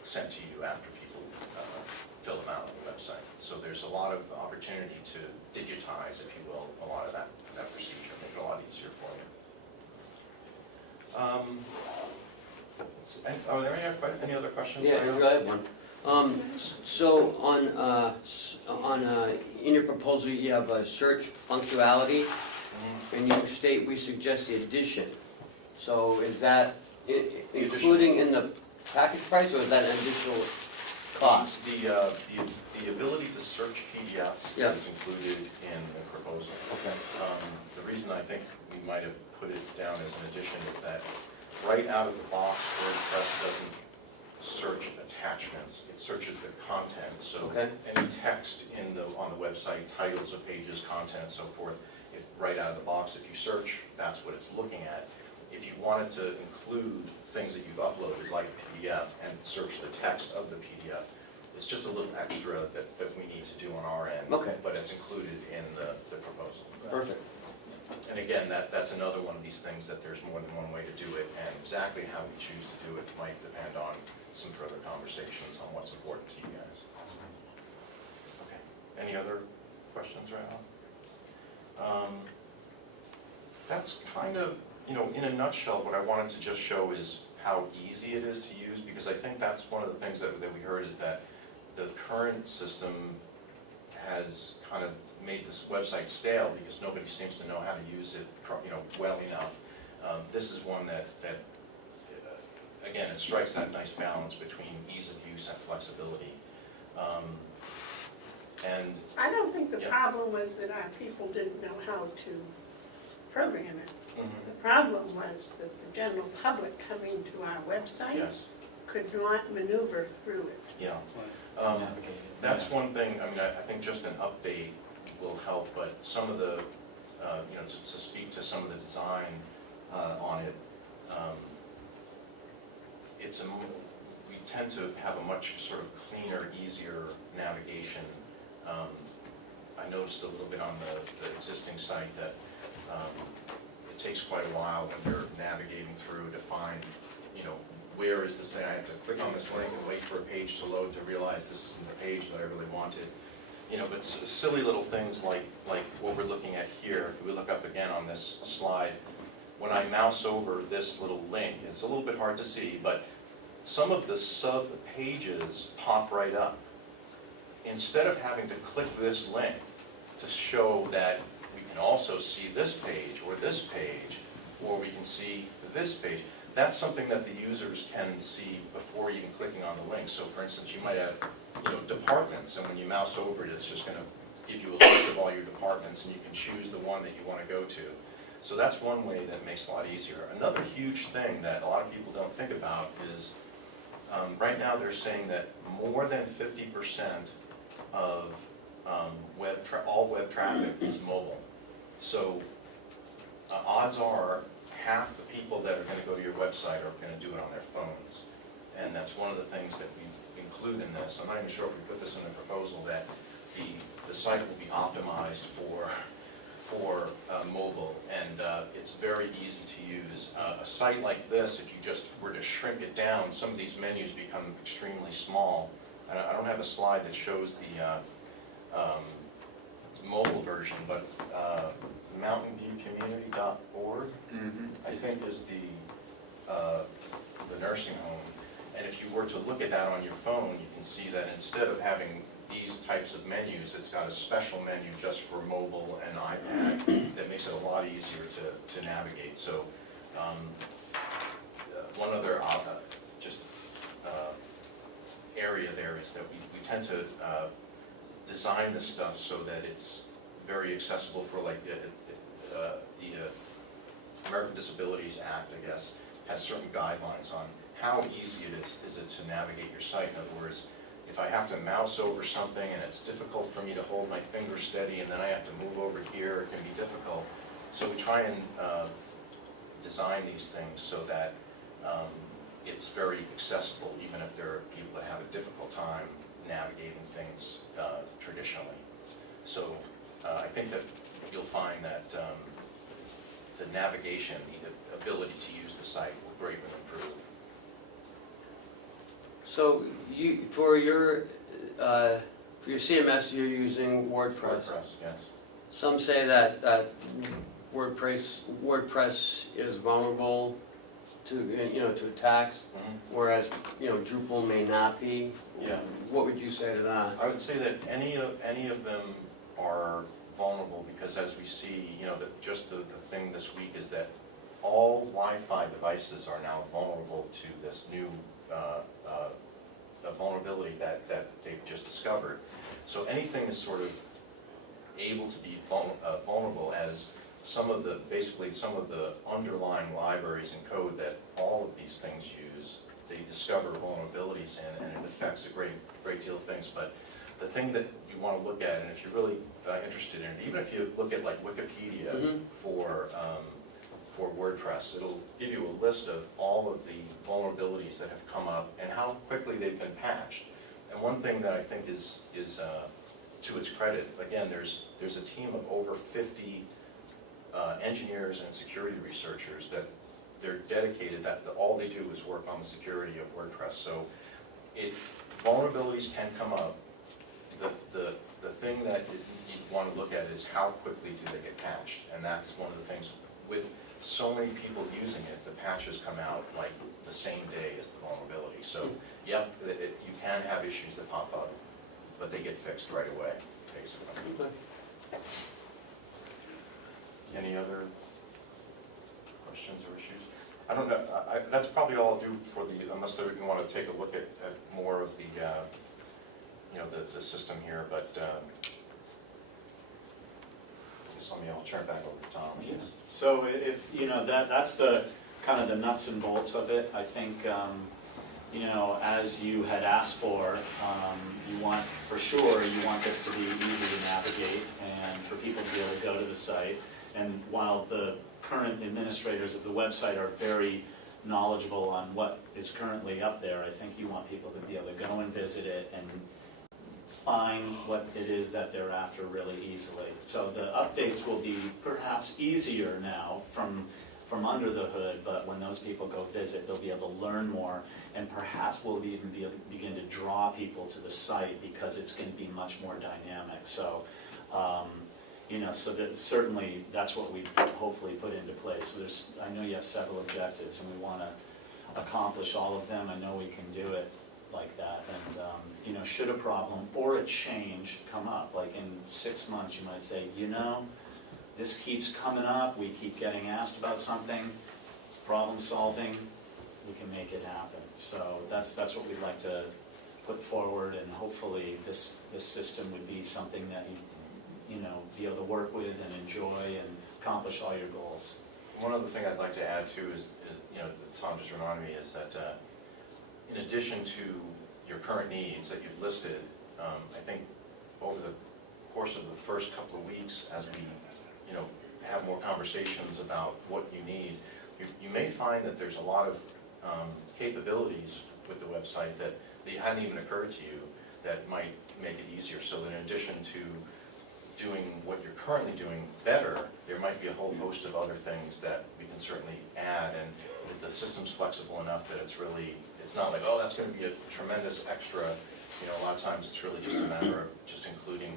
sent to you after people fill them out on the website. So there's a lot of opportunity to digitize, if you will, a lot of that procedure, make it a lot easier for you. Are there any other questions? Yeah, I have one. So in your proposal, you have a search functionality, and you state we suggest the addition. So is that including in the package price, or is that an additional cost? The ability to search PDFs is included in the proposal. Okay. The reason I think we might have put it down as an addition is that right out of the box, WordPress doesn't search attachments, it searches the content. So any text on the website, titles of pages, content, and so forth, if right out of the box, if you search, that's what it's looking at. If you wanted to include things that you've uploaded, like a PDF, and search the text of the PDF, it's just a little extra that we need to do on our end, but it's included in the proposal. Perfect. And again, that's another one of these things that there's more than one way to do it, and exactly how we choose to do it might depend on some further conversations on what's important to you guys. Okay, any other questions right now? That's kind of, in a nutshell, what I wanted to just show is how easy it is to use, because I think that's one of the things that we heard is that the current system has kind of made this website stale because nobody seems to know how to use it, well enough. This is one that again, it strikes that nice balance between ease of use and flexibility. And I don't think the Yeah. problem was that our people didn't know how to program it. mhm, The problem was that the general public coming to our website yes, could not maneuver through it. yeah. Navigate it. That's one thing, I mean, I think just an update will help, but some of the, to speak to some of the design on it, we tend to have a much sort of cleaner, easier navigation. I noticed a little bit on the existing site that it takes quite a while when you're navigating through to find, where is this thing? I have to click on this link and wait for a page to load to realize this isn't the page that I really wanted. But silly little things like what we're looking at here, if we look up again on this slide, when I mouse over this little link, it's a little bit hard to see, but some of the sub-pages pop right up. Instead of having to click this link to show that we can also see this page, or we can see this page, that's something that the users can see before even clicking on the link. So for instance, you might have departments, and when you mouse over it, it's just going to give you a list of all your departments, and you can choose the one that you want to go to. So that's one way that makes it a lot easier. Another huge thing that a lot of people don't think about is, right now they're saying that more than 50% of all web traffic is mobile. So odds are half the people that are going to go to your website are going to do it on their phones. And that's one of the things that we include in this. I'm not even sure if we put this in the proposal, that the site will be optimized for mobile, and it's very easy to use. A site like this, if you just were to shrink it down, some of these menus become extremely small. And I don't have a slide that shows the mobile version, but mountainviewcommunity.org, I think, is the nursing home. And if you were to look at that on your phone, you can see that instead of having these types of menus, it's got a special menu just for mobile and iPad that makes it a lot easier to navigate. So one other area there is that we tend to design this stuff so that it's very accessible for, like, the American Disabilities Act, I guess, has certain guidelines on how easy it is it to navigate your site. In other words, if I have to mouse over something and it's difficult for me to hold my finger steady, and then I have to move over here, it can be difficult. So we try and design these things so that it's very accessible, even if there are people that have a difficult time navigating things traditionally. So I think that you'll find that the navigation, the ability to use the site will greatly improve. So for your CMS, you're using WordPress. WordPress, yes. Some say that WordPress is vulnerable to attacks, whereas Drupal may not be. Yeah. What would you say to that? I would say that any of them are vulnerable, because as we see, the thing this week is that all Wi-Fi devices are now vulnerable to this new vulnerability that they've just discovered. So anything is sort of able to be vulnerable, as basically some of the underlying libraries and code that all of these things use, they discover vulnerabilities in, and it affects a great deal of things. But the thing that you want to look at, and if you're really interested in it, even if you look at like Wikipedia for WordPress, it'll give you a list of all of the vulnerabilities that have come up and how quickly they've been patched. And one thing that I think is to its credit, again, there's a team of over 50 engineers and security researchers that they're dedicated, that all they do is work on the security of WordPress. So if vulnerabilities can come up, the thing that you want to look at is how quickly do they get patched. And that's one of the things, with so many people using it, the patches come out like the same day as the vulnerability. So, yep, you can have issues that pop up, but they get fixed right away, basically. Any other questions or issues? I don't know, that's probably all I'll do for the, unless you want to take a look at more of the, you know, the system here, but I guess I'll turn it back over to Tom. Yeah. So if, you know, that's the kind of the nuts and bolts of it. I think, you know, as you had asked for, you want, for sure, you want this to be easy to navigate and for people to be able to go to the site. And while the current administrators of the website are very knowledgeable on what is currently up there, I think you want people to be able to go and visit it and find what it is that they're after really easily. So the updates will be perhaps easier now from under the hood, but when those people go visit, they'll be able to learn more, and perhaps we'll even be able to begin to draw people to the site because it's going to be much more dynamic. So, you know, so that certainly that's what we hopefully put into place. So there's, I know you have several objectives, and we want to accomplish all of them. I know we can do it like that, and you know, should a problem or a change come up, like in 6 months, you might say, you know, this keeps coming up, we keep getting asked about something, problem solving, we can make it happen. So that's what we'd like to put forward, and hopefully this system would be something that you know, be able to work with and enjoy and accomplish all your goals. One other thing I'd like to add too is you know, Tom just reminded me, is that in addition to your current needs that you've listed, I think over the course of the first couple of weeks, as we, you know, have more conversations about what you need, you may find that there's a lot of capabilities with the website that hadn't even occurred to you that might make it easier. So that in addition to doing what you're currently doing better, there might be a whole host of other things that we can certainly add, and the system's flexible enough that it's really, it's not like, oh, that's going to be a tremendous extra. You know, a lot of times it's really just a matter of just including,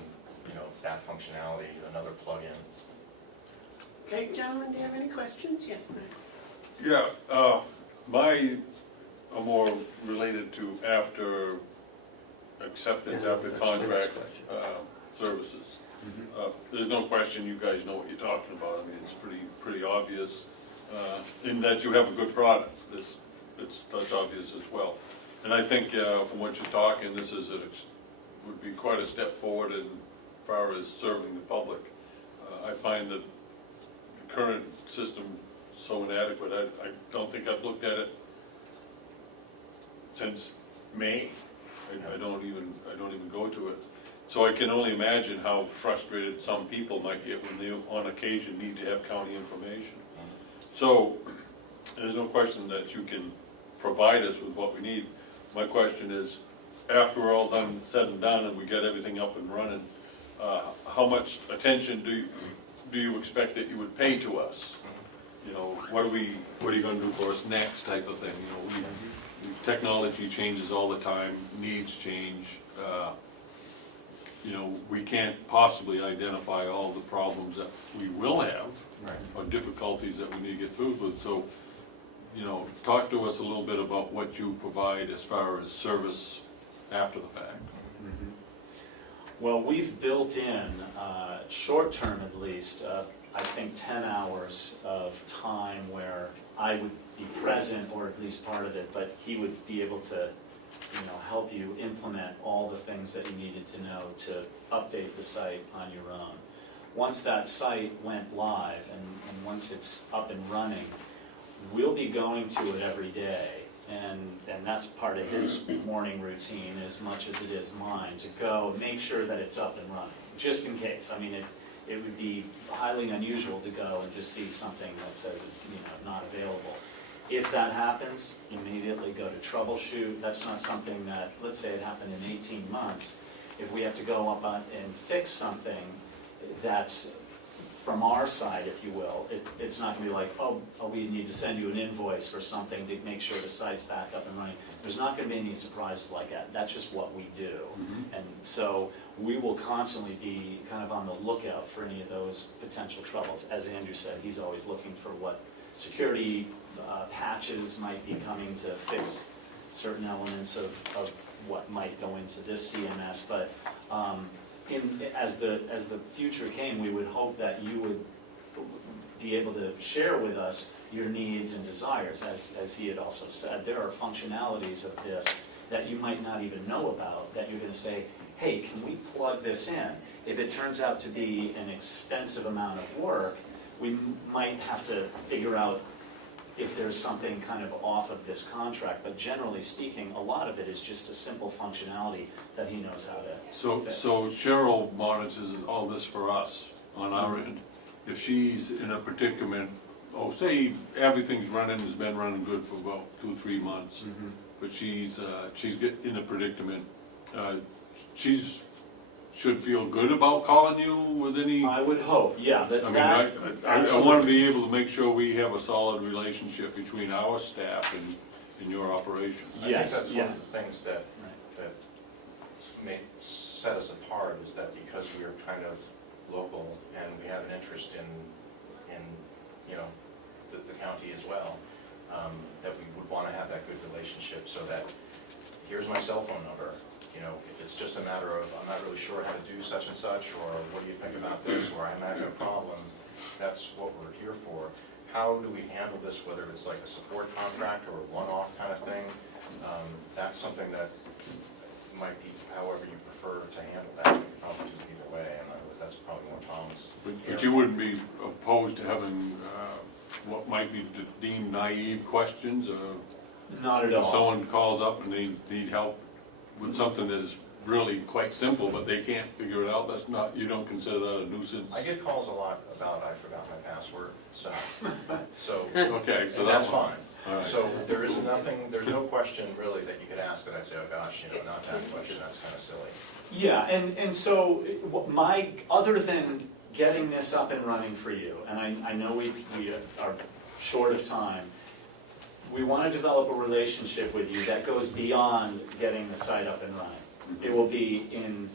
you know, that functionality, another plugin. Okay, gentlemen, do you have any questions? Yes, ma'am. Yeah, mine are more related to after acceptance, after contract services. There's no question you guys know what you're talking about. I mean, it's pretty obvious in that you have a good product. That's obvious as well. And I think from what you're talking, this is would be quite a step forward as far as serving the public. I find that the current system so inadequate. I don't think I've looked at it since May. I don't even go to it. So I can only imagine how frustrated some people might get when they, on occasion, need to have county information. So there's no question that you can provide us with what we need. My question is, after we're all done, said and done, and we get everything up and running, how much attention do you expect that you would pay to us? You know, what are you going to do for us next, type of thing? You know, technology changes all the time, needs change. You know, we can't possibly identify all the problems that we will have, right, or difficulties that we need to get through with. So, you know, talk to us a little bit about what you provide as far as service after the fact. Mm-hmm. Well, we've built in, short term at least, I think 10 hours of time where I would be present, or at least part of it, but he would be able to, you know, help you implement all the things that you needed to know to update the site on your own. Once that site went live and once it's up and running, we'll be going to it every day, and that's part of his morning routine as much as it is mine, to go make sure that it's up and running, just in case. I mean, it would be highly unusual to go and just see something that says, you know, not available. If that happens, immediately go to troubleshoot. That's not something that, let's say it happened in 18 months, if we have to go up and fix something that's from our side, if you will. It's not gonna be like, oh, we need to send you an invoice for something to make sure the site's back up and running. There's not gonna be any surprises like that. That's just what we do. And so we will constantly be kind of on the lookout for any of those potential troubles. As Andrew said, he's always looking for what security patches might be coming to fix certain elements of what might go into this CMS. But as the future came, we would hope that you would be able to share with us your needs and desires. As he had also said, there are functionalities of this that you might not even know about, that you're going to say, hey, can we plug this in? If it turns out to be an extensive amount of work, we might have to figure out if there's something kind of off of this contract. But generally speaking, a lot of it is just a simple functionality that he knows how to fix. So Cheryl monitors all this for us on our end. If she's in a predicament, say everything's has been running good for about 2-3 months, but she's in a predicament, should feel good about calling you with any. I would hope, yeah. I want to be able to make sure we have a solid relationship between our staff and your operations. I think that's one of the things that set us apart, is that because we are kind of local and we have an interest in the county as well, that we would want to have that good relationship, so that here's my cell phone number. If it's just a matter of, I'm not really sure how to do such and such, or what do you think about this, or I'm having a problem, that's what we're here for. How do we handle this, whether it's like a support contract or a one-off kind of thing? That's something that might be however you prefer to handle that. You can probably do it either way, and that's probably more Tom's. But you wouldn't be opposed to having what might be deemed naive questions, or Not at all. if someone calls up and they need help with something that is really quite simple, but they can't figure it out, you don't consider that a nuisance? I get calls a lot about, I forgot my password, so Okay, so that's fine. All right. So there's no question really that you could ask that I'd say, oh gosh, not that question, that's kind of silly. Yeah, and so other than getting this up and running for you, and I know we are short of time, we want to develop a relationship with you that goes beyond getting the site up and running. It will be in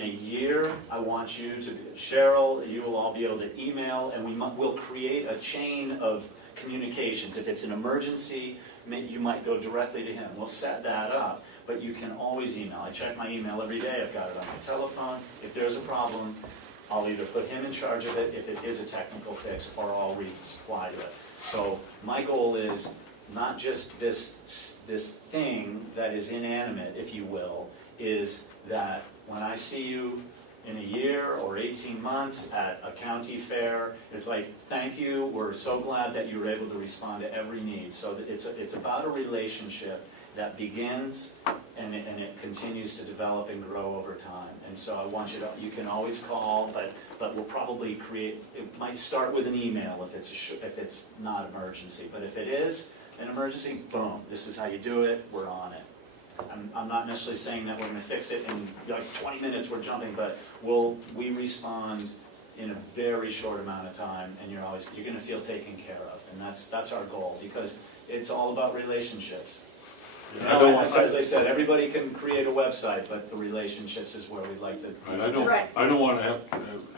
a year. I want you to, Cheryl, you will all be able to email, and we'll create a chain of communications. If it's an emergency, you might go directly to him. We'll set that up, but you can always email. I check my email every day. I've got it on my telephone. If there's a problem, I'll either put him in charge of it if it is a technical fix, or I'll reply to it. So my goal is not just this thing that is inanimate, if you will, is that when I see you in a year or 18 months at a county fair, it's like, thank you, we're so glad that you were able to respond to every need. So that it's about a relationship that begins and it continues to develop and grow over time. And so I want you can always call, but we'll probably it might start with an email if it's not emergency. But if it is an emergency, boom, this is how you do it, we're on it. I'm not necessarily saying that we're going to fix it in like 20 minutes, we're jumping, but we respond in a very short amount of time, and you're going to feel taken care of, and that's our goal, because it's all about relationships. As I said, everybody can create a website, but the relationships is where we'd like to. Right, I don't want to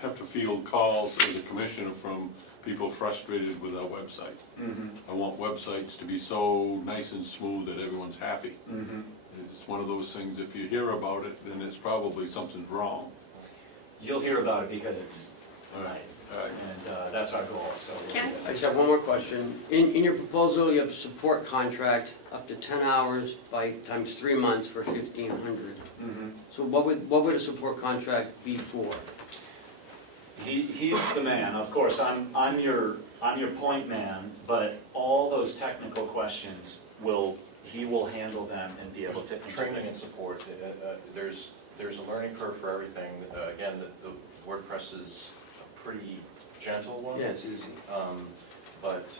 have to field calls as a commissioner from people frustrated with our website. I want websites to be so nice and smooth that everyone's happy. It's one of those things, if you hear about it, then it's probably something's wrong. You'll hear about it because it's right. And that's our goal. So I just have one more question. In your proposal, you have a support contract up to 10 hours by times 3 months for $1,500. So what would a support contract be for? He's the man. Of course, I'm your point man, but all those technical questions he will handle them and be able to training and support. There's a learning curve for everything. Again, the WordPress is a pretty gentle one. Yeah, it's easy. But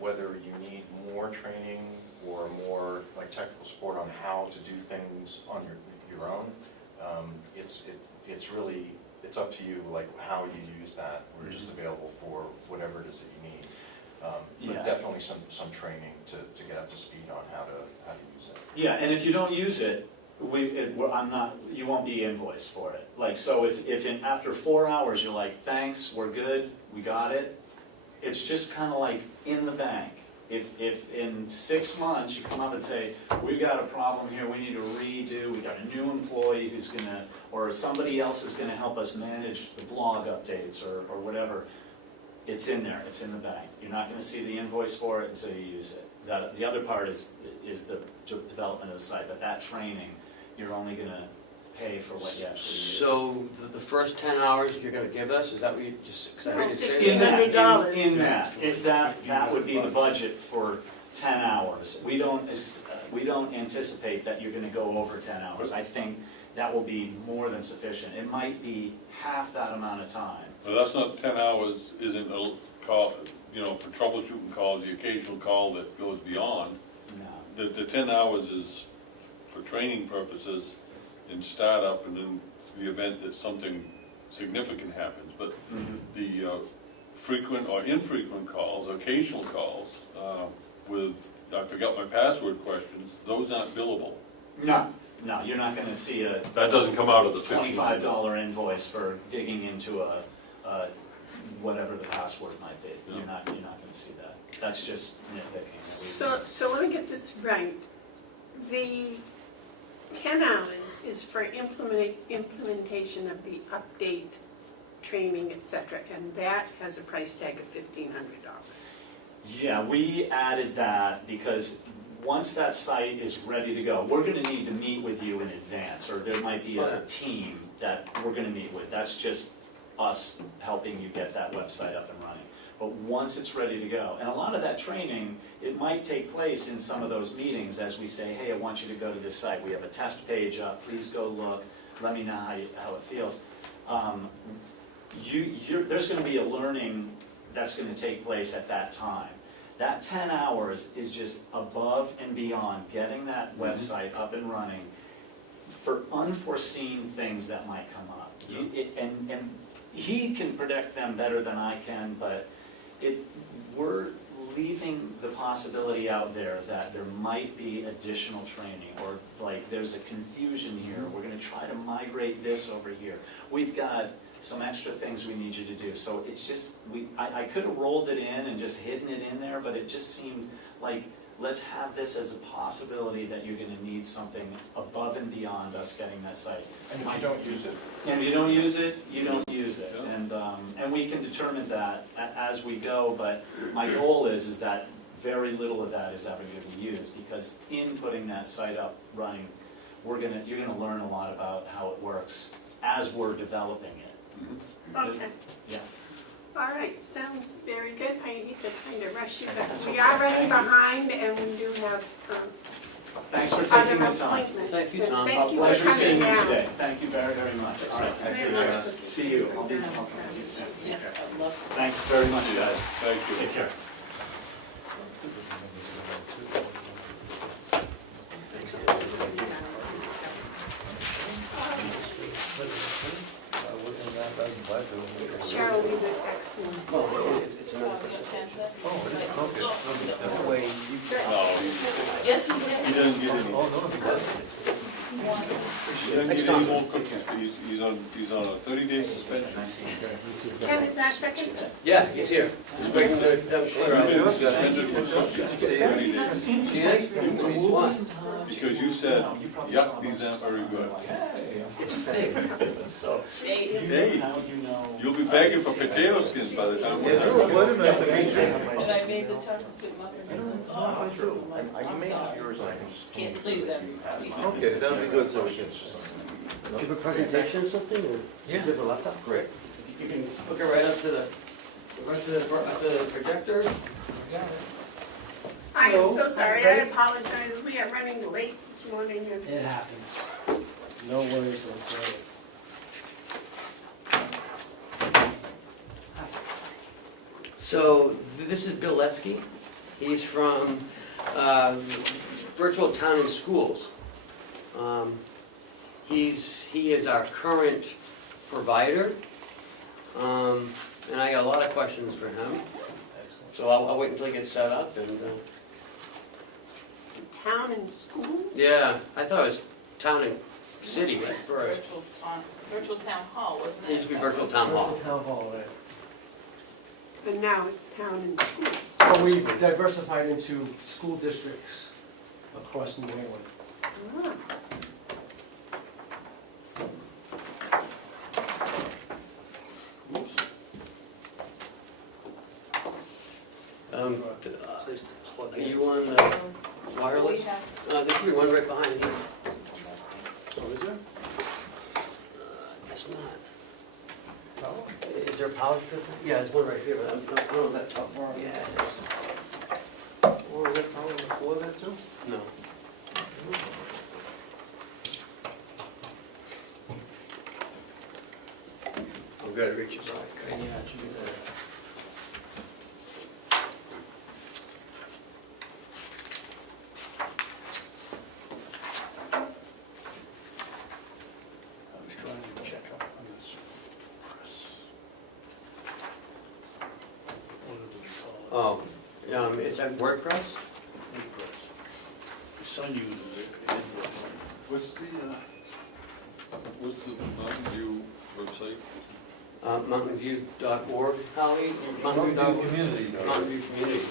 whether you need more training or more like technical support on how to do things on your own, it's really it's up to you, like, how you use that. We're just available for whatever it is that you need. Yeah. But definitely some training to get up to speed on how to use it. Yeah, and if you don't use it, you won't be invoiced for it. Like, so if after 4 hours you're like, thanks, we're good, we got it, it's just kind of like in the bank. If in 6 months you come up and say, we've got a problem here, we need to redo, we got a new employee who's gonna, or somebody else is gonna help us manage the blog updates or whatever, it's in there, it's in the bank. You're not gonna see the invoice for it until you use it. The other part is the development of the site, but that training, you're only gonna pay for what you actually use. So the first 10 hours you're gonna give us, is that what you just, because I heard you say In that? that, in that, that would be the budget for 10 hours. We don't anticipate that you're gonna go over 10 hours. I think that will be more than sufficient. It might be half that amount of time. Well, that's not, 10 hours isn't a call, for troubleshooting calls, the occasional call that goes beyond. No. The 10 hours is for training purposes in startup and in the event that something significant happens. But the frequent or infrequent calls, occasional calls with, I forgot my password questions, those aren't billable. No, you're not gonna see a That doesn't come out of the $25 invoice for digging into a whatever the password might be. Yeah. You're not gonna see that. That's just nitpicking. So let me get this right. The 10 hours is for implementation of the update, training, etc., and that has a price tag of $1,500. Yeah, we added that because once that site is ready to go, we're gonna need to meet with you in advance, or there might be a team that we're gonna meet with. That's just us helping you get that website up and running. But once it's ready to go, and a lot of that training, it might take place in some of those meetings as we say, hey, I want you to go to this site. We have a test page up, please go look, let me know how it feels. There's gonna be a learning that's gonna take place at that time. That 10 hours is just above and beyond getting that website up and running for unforeseen things that might come up. And he can predict them better than I can, but we're leaving the possibility out there that there might be additional training, or like there's a confusion here, we're gonna try to migrate this over here. We've got some extra things we need you to do. So it's just, I could have rolled it in and just hidden it in there, but it just seemed like, let's have this as a possibility that you're gonna need something above and beyond us getting that site. And if you don't use it, And if you don't use it, you don't use it. And we can determine that as we go, but my goal is that very little of that is ever gonna be used, because in putting that site up running, you're gonna learn a lot about how it works as we're developing it. Okay. Yeah. All right, sounds very good. I hate to kind of rush you, but That's we okay. are running Thank you. behind, and we do have Thanks for taking other the time. appointments. Thank you, Tom. Thank you for Pleasure seeing coming you down. today. Thank you very, very much. All right, Very take much. care. See you. I'll see you soon. Thanks very much, guys. Thank you. Take care. Cheryl, these are excellent. It's another person. Yes, he doesn't get any. He doesn't get any more cookies, but he's on a 30-day suspension. Ken, is that second? Yes, he's here. He's waiting to clear out. You've been suspended for cookies for 30 days. Yes? Why? Because you said, yup, these aren't very good. So, Dave, now you know. you'll be begging for potato skins by the time we're done. And I made the chocolate chip muffins. I can make yours, I Can't please everybody. Okay, that'll be good, so we can. Give a presentation or something, or? Yeah. Give a laptop? Great. You can hook it right up to the projector. I am so sorry, I apologize. We are running late this morning. And It happens. No worries whatsoever. So this is Bill Letsky. He's from Virtual Town and Schools. He is our current provider. And I got a lot of questions for him. So I'll wait until he gets set up and, Town and schools? yeah, I thought it was town and city at first. Virtual town hall, wasn't it? It used to be virtual town hall. Town hall, right. But now it's town and schools. Well, we've diversified into school districts across New England. Ah. Place to plug Are in. you on wireless? We have- There should be one right behind you. Oh, is there? Guess not. Is there a power strip? Yeah, there's one right here, but I don't know if that's how far. Yeah, it is. Or is that power on the floor there too? No. Oh, good, it reaches all right. Yeah, it should be there. I was trying to check up on this press. What do we call it? Oh, it's at WordPress? WordPress. My son uses it, and it works. What's the Mountain View website? MountainView.org, Howie? Mountain View Community. Mountain View Community.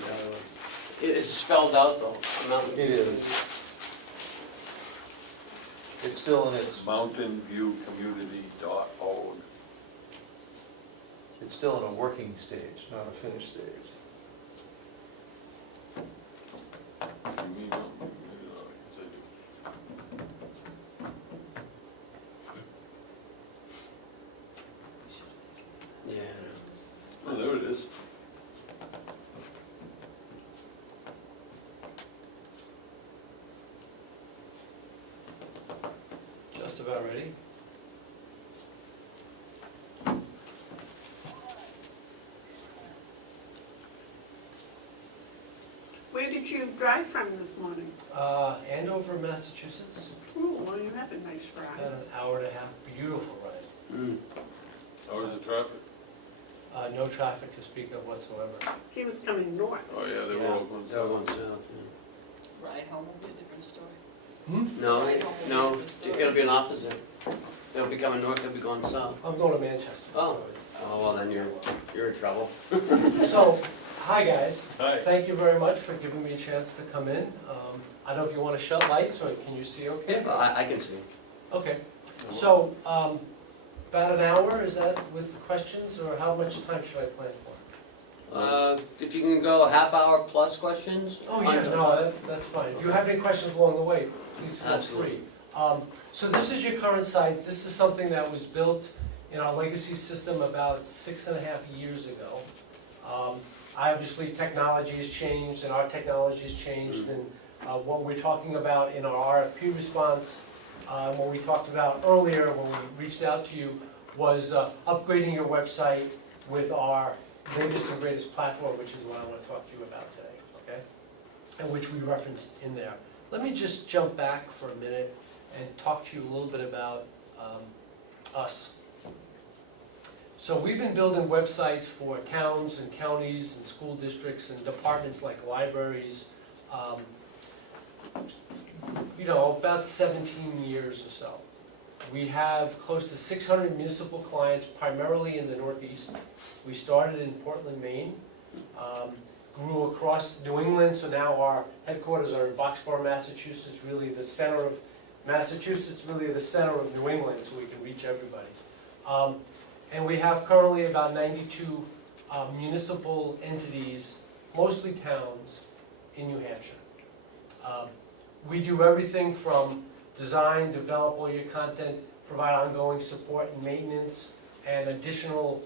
It is spelled out though, Mountain View. It is. It's still in its, mountainviewcommunity.org. it's still in a working stage, not a finished stage. You mean Mountain View? Yeah. Oh, there it is. Just about ready. Where did you drive from this morning? Andover, Massachusetts. Oh, well, you have a nice About ride. an hour and a half, beautiful ride. How is the traffic? No traffic to speak of whatsoever. He was coming north. Oh, yeah, they were Yeah. all going That one's south. south, Ride home will be a different story. No, it'll be an opposite. They'll be coming north, they'll be going south. I'm going to Manchester. Oh, well, then you're in trouble. So, hi guys. Hi. Thank you very much for giving me a chance to come in. I don't know if you want to shut lights or can you see okay? Well, I can see. Okay. So, about an hour, is that with questions or how much time should I plan for? If you can go half hour plus questions? Oh, yeah, no, that's fine. If you have any questions along the way, please feel Absolutely. free. So this is your current site. This is something that was built in our legacy system about 6.5 years ago. Obviously, technology has changed and our technology has changed. And what we're talking about in our RFP response, what we talked about earlier when we reached out to you was upgrading your website with our latest and greatest platform, which is what I want to talk to you about today, okay? And which we referenced in there. Let me just jump back for a minute and talk to you a little bit about us. So we've been building websites for towns and counties and school districts and departments like libraries, about 17 years or so. We have close to 600 municipal clients, primarily in the Northeast. We started in Portland, Maine, grew across New England, so now our headquarters are in Boxborough, Massachusetts, really the center of Massachusetts, really the center of New England, so we can reach everybody. And we have currently about 92 municipal entities, mostly towns, in New Hampshire. We do everything from design, develop all your content, provide ongoing support and maintenance, and additional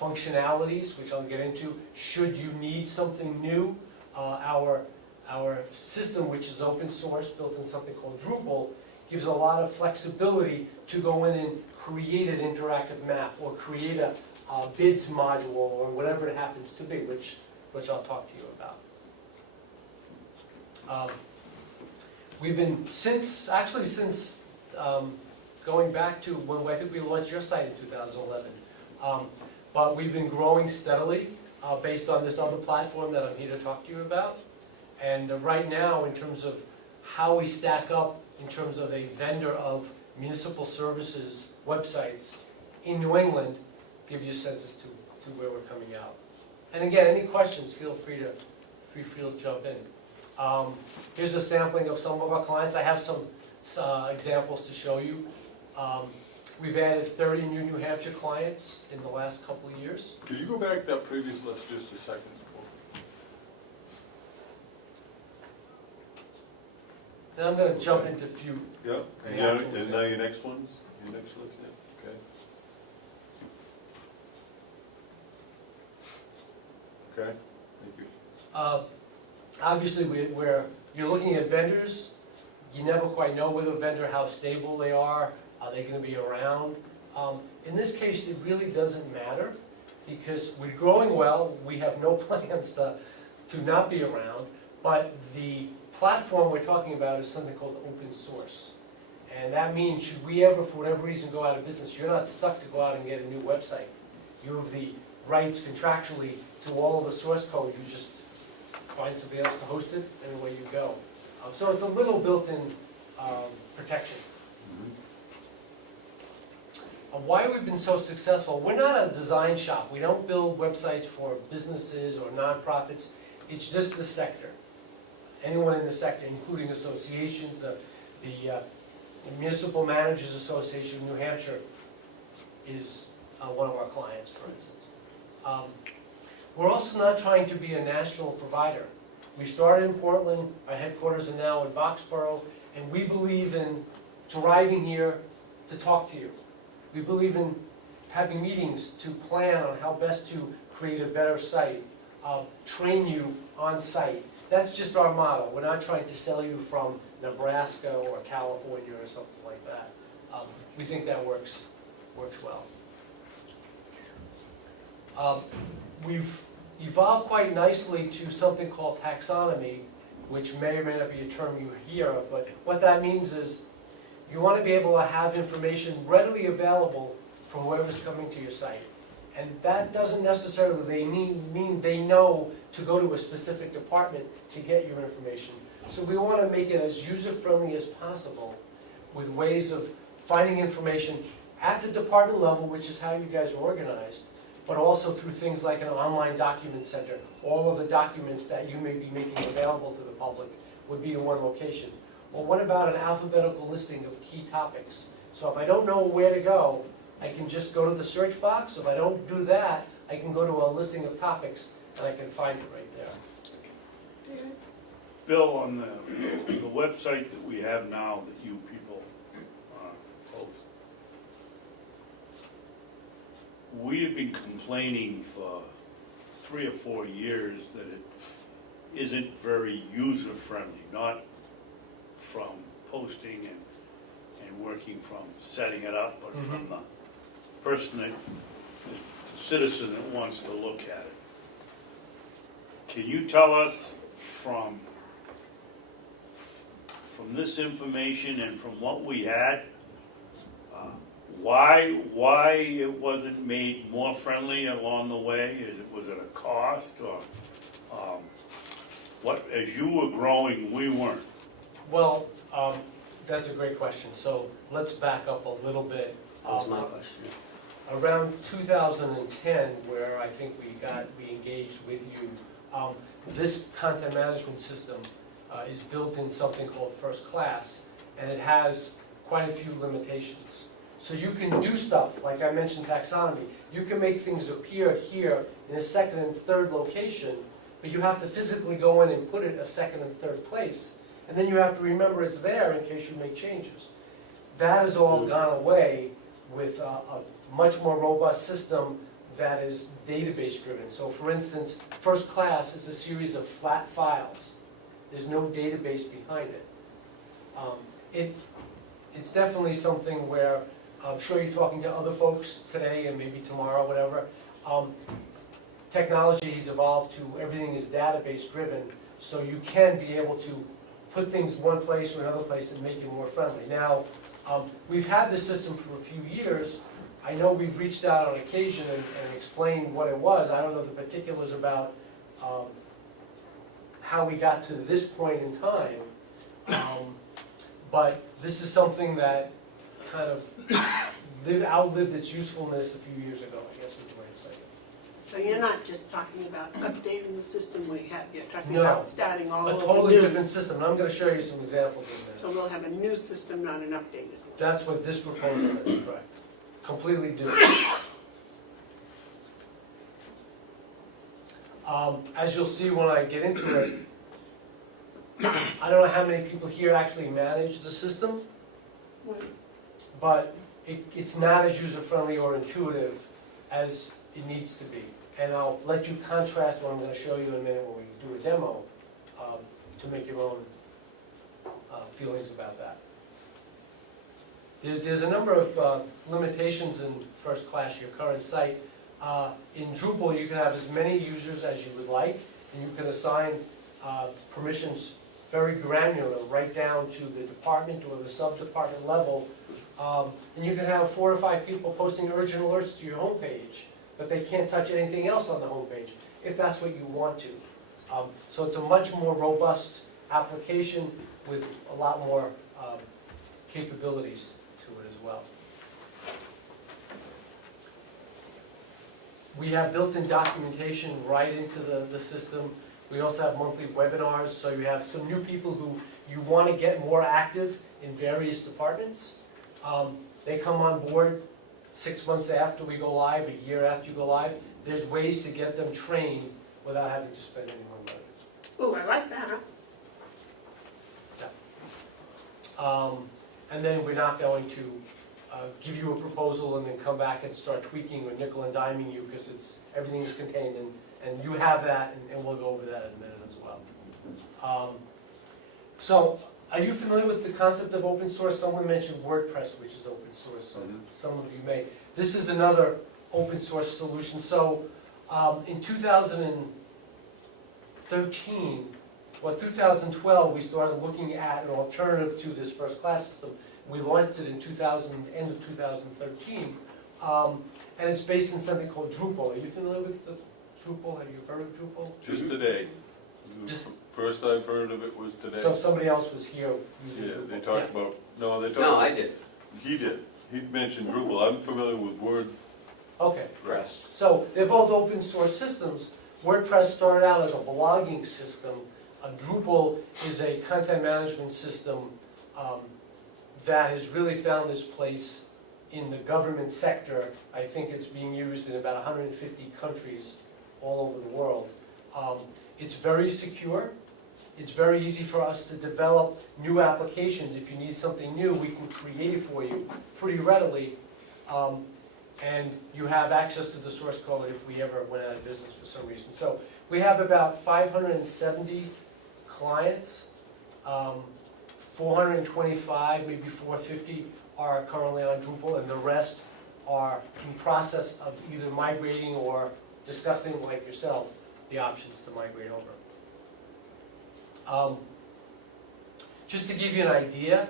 functionalities, which I'll get into. Should you need something new, our system, which is open source, built in something called Drupal, gives a lot of flexibility to go in and create an interactive map or create a bids module or whatever it happens to be, which I'll talk to you about. We've been since going back to when I think we launched your site in 2011. But we've been growing steadily based on this other platform that I'm here to talk to you about. And right now, in terms of how we stack up in terms of a vendor of municipal services websites in New England, give you a sense as to where we're coming out. And again, any questions, feel free to jump in. Here's a sampling of some of our clients. I have some examples to show you. We've added 30 New Hampshire clients in the last couple of years. Could you go back to that previous list just a second? Now I'm going to jump into a few. Yep, and now your next ones? Your next list, yeah, okay. Okay, thank you. Obviously, you're looking at vendors. You never quite know with a vendor how stable they are they going to be around? In this case, it really doesn't matter because we're growing well. We have no plans to not be around, but the platform we're talking about is something called open source. And that means should we ever, for whatever reason, go out of business, you're not stuck to go out and get a new website. You have the rights contractually to all of the source code. You just find somebody else to host it, and away you go. So it's a little built-in protection. Why we've been so successful, we're not a design shop. We don't build websites for businesses or nonprofits. It's just the sector. Anyone in the sector, including associations, the Municipal Managers Association of New Hampshire is one of our clients, for instance. We're also not trying to be a national provider. We started in Portland, our headquarters are now in Boxborough, and we believe in driving here to talk to you. We believe in having meetings to plan on how best to create a better site, train you on site. That's just our model. We're not trying to sell you from Nebraska or California or something like that. We think that works well. We've evolved quite nicely to something called taxonomy, which may or may not be a term you hear of, but what that means is you want to be able to have information readily available from whoever's coming to your site. And that doesn't necessarily mean they know to go to a specific department to get your information. So we want to make it as user-friendly as possible with ways of finding information at the department level, which is how you guys are organized, but also through things like an online document center. All of the documents that you may be making available to the public would be in one location. Well, what about an alphabetical listing of key topics? So if I don't know where to go, I can just go to the search box. If I don't do that, I can go to a listing of topics and I can find it right there. Bill, on the website that we have now that you people post, we have been complaining for 3 or 4 years that it isn't very user-friendly, not from posting and working from setting it up, but from the person, the citizen that wants to look at it. Can you tell us from this information and from what we had, why it wasn't made more friendly along the way? Was it a cost, or what? As you were growing, we weren't. Well, that's a great question. So let's back up a little bit. That's my question. Around 2010, where I think we engaged with you, this content management system is built in something called First Class, and it has quite a few limitations. So you can do stuff, like I mentioned taxonomy. You can make things appear here in a second and third location, but you have to physically go in and put it a second and third place. And then you have to remember it's there in case you make changes. That has all gone away with a much more robust system that is database driven. So for instance, First Class is a series of flat files. There's no database behind it. It's definitely something where I'm sure you're talking to other folks today and maybe tomorrow, whatever. Technology has evolved to everything is database driven, so you can be able to put things one place or another place and make it more friendly. Now, We've had this system for a few years. I know we've reached out on occasion and explained what it was. I don't know the particulars about how we got to this point in time. But this is something that kind of outlived its usefulness a few years ago, I guess is the way to say it. So you're not just talking about updating the system we have, you're talking No. about starting all A over totally new. different system, and I'm gonna show you some examples in So this. we'll have a new system, not an updated. That's what this proposal is, correct. Completely different. As you'll see when I get into it, I don't know how many people here actually manage the system, but it's not as user-friendly or intuitive as it needs to be. And I'll let you contrast what I'm going to show you in a minute when we do a demo to make your own feelings about that. There's a number of limitations in First Class, your current site. In Drupal, you can have as many users as you would like, and you can assign permissions very granular, right down to the department or the sub-department level. And you can have 4 or 5 people posting urgent alerts to your homepage, but they can't touch anything else on the homepage, if that's what you want to. So it's a much more robust application with a lot more capabilities to it as well. We have built-in documentation right into the system. We also have monthly webinars, so you have some new people who you want to get more active in various departments. They come on board 6 months after we go live, a year after you go live. There's ways to get them trained without having to spend any more money. Ooh, I like that. And then we're not going to give you a proposal and then come back and start tweaking or nickel and diming you, because everything is contained, and you have that, and we'll go over that in a minute as well. So, are you familiar with the concept of open source? Someone mentioned WordPress, which is open source, so some of you may. This is another open source solution. So, in 2013, 2012, we started looking at an alternative to this First Class system. We launched it in end of 2013, and it's based in something called Drupal. Are you familiar with the Drupal? Have you heard of Drupal? Just today. Just- First I've heard of it was today. So somebody else was here using Yeah, Drupal. they talked about, they talked. No, I did. He did. He mentioned Drupal. I'm familiar with WordPress. Okay. Press. So they're both open source systems. WordPress started out as a blogging system. Drupal is a content management system that has really found its place in the government sector. I think it's being used in about 150 countries all over the world. It's very secure. It's very easy for us to develop new applications. If you need something new, we can create it for you pretty readily. And you have access to the source code if we ever went out of business for some reason. So we have about 570 clients. 425, maybe 450 are currently on Drupal, and the rest are in process of either migrating or discussing, like yourself, the options to migrate over. Just to give you an idea,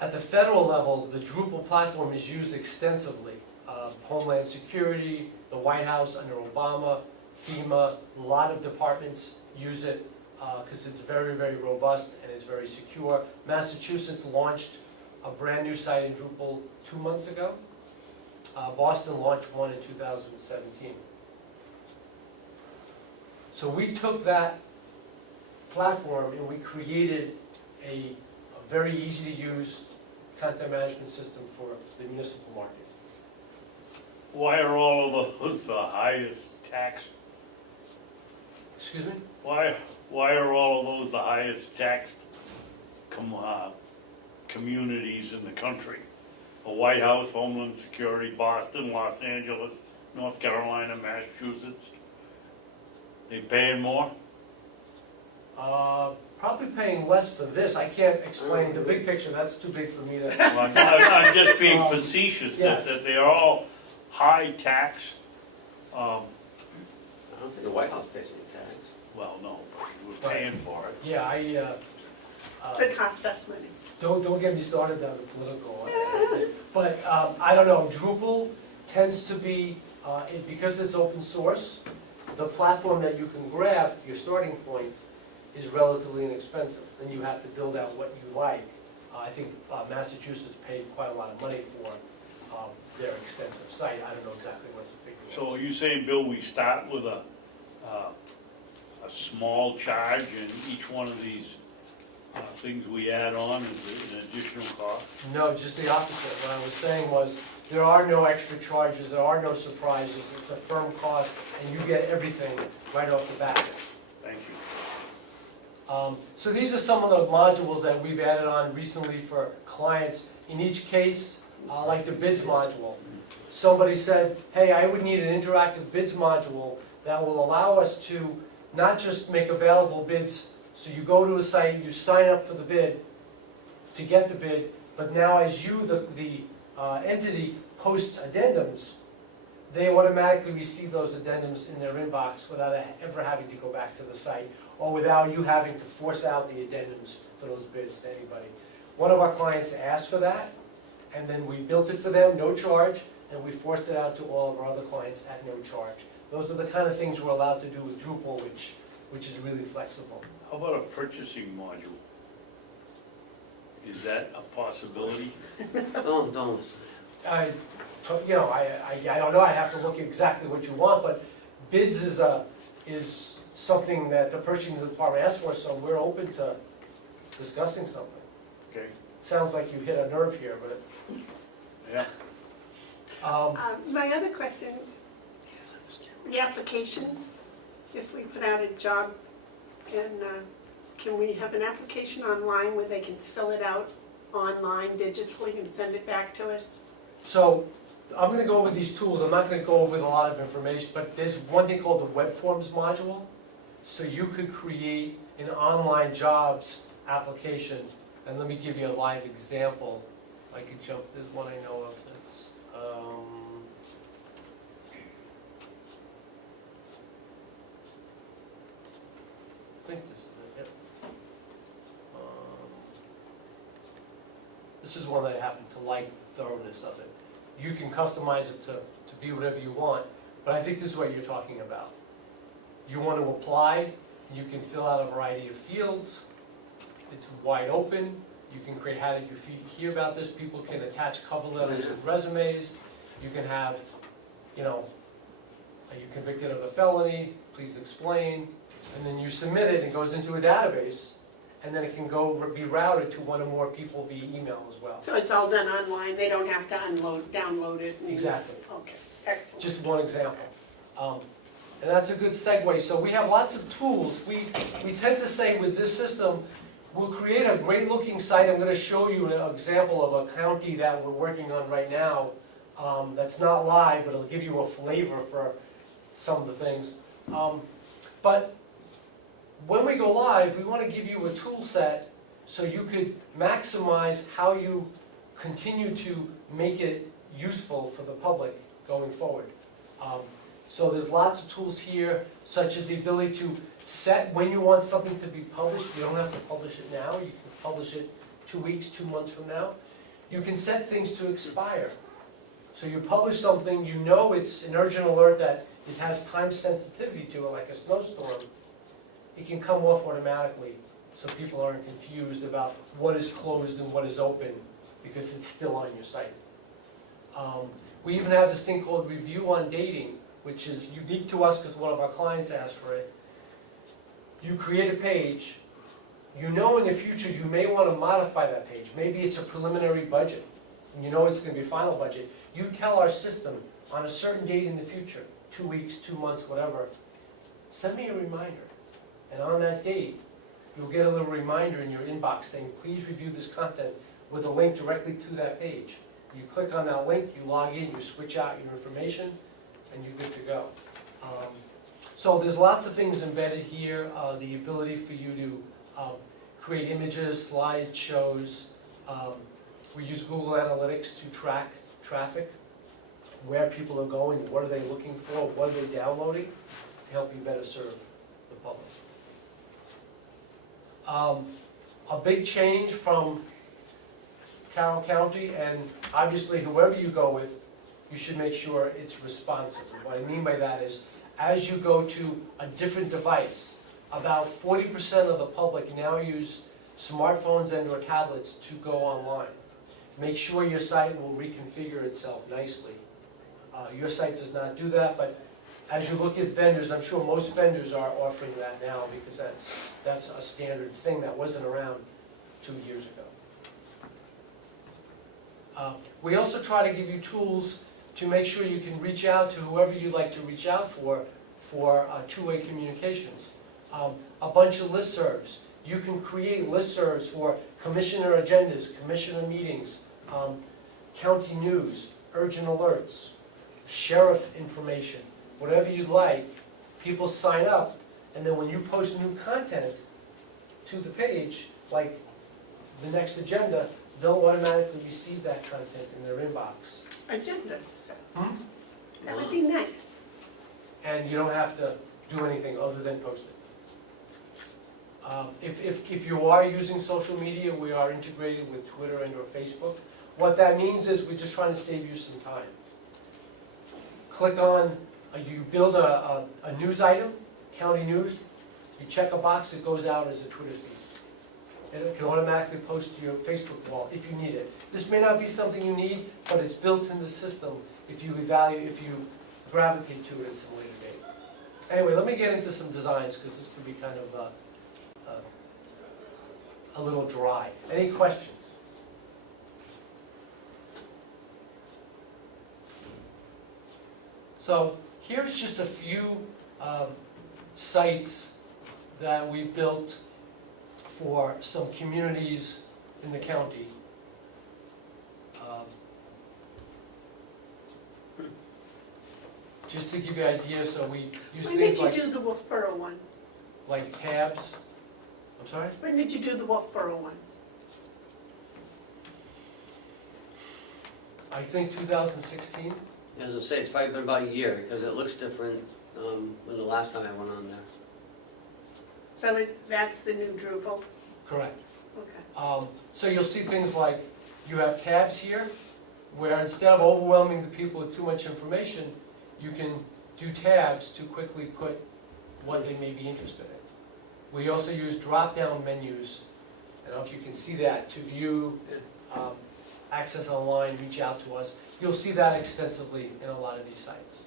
at the federal level, the Drupal platform is used extensively. Homeland Security, the White House under Obama, FEMA, a lot of departments use it because it's very, very robust and it's very secure. Massachusetts launched a brand new site in Drupal 2 months ago. Boston launched one in 2017. So we took that platform and we created a very easy to use content management system for the municipal market. Why are all of those the highest tax? Excuse me? Why are all of those the highest tax communities in the country? The White House, Homeland Security, Boston, Los Angeles, North Carolina, Massachusetts. They paying more? Probably paying less for this. I can't explain the big picture. That's too big for me to. Well, I'm just being facetious yes. that they are all high tax. I don't think the White House pays any tax. Well, no, but we're paying for it. Yeah, Could cost us money. Don't get me started down the political. But I don't know, Drupal tends to be, because it's open source, the platform that you can grab, your starting point, is relatively inexpensive. Then you have to build out what you like. I think Massachusetts paid quite a lot of money for their extensive site. I don't know exactly what the figure was. So are you saying, Bill, we start with a small charge and each one of these things we add on is an additional cost? No, just the opposite. What I was saying was, there are no extra charges, there are no surprises, it's a firm cost, and you get everything right off the bat. Thank you. So these are some of the modules that we've added on recently for clients. In each case, like the bids module, somebody said, hey, I would need an interactive bids module that will allow us to not just make available bids. So you go to a site, you sign up for the bid to get the bid, but now as you, the entity, posts addendums, they automatically receive those addendums in their inbox without ever having to go back to the site, or without you having to force out the addendums for those bids to anybody. One of our clients asked for that, and then we built it for them, no charge, and we forced it out to all of our other clients at no charge. Those are the kind of things we're allowed to do with Drupal, which is really flexible. How about a purchasing module? Is that a possibility? Don't listen. I don't know, I have to look at exactly what you want, but bids is something that the purchasing department asked for, so we're open to discussing something. Okay. Sounds like you hit a nerve here, but. Yeah. My other question, the applications, if we put out a job, and can we have an application online where they can fill it out online digitally and send it back to us? So, I'm gonna go over these tools, I'm not gonna go over a lot of information, but there's one thing called the Web Forms module. So you could create an online jobs application, and let me give you a live example. I could jump, there's one I know of that's, I think this is it, yep. This is one that I happen to like, the thoroughness of it. You can customize it to be whatever you want, but I think this is what you're talking about. You want to apply, you can fill out a variety of fields, it's wide open, you can create, how did you hear about this, people can attach cover letters and resumes, you can have, are you convicted of a felony, please explain, and then you submit it, and it goes into a database, and then it can be routed to one or more people via email as well. So it's all done online, they don't have to download it? Exactly. Okay, excellent. Just one example. And that's a good segue. So we have lots of tools. We tend to say with this system, we'll create a great looking site. I'm going to show you an example of a county that we're working on right now that's not live, but it'll give you a flavor for some of the things. But when we go live, we want to give you a tool set so you could maximize how you continue to make it useful for the public going forward. So there's lots of tools here, such as the ability to set when you want something to be published. You don't have to publish it now. You can publish it 2 weeks, 2 months from now. You can set things to expire. So you publish something, you know it's an urgent alert that has time sensitivity to it, like a snowstorm. It can come off automatically, so people aren't confused about what is closed and what is open, because it's still on your site. We even have this thing called Review on Dating, which is unique to us because one of our clients asked for it. You create a page, you know in the future you may want to modify that page. Maybe it's a preliminary budget, and you know it's going to be a final budget. You tell our system on a certain date in the future, 2 weeks, 2 months, whatever, send me a reminder. And on that date, you'll get a little reminder in your inbox saying, please review this content with a link directly to that page. You click on that link, you log in, you switch out your information, and you're good to go. So there's lots of things embedded here. The ability for you to create images, slideshows. We use Google Analytics to track traffic, where people are going, what are they looking for, what are they downloading, to help you better serve the public. A big change from Carroll County, and obviously whoever you go with, you should make sure it's responsive. What I mean by that is, as you go to a different device, about 40% of the public now use smartphones and or tablets to go online. Make sure your site will reconfigure itself nicely. Your site does not do that, but as you look at vendors, I'm sure most vendors are offering that now because that's a standard thing that wasn't around 2 years ago. We also try to give you tools to make sure you can reach out to whoever you'd like to reach out for two-way communications. A bunch of listservs. You can create listservs for commissioner agendas, commissioner meetings, county news, urgent alerts, sheriff information, whatever you'd like. People sign up, and then when you post new content to the page, like the next agenda, they'll automatically receive that content in their inbox. Agenda, so. That would be nice. And you don't have to do anything other than post it. If you are using social media, we are integrated with Twitter and or Facebook. What that means is we're just trying to save you some time. Click on, you build a news item, county news, you check a box, it goes out as a Twitter feed. It can automatically post to your Facebook wall if you need it. This may not be something you need, but it's built in the system if you gravitate to it at some later date. Anyway, let me get into some designs because this could be kind of a little dry. Any questions? So here's just a few sites that we've built for some communities in the county. Just to give you an idea, so we use When things did you like, do the Wolfboro one? like tabs. I'm sorry? When did you do the Wolfboro one? I think 2016. As I say, it's probably been about a year because it looks different than the last time I went on there. So that's the new Drupal? Correct. Okay. So you'll see things like, you have tabs here, where instead of overwhelming the people with too much information, you can do tabs to quickly put what they may be interested in. We also use drop-down menus. I don't know if you can see that, to view, access online, reach out to us. You'll see that extensively in a lot of these sites.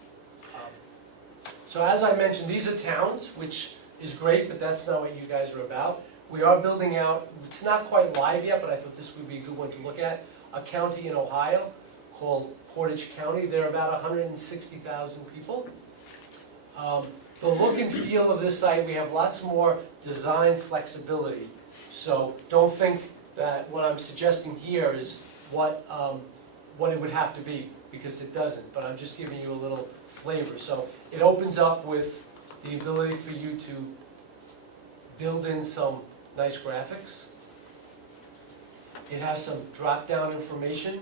So as I mentioned, these are towns, which is great, but that's not what you guys are about. We are building out, it's not quite live yet, but I thought this would be a good one to look at, a county in Ohio called Portage County. There are about 160,000 people. The look and feel of this site, we have lots more design flexibility. So don't think that what I'm suggesting here is what it would have to be, because it doesn't, but I'm just giving you a little flavor. So it opens up with the ability for you to build in some nice graphics. It has some drop-down information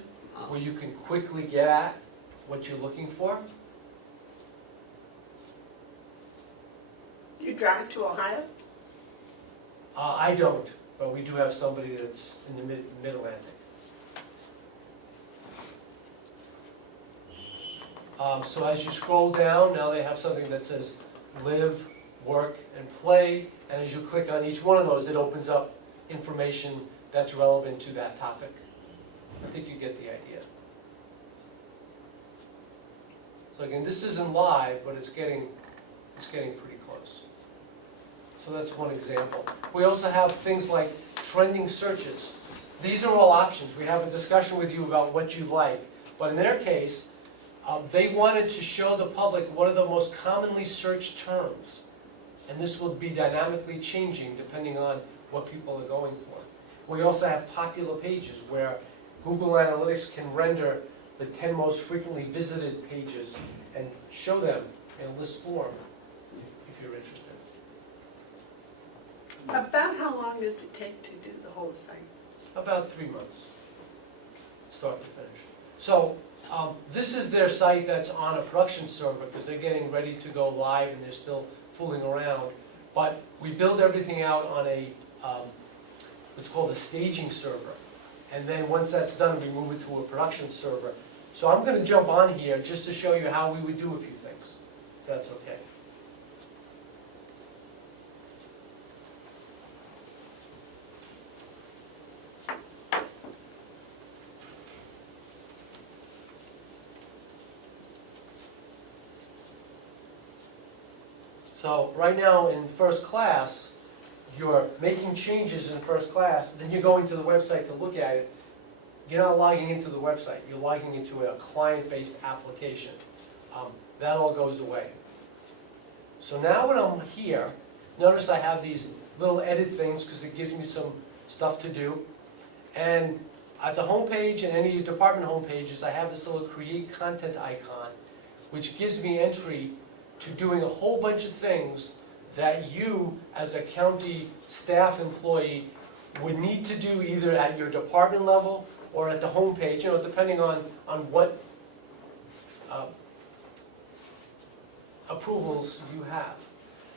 where you can quickly get at what you're looking for. You drive to Ohio? I don't, but we do have somebody that's in the mid-Atlantic. So as you scroll down, now they have something that says live, work, and play. And as you click on each one of those, it opens up information that's relevant to that topic. I think you get the idea. So again, this isn't live, but it's getting pretty close. So that's one example. We also have things like trending searches. These are all options. We have a discussion with you about what you like. But in their case, they wanted to show the public what are the most commonly searched terms. And this will be dynamically changing depending on what people are going for. We also have popular pages where Google Analytics can render the 10 most frequently visited pages and show them in a list form if you're interested. About how long does it take to do the whole site? About 3 months, start to finish. So this is their site that's on a production server because they're getting ready to go live and they're still fooling around. But we build everything out on a what's called a staging server. And then once that's done, we move it to a production server. So I'm gonna jump on here just to show you how we would do a few things, if that's okay. So right now in first class, you're making changes in first class, then you're going to the website to look at it. You're not logging into the website, you're logging into a client-based application. That all goes away. So now when I'm here, notice I have these little edit things because it gives me some stuff to do. And at the home page and any of your department home pages, I have this little create content icon, which gives me entry to doing a whole bunch of things that you, as a county staff employee, would need to do either at your department level or at the home page, depending on what approvals you have.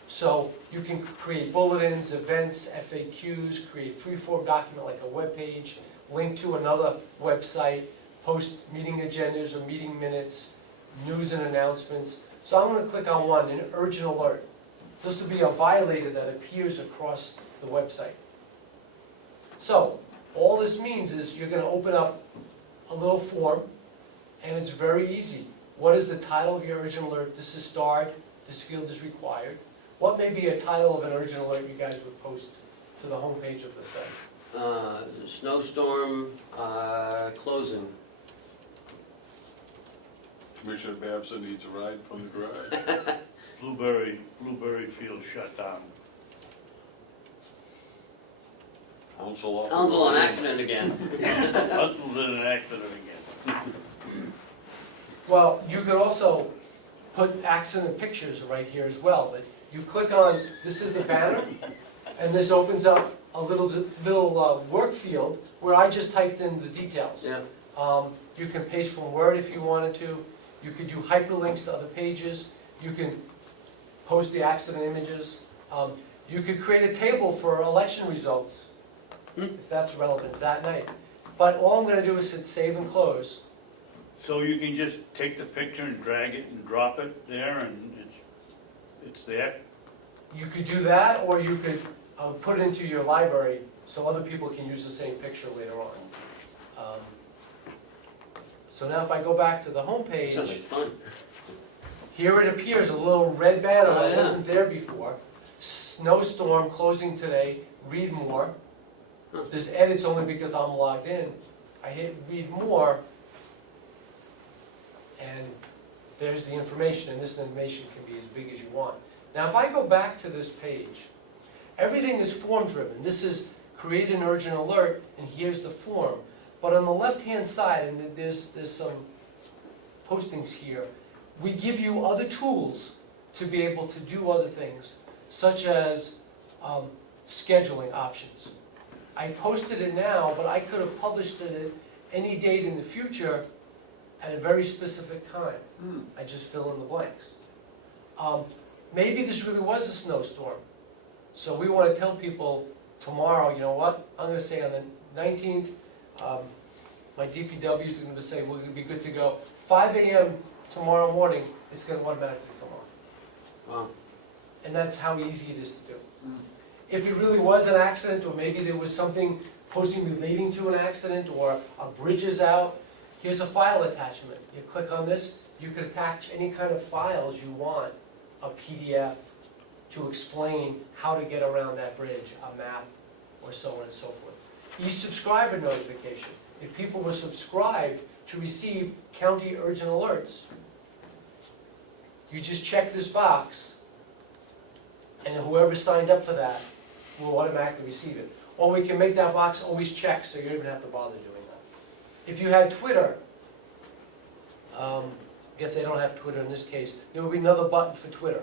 So you can create bulletins, events, FAQs, create free-form document like a web page, link to another website, post meeting agendas or meeting minutes, news and announcements. So I'm going to click on one, an urgent alert. This will be a violator that appears across the website. So all this means is you're going to open up a little form, and it's very easy. What is the title of your urgent alert? This is starred. This field is required. What may be a title of an urgent alert you guys would post to the homepage of the site? Snowstorm closing. Commissioner Babson needs a ride from the garage. Blueberry field shut down. Hounsell Hounsell on accident again. Hunsell's in an accident again. Well, you could also put accident pictures right here as well. But you click on, this is the banner, and this opens up a little work field where I just typed in the details. Yeah. You can paste from Word if you wanted to. You could do hyperlinks to other pages. You can post the accident images. You could create a table for election results, if that's relevant that night. But all I'm going to do is hit save and close. So you can just take the picture and drag it and drop it there, and it's there? You could do that, or you could put it into your library so other people can use the same picture later on. So now if I go back to the home page, Sounds like fun. here it appears, a little red banner Oh, that yeah. wasn't there before. Snowstorm closing today, read more. Huh. This edit's only because I'm logged in. I hit read more, and there's the information, and this information can be as big as you want. Now if I go back to this page, everything is form driven. This is create an urgent alert, and here's the form. But on the left-hand side, and there's some postings here, we give you other tools to be able to do other things, such as scheduling options. I posted it now, but I could have published it at any date in the future at a very specific time. I just fill in the blanks. Maybe this really was a snowstorm. So we want to tell people tomorrow, you know what, I'm going to say on the 19th, my DPW is going to say we're going to be good to go. 5 a.m. tomorrow morning, it's going to automatically come off. Wow. And that's how easy it is to do. If it really was an accident, or maybe there was something posting relating to an accident, or a bridge is out, here's a file attachment. You click on this, you can attach any kind of files you want, a PDF to explain how to get around that bridge, a map, or so on and so forth. E-subscriber notification. If people were subscribed to receive county urgent alerts, you just check this box, and whoever signed up for that will automatically receive it. Or we can make that box always checked, so you don't even have to bother doing that. If you had Twitter, I guess they don't have Twitter in this case, there will be another button for Twitter.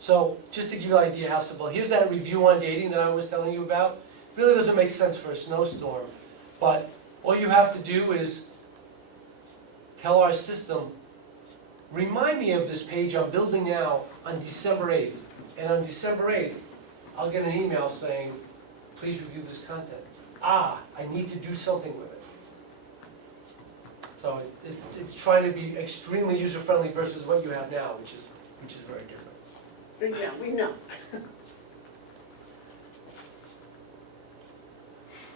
So just to give you an idea how simple, here's that review on dating that I was telling you about. Really doesn't make sense for a snowstorm, but all you have to do is tell our system, remind me of this page I'm building now on December 8th. And on December 8th, I'll get an email saying, please review this content. I need to do something with it. So it's trying to be extremely user-friendly versus what you have now, which is very different. Yeah, we know.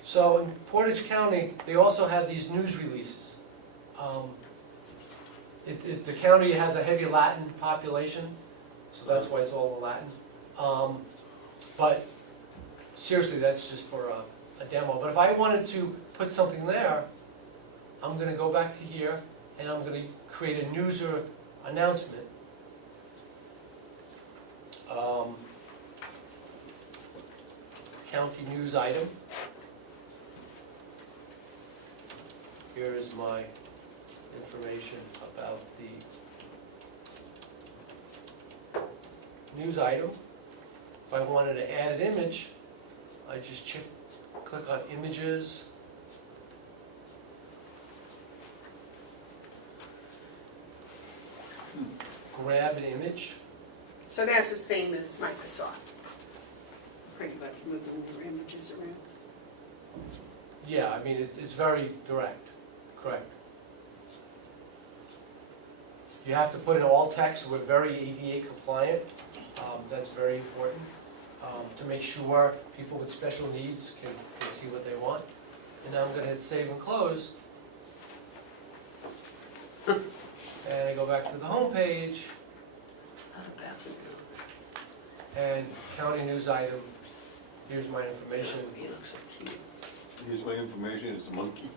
So in Portage County, they also have these news releases. The county has a heavy Latin population, so that's why it's all in Latin. But seriously, that's just for a demo. But if I wanted to put something there, I'm going to go back to here, and I'm going to create a newser announcement. County news item. Here is my information about the news item. If I wanted to add an image, I just click on images. Grab an image. So that's the same as Microsoft. Pretty much moving your images around. Yeah, I mean, it's very direct, correct. You have to put in all text. We're very ADA compliant. That's very important to make sure people with special needs can see what they want. And now I'm going to hit save and close. And I go back to the home page. And county news item. Here's my information. Here's my information, it's a monkey.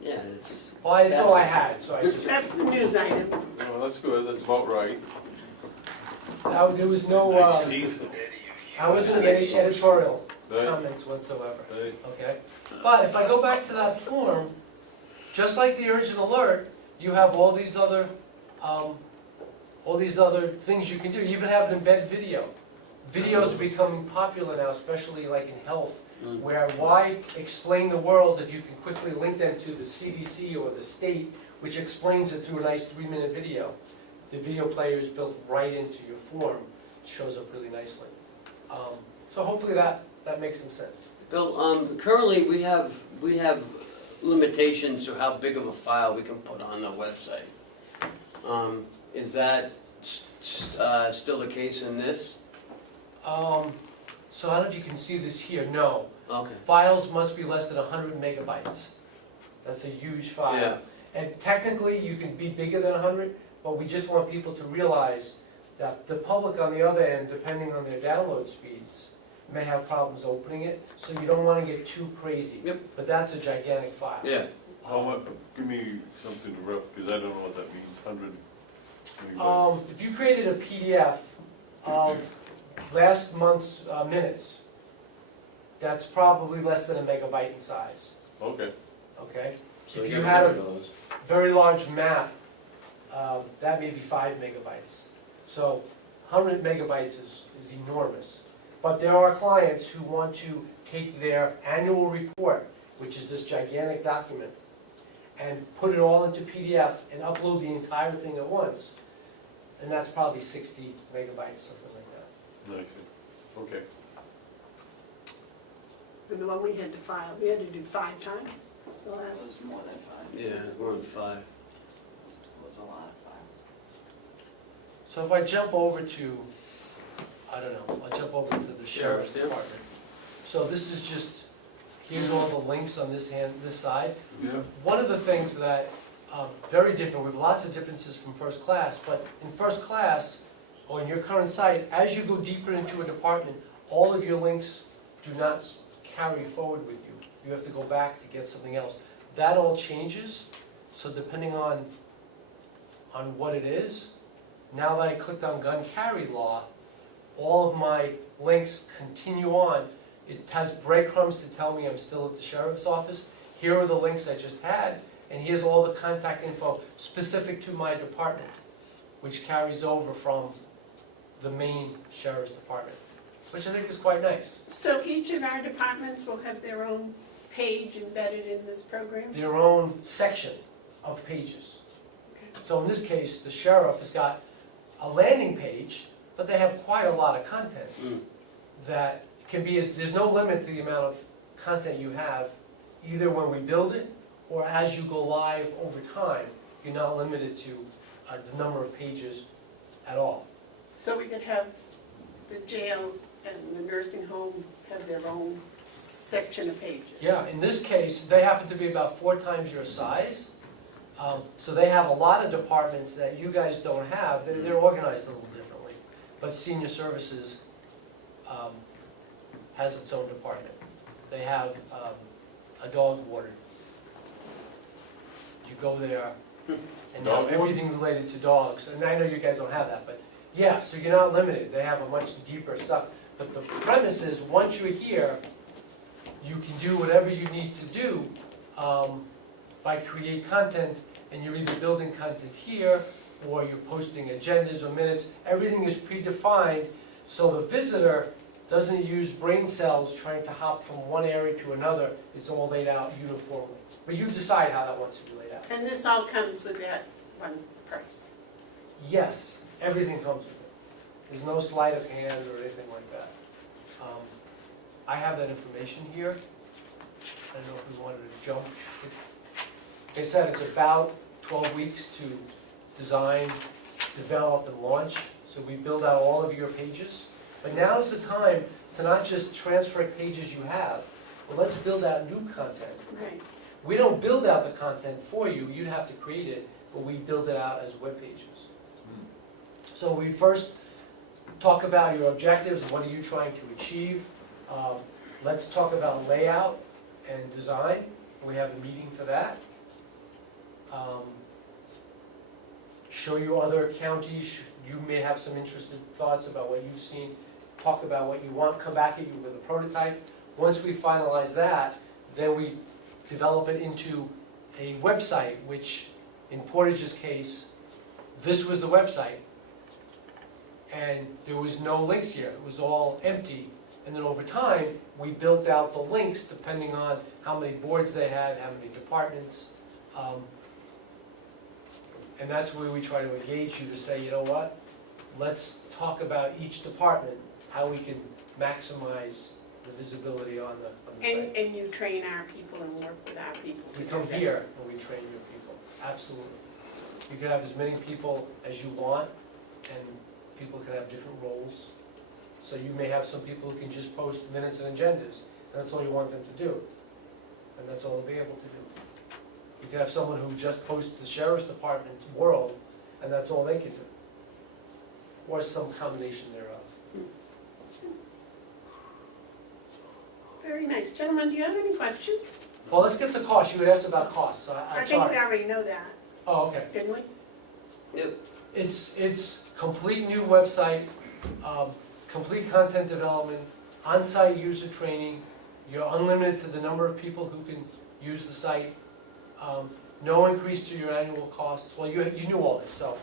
Yeah, it's. Well, it's all I had, so I just. That's the news item. Oh, that's good, that's about right. There was no, Nice teeth. I wasn't any editorial Right. comments whatsoever, Right. okay? But if I go back to that form, just like the urgent alert, you have all these other things you can do. You even have an embedded video. Videos are becoming popular now, especially like in health, where why explain the world if you can quickly link them to the CDC or the state, which explains it through a nice 3-minute video. The video player is built right into your form. It shows up really nicely. So hopefully that makes some sense. Bill, currently we have limitations to how big of a file we can put on the website. Is that still the case in this? So I don't know if you can see this here. No. Okay. Files must be less than 100 megabytes. That's a huge file. Yeah. And technically, you can be bigger than 100, but we just want people to realize that the public on the other end, depending on their download speeds, may have problems opening it, so you don't want to get too crazy. Yep. But that's a gigantic file. Yeah. How much, give me something to rep, because I don't know what that means, 100. If you created a PDF of last month's minutes, that's probably less than a megabyte in size, Okay. okay? So If you you have had 100 a of those. very large map, that may be 5 megabytes. So 100 megabytes is enormous. But there are clients who want to take their annual report, which is this gigantic document, and put it all into PDF and upload the entire thing at once. And that's probably 60 megabytes, something like that. Nice, okay. And the one we had to file, we had to do 5 times the It last. was more than 5. Yeah, more than 5. It was a lot of files. So if I jump over to, I don't know, I'll jump over to the sheriff's Yeah. department. So this is just, here's all the links on this side. Yeah. One of the things that, very different, we have lots of differences from first class, but in first class, or in your current site, as you go deeper into a department, all of your links do not carry forward with you. You have to go back to get something else. That all changes, so depending on what it is, now that I clicked on gun carry law, all of my links continue on. It has breadcrumbs to tell me I'm still at the sheriff's office. Here are the links I just had, and here's all the contact info specific to my department, which carries over from the main sheriff's department, which I think is quite nice. So each of our departments will have their own page embedded in this program? Their own section of pages. So in this case, the sheriff has got a landing page, but they have quite a lot of content that can be, there's no limit to the amount of content you have, either when we build it or as you go live over time. You're not limited to the number of pages at all. So we could have the jail and the nursing home have their own section of pages. Yeah, in this case, they happen to be about 4 times your size. So they have a lot of departments that you guys don't have. They're organized a little differently. But senior services has its own department. They have a dog warden. You go there and Dog have everything related to dogs. And I know you guys don't have that, but yeah, so you're not limited. They have a much deeper stuff. But the premise is, once you're here, you can do whatever you need to do by create content, and you're either building content here, or you're posting agendas or minutes. Everything is predefined, so the visitor doesn't use brain cells trying to hop from one area to another. It's all laid out uniformly. But you decide how that wants to be laid out. And this all comes with that one price. Yes, everything comes with it. There's no sleight of hand or anything like that. I have that information here. I don't know if we wanted to jump. Like I said, it's about 12 weeks to design, develop, and launch. So we build out all of your pages. But now's the time to not just transfer pages you have, but let's build out new content. Right. We don't build out the content for you, you'd have to create it, but we build it out as web pages. So we first talk about your objectives, what are you trying to achieve. Let's talk about layout and design. We have a meeting for that. Show you other counties, you may have some interesting thoughts about what you've seen. Talk about what you want, come back at you with a prototype. Once we finalize that, then we develop it into a website, which in Portage's case, this was the website. And there was no links here, it was all empty. And then over time, we built out the links depending on how many boards they had, how many departments. And that's where we try to engage you to say, you know what, let's talk about each department, how we can maximize the visibility on the site. And you train our people and work with our people. We come here and we train your people, absolutely. You can have as many people as you want, and people can have different roles. So you may have some people who can just post minutes and agendas, and that's all you want them to do. And that's all they'll be able to do. You can have someone who just posts the sheriff's department's world, and that's all they can do. Or some combination thereof. Very nice. Gentlemen, do you have any questions? Well, let's get to cost. You had asked about costs, so I I'm think we sorry. already know that, Oh, okay. didn't we? Yep. It's complete new website, complete content development, on-site user training. You're unlimited to the number of people who can use the site. No increase to your annual costs. Well, you knew all this, so.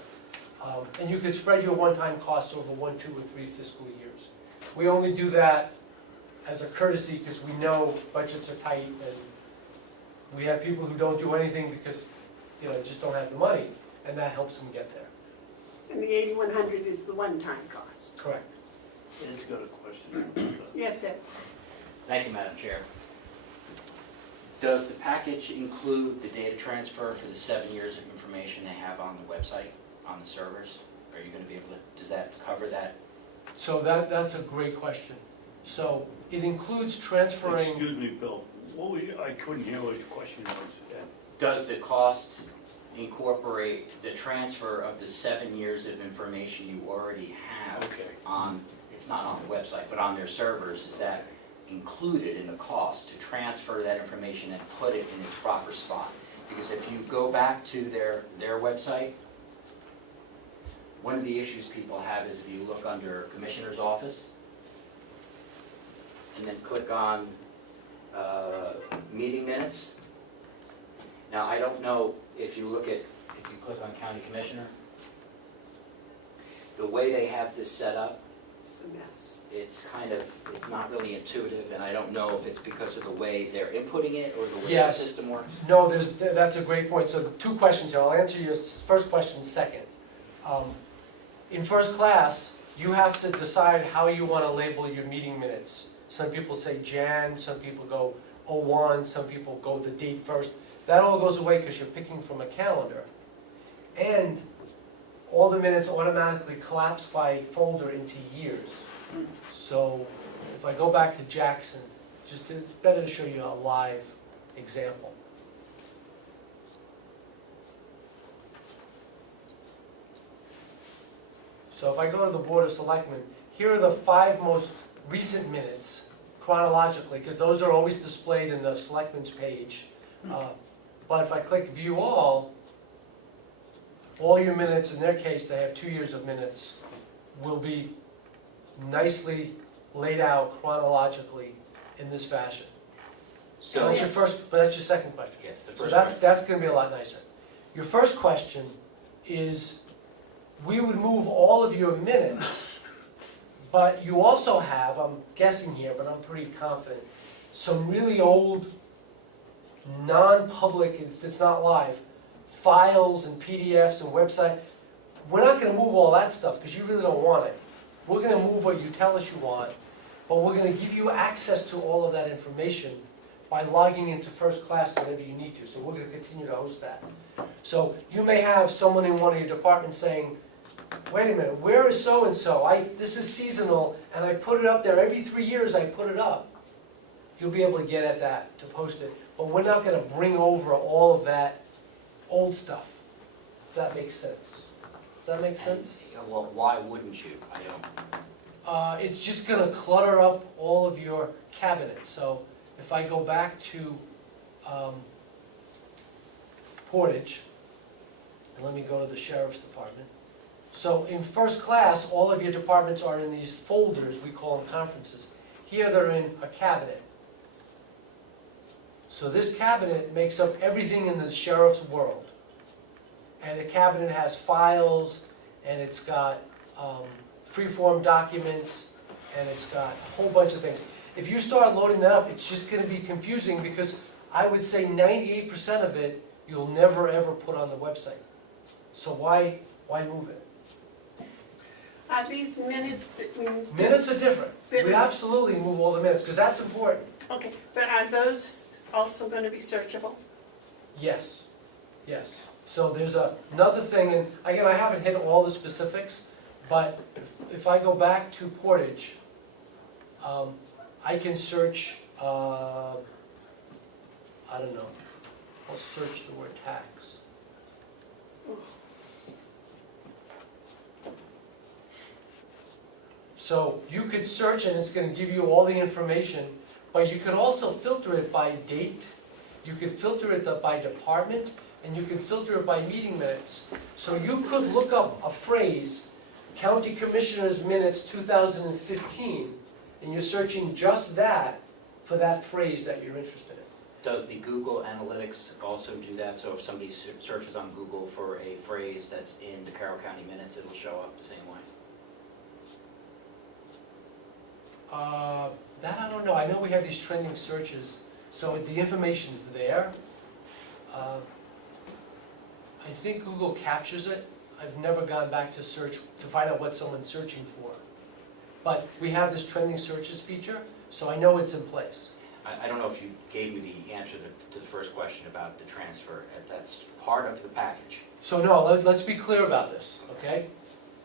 And you could spread your one-time costs over 1, 2, or 3 fiscal years. We only do that as a courtesy because we know budgets are tight, and we have people who don't do anything because, just don't have the money, and that helps them get there. And the 8,100 is the one-time cost. Correct. Ed's got a question. Yes, Ed? Thank you, Madam Chair. Does the package include the data transfer for the 7 years of information they have on the website, on the servers? Are you going to be able to, does that cover that? So that's a great question. So it includes transferring. Excuse me, Bill, I couldn't hear what your question was. Ed. Does the cost incorporate the transfer of the 7 years of information you already have on, it's not on the website, but on their servers? Is that included in the cost to transfer that information and put it in its proper spot? Because if you go back to their website, one of the issues people have is if you look under Commissioner's Office and then click on meeting minutes. Now, I don't know if you click on County Commissioner, the way they have this set up, It's a mess. it's not really intuitive, and I don't know if it's because of the way they're inputting it or the way the Yes. system works. No, that's a great point. So 2 questions here. I'll answer your first question second. In first class, you have to decide how you want to label your meeting minutes. Some people say Jan, some people go 01, some people go the date first. That all goes away because you're picking from a calendar. And all the minutes automatically collapse by folder into years. So if I go back to Jackson, it's better to show you a live example. So if I go to the Board of Selectmen, here are the 5 most recent minutes chronologically, because those are always displayed in the Selectmen's page. But if I click View All your minutes, in their case, they have 2 years of minutes, will be nicely laid out chronologically in this fashion. So That's your first, but that's your second question. Yes, the So first that's gonna be a lot nicer. Your first question is, we would move all of your minutes, but you also have, I'm guessing here, but I'm pretty confident, some really old, non-public, it's not live, files and PDFs and website. We're not gonna move all that stuff, because you really don't want it. We're gonna move what you tell us you want, but we're gonna give you access to all of that information by logging into First Class whenever you need to. So we're gonna continue to host that. So you may have someone in one of your departments saying, wait a minute, where is so-and-so? This is seasonal, and I put it up there. Every 3 years I put it up. You'll be able to get at that, to post it. But we're not gonna bring over all of that old stuff, if that makes sense. Does that make sense? Well, why wouldn't you? I don't. It's just gonna clutter up all of your cabinets. So if I go back to Portage, and let me go to the Sheriff's Department. So in First Class, all of your departments are in these folders, we call them conferences. Here they're in a cabinet. So this cabinet makes up everything in the sheriff's world. And the cabinet has files, and it's got free-form documents, and it's got a whole bunch of things. If you start loading that up, it's just going to be confusing, because I would say 98% of it you'll never ever put on the website. So why move it? Are these minutes that we... Minutes are different. That We absolutely move all the minutes, because that's important. Okay, but are those also going to be searchable? Yes, yes. So there's another thing, and again, I haven't hit all the specifics, but if I go back to Portage, I can search, I don't know, I'll search the word tax. So you could search and it's going to give you all the information, but you could also filter it by date, you could filter it by department, and you can filter it by meeting minutes. So you could look up a phrase, County Commissioners Minutes 2015, and you're searching just that for that phrase that you're interested in. Does the Google Analytics also do that? So if somebody searches on Google for a phrase that's in the Carroll County minutes, it'll show up the same way? That I don't know. I know we have these trending searches, so the information's there. I think Google captures it. I've never gone back to search to find out what someone's searching for. But we have this trending searches feature, so I know it's in place. I don't know if you gave me the answer to the first question about the transfer. That's part of the package. So no, let's be clear about this, okay?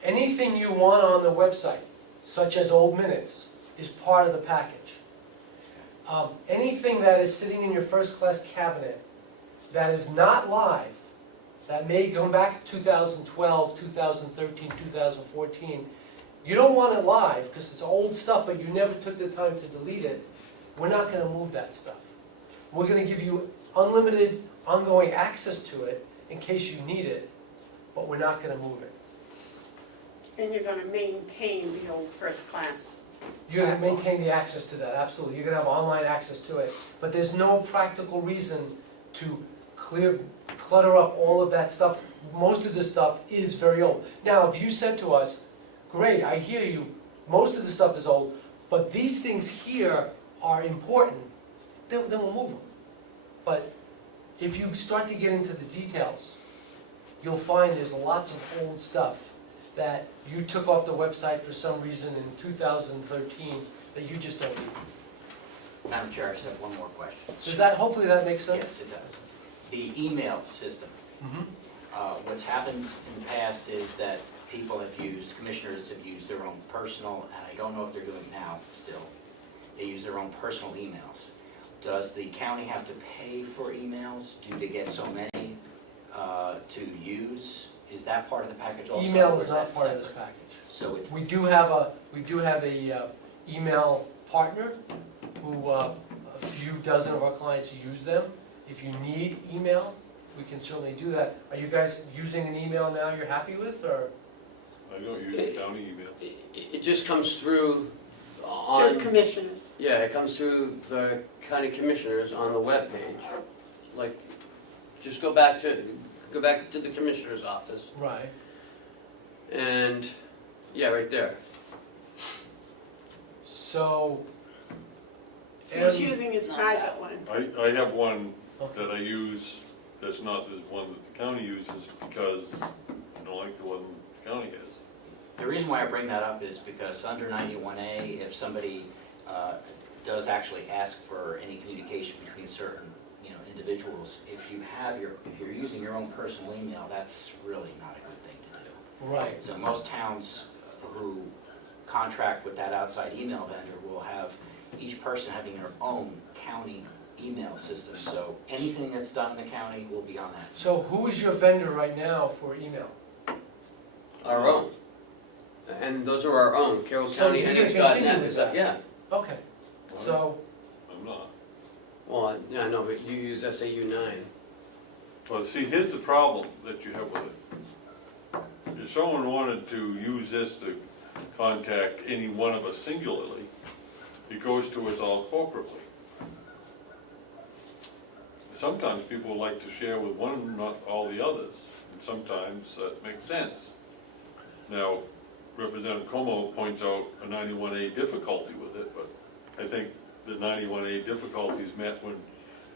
Anything you want on the website, such as old minutes, is part of the package. Anything that is sitting in your First Class cabinet that is not live, that may go back to 2012, 2013, 2014, you don't want it live because it's old stuff, but you never took the time to delete it. We're not going to move that stuff. We're going to give you unlimited, ongoing access to it in case you need it, but we're not going to move it. And you're going to maintain the old First Class? You're going to maintain the access to that, absolutely. You're going to have online access to it. But there's no practical reason to clutter up all of that stuff. Most of this stuff is very old. Now, if you said to us, great, I hear you, most of the stuff is old, but these things here are important, then we'll move them. But if you start to get into the details, you'll find there's lots of old stuff that you took off the website for some reason in 2013 that you just don't need. Madam Chair, I just have one more question. Does that, hopefully that makes sense? Yes, it does. The email system. Mhm. What's happened in the past is that commissioners have used their own personal, and I don't know if they're doing it now still, they use their own personal emails. Does the county have to pay for emails? Do they get so many to use? Is that part of the package also? Email or is not that part of this separate? package. So it's, We do have a email partner who, a few dozen of our clients use them. If you need email, we can certainly do that. Are you guys using an email now you're happy with, or? I don't use county email. It just comes through To on, commissioners. yeah, it comes through the county commissioners on the webpage. Like, just go back to the commissioner's office, Right. and, yeah, right there. So. He's using his private one. I have one Okay. that I use, that's not the one that the county uses, because I don't like the one the county has. the reason why I bring that up is because under 91A, if somebody does actually ask for any communication between certain, individuals, if you're using your own personal email, that's really not a good thing to do. Right. So most towns who contract with that outside email vendor will have each person having their own county email system. So anything that's done in the county will be on that. So who is your vendor right now for email? Our own. And those are our own, Carroll So County you can NH continue with .net, that? yeah. Okay, so, I'm not. Well, yeah, I know, but you use SAU 9. Well, see, here's the problem that you have with it. If someone wanted to use this to contact any one of us singularly, it goes to us all corporately. Sometimes people like to share with one, not all the others, and sometimes that makes sense. Now, Representative Comeau points out a 91A difficulty with it, but I think the 91A difficulty is met when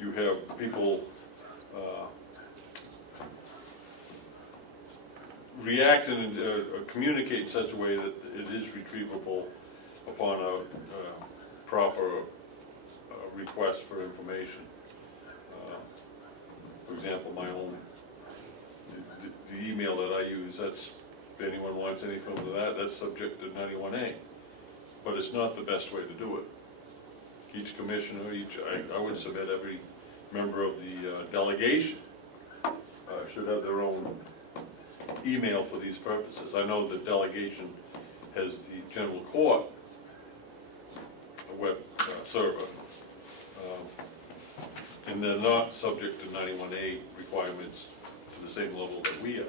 you have people react and communicate in such a way that it is retrievable upon a proper request for information. For example, my own, the email that I use, that's, if anyone wants anything from that's subject to 91A. But it's not the best way to do it. Each commissioner, I would submit every member of the delegation should have their own email for these purposes. I know the delegation has the general court web server, and they're not subject to 91A requirements to the same level that we are.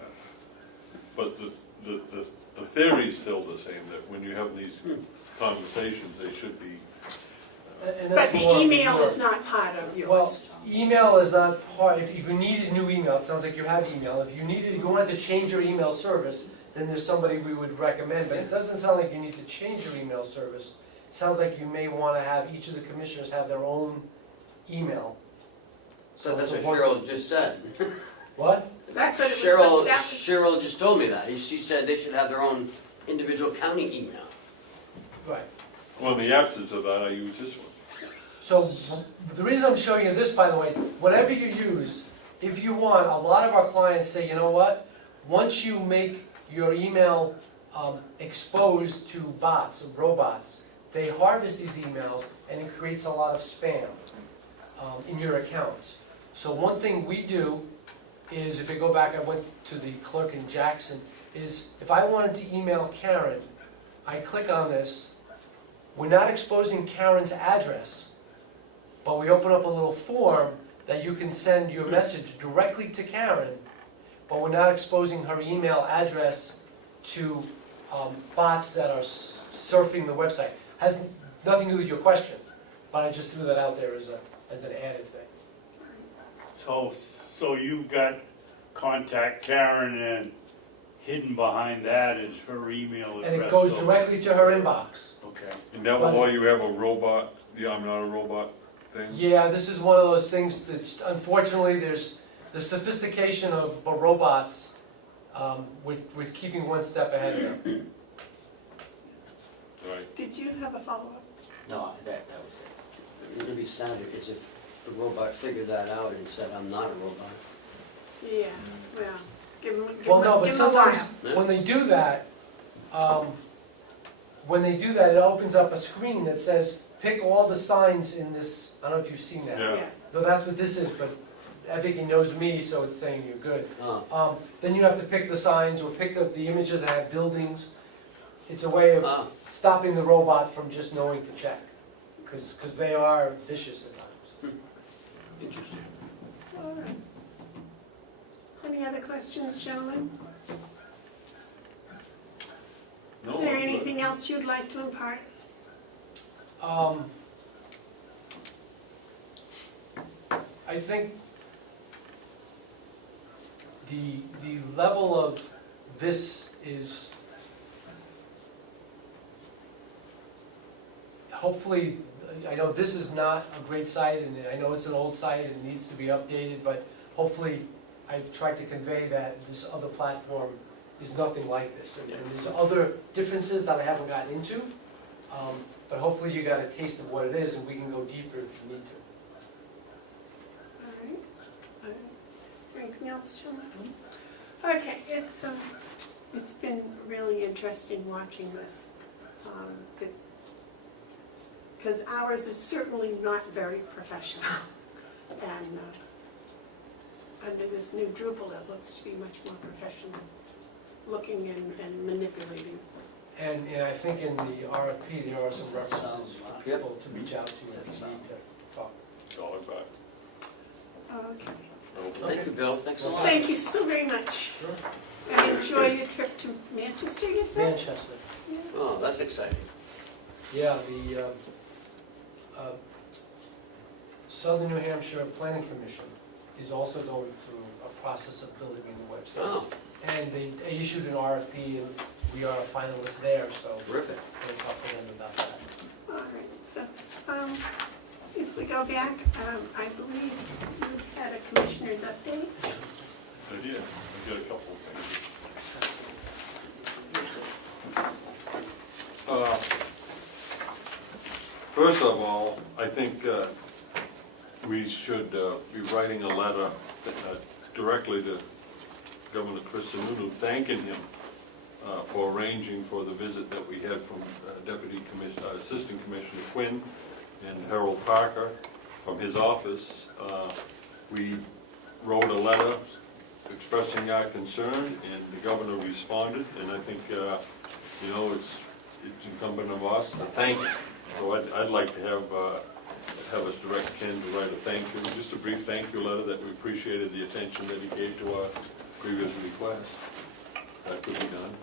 But the theory is still the same, that when you have these conversations, they should be. and But that's the more email your- is not part of Well, yours. email is not part, if you need a new email, it sounds like you have email. If you wanted to change your email service, then there's somebody we would recommend. But it doesn't sound like you need to change your email service. It sounds like you may want to have each of the commissioners have their own email. So that's what it's a one- Cheryl just said. What? That's what it was. Cheryl, that was- Cheryl just told me that. She said they should have their own individual county email. Right. Well, in the absence of that, I use this one. So the reason I'm showing you this, by the way, is whatever you use, if you want, a lot of our clients say, you know what? Once you make your email exposed to bots or robots, they harvest these emails and it creates a lot of spam in your accounts. So one thing we do is, if you go back, I went to the clerk in Jackson, is if I wanted to email Karen, I click on this. We're not exposing Karen's address, but we open up a little form that you can send your message directly to Karen, but we're not exposing her email address to bots that are surfing the website. Has nothing to do with your question, but I just threw that out there as an added thing. So you've got contact Karen, and hidden behind that is her email address. And it goes so- directly to her inbox. Okay. And that one, while you have a robot, I'm not a robot thing. Yeah, this is one of those things that's, unfortunately, there's the sophistication of robots with keeping one step ahead of them. Right. Did you have a follow-up? No, that was it. it'd be sad is if the robot figured that out and said, I'm not a robot. Yeah, well, give them, Well, no, but give them a sometimes, while. when they do that, it opens up a screen that says, pick all the signs in this, I don't know if you've seen that. Yeah. Yes. So that's what this is, but I think it knows me, so it's saying you're good. Oh, Then you have to pick the signs, or pick the images that have buildings. It's a way of oh, stopping the robot from just knowing to check, because they are vicious at times. interesting. All right. Any other questions, gentlemen? No, Is there I'm good. anything else you'd like to impart? I think the level of this is hopefully, I know this is not a great site, and I know it's an old site and needs to be updated, but hopefully I've tried to convey that this other platform is nothing like this. And there's other differences that I haven't gotten into, but hopefully you got a taste of what it is, and we can go deeper if you need to. All right. All right. Anything else, gentlemen? Okay, it's been really interesting watching this. It's, because ours is certainly not very professional. And under this new Drupal, it looks to be much more professional looking and manipulating. And I think in the RFP, there are some references for people to reach out to if you need to talk. Dollar back. Okay. Thank you, Bill, thanks a lot. Thank you so very much. Sure. And enjoy your trip to Manchester, you said? Manchester. Oh, that's exciting. Yeah, the Southern New Hampshire Planning Commission is also going through a process of building a new website. Oh, And they issued an RFP, and we are a finalist there, so terrific. we'll talk to them about that. All right, so, if we go back, I believe you had a commissioner's update. I did, I got a couple of things. First of all, I think we should be writing a letter directly to Governor Chris Sununu, thanking him for arranging for the visit that we had from Assistant Commissioner Quinn and Harold Parker from his office. We wrote a letter expressing our concern, and the governor responded, and I think, it's incumbent of us to thank him. So I'd like to have us direct Ken to write a thank you, just a brief thank you letter that we appreciated the attention that he gave to our previous request. That could be done.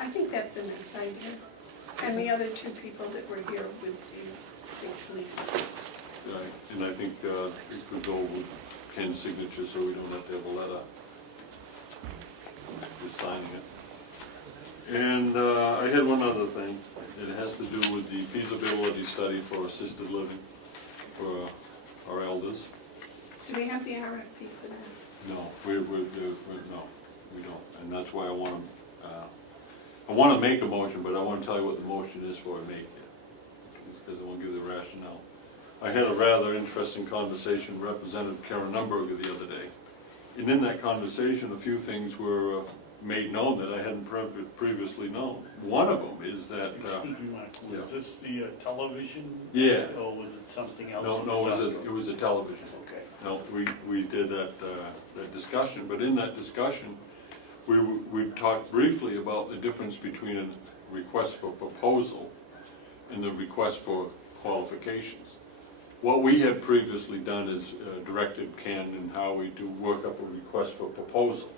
I think that's a nice idea. And the other two people that were here with you, please. Right, and I think it could go with Ken's signature, so we don't have to have a letter. Just signing it. And I had one other thing. It has to do with the feasibility study for assisted living for our elders. Do we have the RFP for that? No, no, we don't. And that's why I want to make a motion, but I want to tell you what the motion is before I make it, because I want to give the rationale. I had a rather interesting conversation with Representative Karen Numberger the other day. And in that conversation, a few things were made known that I hadn't previously known. One of them is that... Excuse me, Mark, was this the television? Yeah. Or was it something else? No, it was a television. Okay. No, we did that discussion, but in that discussion, we talked briefly about the difference between a request for proposal and the request for qualifications. What we had previously done is directed Ken in how we do work up a request for proposal.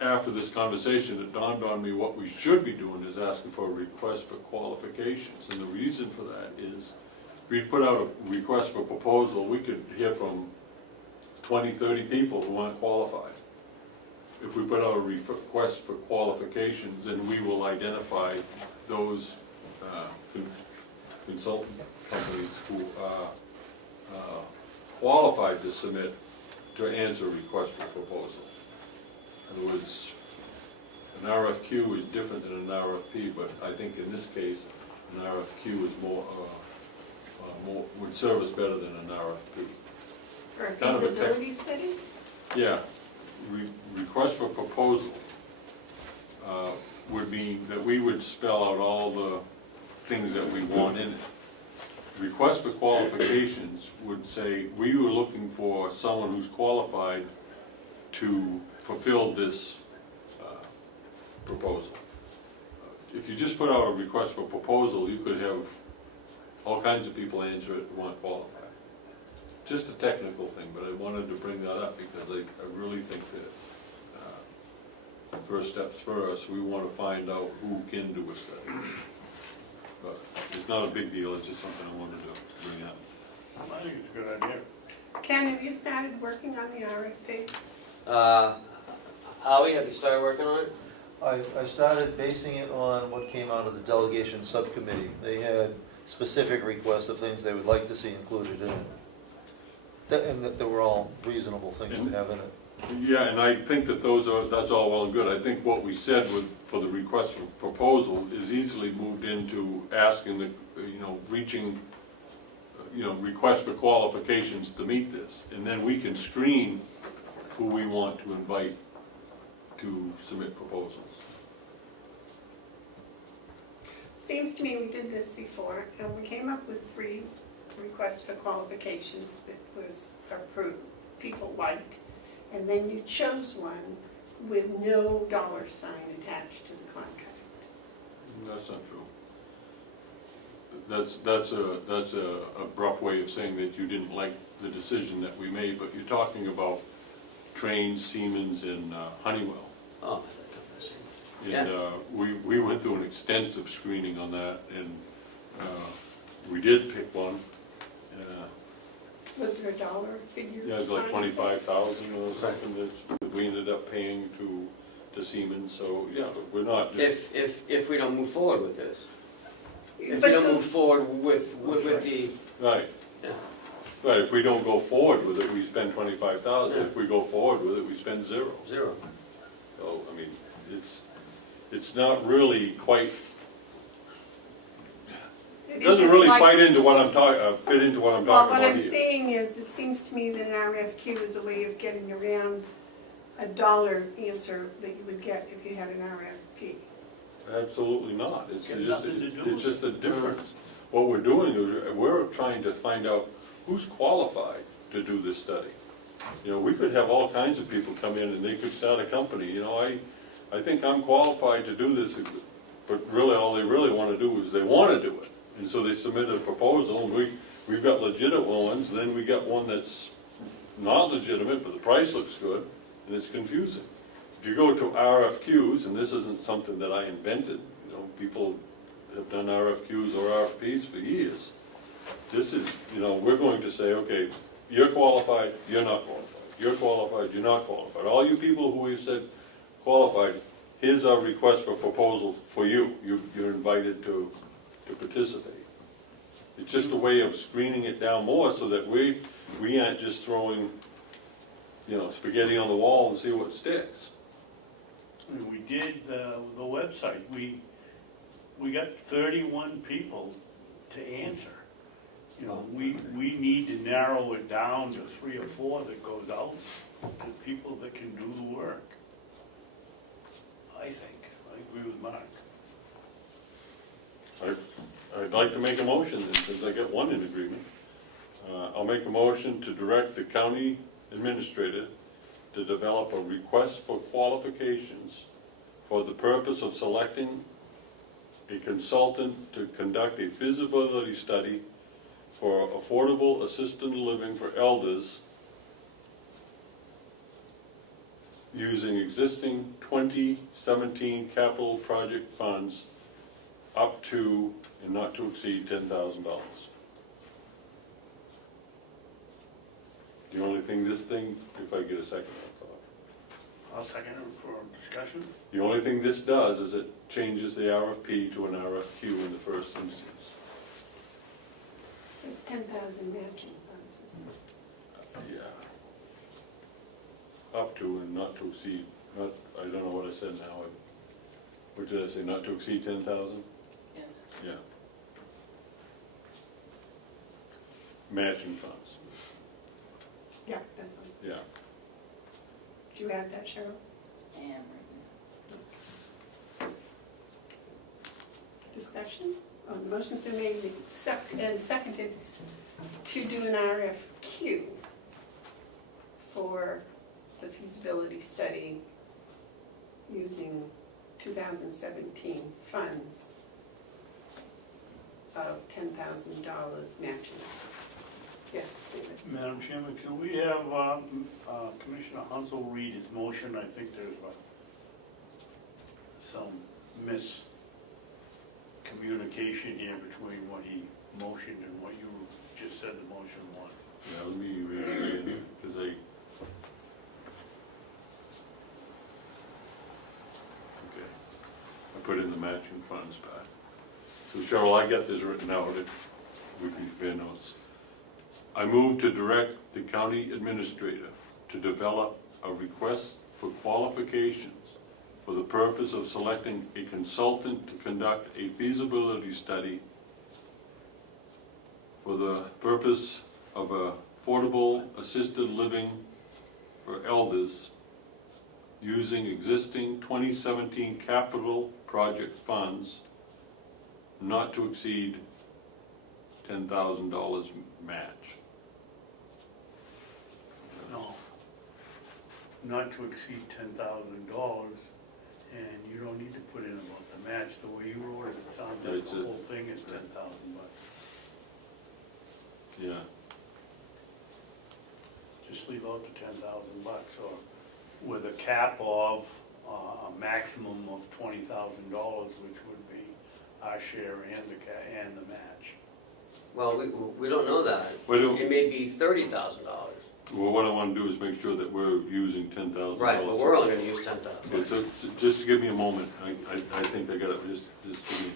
After this conversation, it dawned on me what we should be doing is asking for a request for qualifications. And the reason for that is, if we put out a request for proposal, we could hear from 20, 30 people who aren't qualified. If we put out a request for qualifications, then we will identify those consultant companies who are qualified to submit to answer a request for proposal. In other words, an RFQ is different than an RFP, but I think in this case, an RFQ is would serve us better than an RFP. For a Kind of a tech- feasibility study? Yeah, request for proposal would mean that we would spell out all the things that we want in it. Request for qualifications would say, we were looking for someone who's qualified to fulfill this proposal. If you just put out a request for proposal, you could have all kinds of people answer it who aren't qualified. Just a technical thing, but I wanted to bring that up because I really think that first steps first, we want to find out who can do a study. But it's not a big deal, it's just something I wanted to bring up. I think it's a good idea. Ken, have you started working on the RFP? Howie, have you started working on it? I started basing it on what came out of the delegation subcommittee. They had specific requests of things they would like to see included in it. And that they were all reasonable things to have in it. Yeah, and I think that that's all well and good. I think what we said for the request for proposal is easily moved into asking reaching, request for qualifications to meet this. And then we can screen who we want to invite to submit proposals. Seems to me we did this before, and we came up with 3 requests for qualifications that was approved, people liked, and then you chose one with no dollar sign attached to the contract. That's not true. That's a abrupt way of saying that you didn't like the decision that we made, but you're talking about Trains, Siemens, and Honeywell. Oh, And we went through an extensive screening on that, and we did pick one. Was there a dollar figure? Yeah, it was like assigned? 25,000 or something that we ended up paying to Siemens. So yeah, but we're not just. If we don't move forward with this. If But we don't the- move forward with the, Right. yeah. Right, if we don't go forward with it, we spend 25,000. Yeah. If we go forward with it, we spend zero. Zero. So, I mean, it's not really quite, It doesn't isn't really like- fit into what I'm talking Well, about what I'm here. saying is, it seems to me that an RFQ is a way of getting around a dollar answer that you would get if you had an RFP. Absolutely not. It's Got just, nothing to do it's with just a difference. What we're doing is we're trying to find out who's qualified to do this study. We could have all kinds of people come in and they could start a company. I think I'm qualified to do this, but really all they really want to do is they want to do it. And so they submit a proposal, and we've got legitimate ones, then we got one that's not legitimate, but the price looks good, and it's confusing. If you go to RFQs, and this isn't something that I invented, people have done RFQs or RFPs for years. This is, we're going to say, okay, you're qualified, you're not qualified. You're qualified, you're not qualified. All you people who we've said qualified, here's our request for proposal for you. You're invited to participate. It's just a way of screening it down more so that we aren't just throwing, spaghetti on the wall and see what sticks. We did the website, we got 31 people to answer. We need to narrow it down to 3 or 4 that goes out to people that can do the work. I agree with Mark. I'd like to make a motion, and since I got one in agreement, I'll make a motion to direct the county administrator to develop a request for qualifications for the purpose of selecting a consultant to conduct a feasibility study for affordable assisted living for elders using existing 2017 capital project funds up to and not to exceed $10,000. The only thing if I get a second, I'll second it for discussion. the only thing this does is it changes the RFP to an RFQ in the first instance. It's 10,000 matching funds, isn't it? Yeah. Up to and not to exceed, I don't know what I said now. What did I say, not to exceed 10,000? Yes. Yeah. matching funds, Yeah, that's fine. yeah. Did you add that, Cheryl? I am right Discussion? Oh, the motion's been made and seconded to do an RFQ for the feasibility study using 2017 funds of $10,000 matching. Yes, David? Madam Chairman, can we have Commissioner Hounsell read his motion? I think there's some miscommunication here between what he motioned and what you just said the motion was. Yeah, let me read it again, because okay. I put in the matching funds part. So Cheryl, I got this written out, we can compare notes. I move to direct the county administrator to develop a request for qualifications for the purpose of selecting a consultant to conduct a feasibility study for the purpose of affordable assisted living for elders using existing 2017 capital project funds not to exceed $10,000 match. No, not to exceed $10,000, and you don't need to put in about the match. The way you wrote it, it sounds like That's the it. whole thing is $10,000. Yeah. Just leave out the $10,000, or with a cap of a maximum of $20,000, which would be our share and the match. Well, we don't know that. Well, It may be $30,000. Well, what I want to do is make sure that we're using $10,000. Right, but we're only gonna use 10,000. Okay, so just give me a moment, I think I got it, just give me.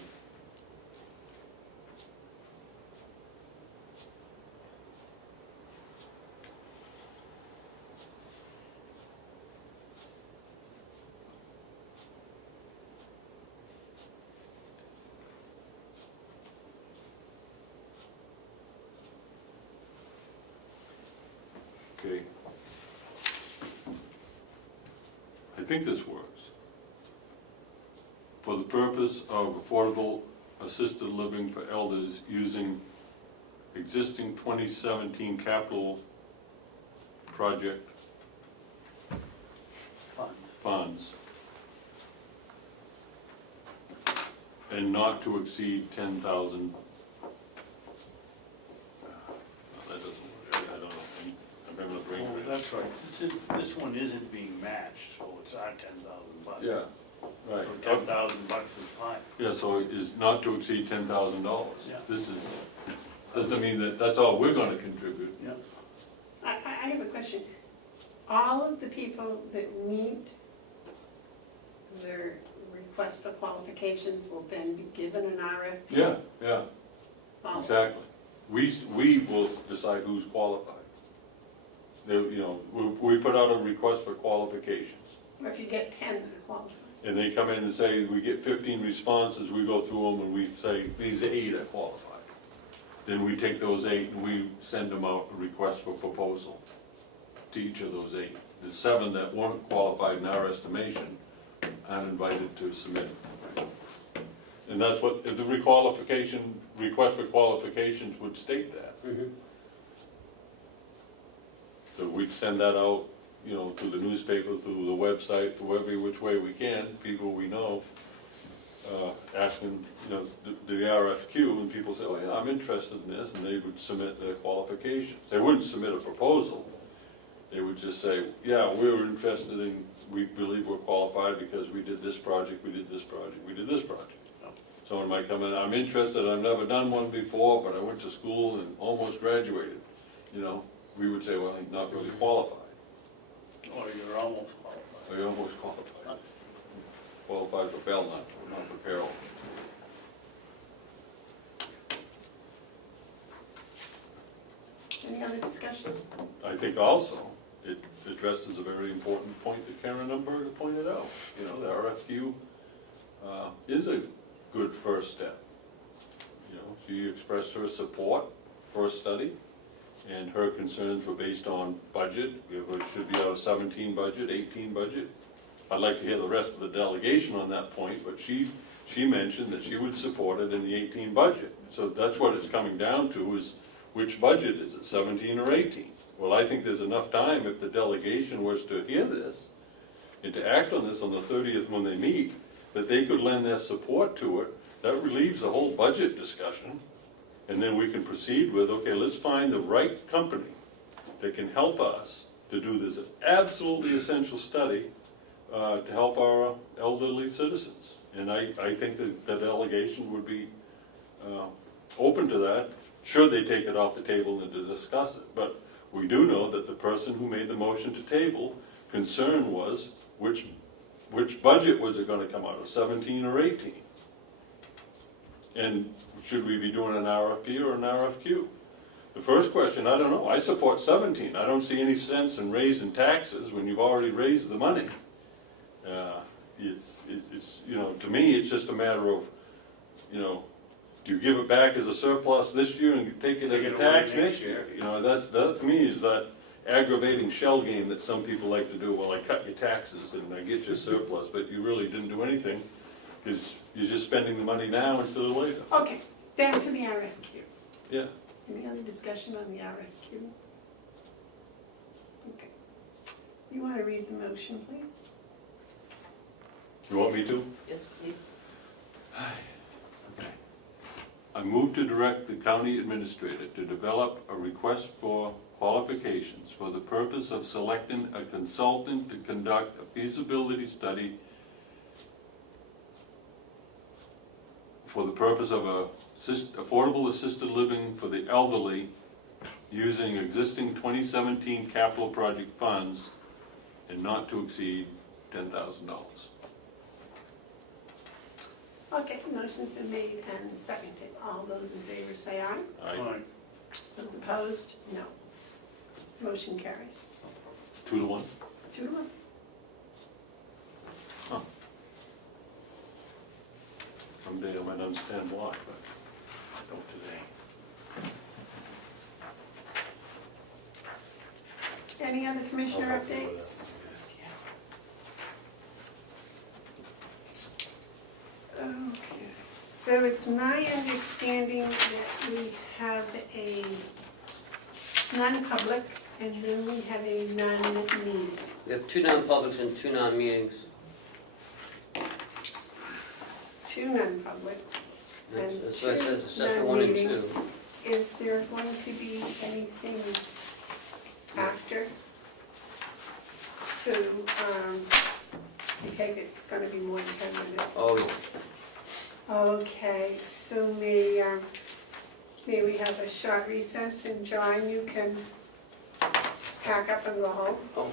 Okay. I think this works. For the purpose of affordable assisted living for elders using existing 2017 capital project funds and not to exceed 10,000. That doesn't work, I don't know, I'm having a brain Oh, freeze. that's right. This one isn't being matched, so it's our $10,000. Yeah, right. So $10,000 is fine. Yeah, so it is not to exceed $10,000. Yeah. This doesn't mean that that's all we're gonna contribute. Yeah. I have a question. All of the people that meet their request for qualifications will then be given an RFP? Yeah, Oh, exactly. We will decide who's qualified. We put out a request for qualifications. Or if you get 10 that are qualified? And they come in and say, we get 15 responses, we go through them and we say, these 8 are qualified. Then we take those 8 and we send them out a request for proposal to each of those 8. The 7 that weren't qualified in our estimation aren't invited to submit. And that's what, if the request for qualifications would state that. Mhm. So we'd send that out, through the newspaper, through the website, through every which way we can, people we know, asking, the RFQ, and people say, oh yeah, I'm interested in this, and they would submit their qualifications. They wouldn't submit a proposal. They would just say, yeah, we were interested in, we believe we're qualified because we did this project, we did this project, we did this project. Someone might come in, I'm interested, I've never done one before, but I went to school and almost graduated. We would say, well, he's not really qualified. Or you're almost qualified. Or you're almost qualified. Qualified for Belknap, not for Carroll. Any other discussion? I think also, it addresses a very important point that Karen Umberger pointed out. The RFQ is a good first step. She expressed her support for a study, And her concerns were based on budget, it should be a 17 budget, 18 budget. I'd like to hear the rest of the delegation on that point, but she mentioned that she would support it in the 18 budget. So that's what it's coming down to, is which budget is it, 17 or 18? Well, I think there's enough time if the delegation was to hear this and to act on this on the 30th when they meet, that they could lend their support to it. That relieves the whole budget discussion. And then we can proceed with, okay, let's find the right company that can help us to do this absolutely essential study to help our elderly citizens. And I think that the delegation would be open to that, should they take it off the table and to discuss it. But we do know that the person who made the motion to table, concern was which budget was it going to come out of, 17 or 18? And should we be doing an RFP or an RFQ? The first question, I don't know. I support 17. I don't see any sense in raising taxes when you've already raised the money. It's you know, to me, it's just a matter of, you know, do you give it back as a surplus this year and take it as a tax next year? You know, that to me is that aggravating shell game that some people like to do. Well, I cut your taxes and I get your surplus, but you really didn't do anything because you're just spending the money now instead of later. Okay, down to the RFQ. Yeah. Any other discussion on the RFQ? Okay. You want to read the motion, please? You want me to? Yes, please. I move to direct the county administrator to develop a request for qualifications for the purpose of selecting a consultant to conduct a feasibility study for the purpose of affordable assisted living for the elderly using existing 2017 capital project funds and not to exceed $10,000. Okay, motion's been made and seconded. All those in favor say aye. Aye. Those opposed, no. Motion carries. 2-1. 2-1. Huh. Someday I might understand why, but I don't today. Any other commissioner updates? Okay, so it's my understanding that we have a non-public and then we have a non-meeting. We have 2 non-publics and 2 non-meetings. 2 non-public and So it 2 says session 1 and 2. non-meetings. Is there going to be anything after? So, you take it, it's gonna be more than 10 minutes? Oh, yeah. Okay, so may we have a short recess, and John, you can pack up and go home? Oh.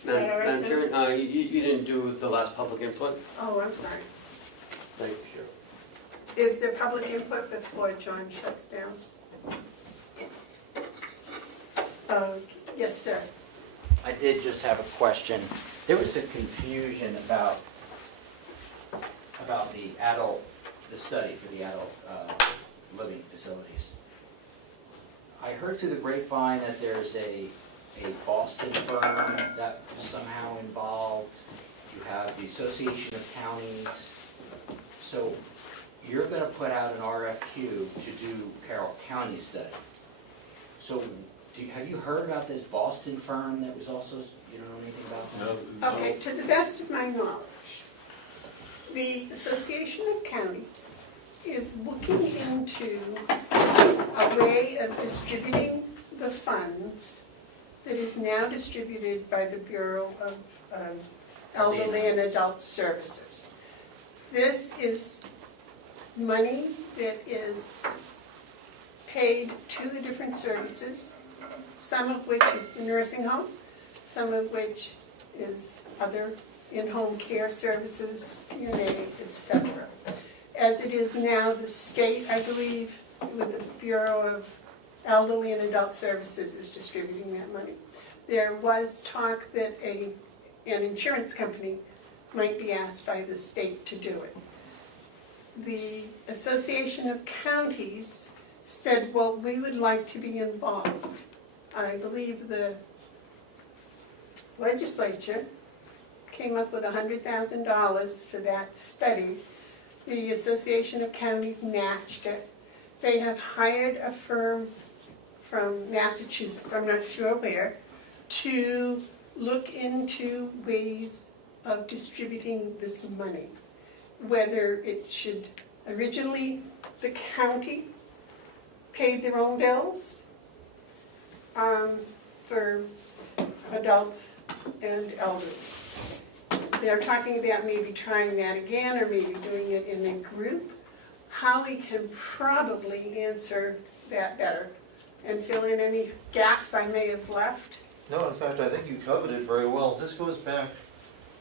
Is that all right, Madam Tim? Chairman, you didn't do the last public input? Oh, I'm sorry. Thank you, sure. Is there public input before John shuts down? Yes, sir. I did just have a question. There was a confusion about the study for the adult living facilities. I heard through the grapevine that there's a Boston firm that was somehow involved. You have the Association of Counties. So you're going to put out an RFQ to do Carroll County study. So have you heard about this Boston firm that was also, you don't know anything about that? Okay, to the best of my knowledge, the Association of Counties is looking into a way of distributing the funds that is now distributed by the Bureau of Elderly and Adult Services. This is money that is paid to the different services, some of which is the nursing home, some of which is other in-home care services, you name it, etc. As it is now, the state, I believe, with the Bureau of Elderly and Adult Services is distributing that money. There was talk that an insurance company might be asked by the state to do it. The Association of Counties said, well, we would like to be involved. I believe the legislature came up with $100,000 for that study. The Association of Counties matched it. They have hired a firm from Massachusetts, I'm not sure where, to look into ways of distributing this money. Whether it should, originally the county paid their own bills for adults and elderly. They're talking about maybe trying that again, or maybe doing it in a group. Howie can probably answer that better and fill in any gaps I may have left. No, in fact, I think you covered it very well. This goes back,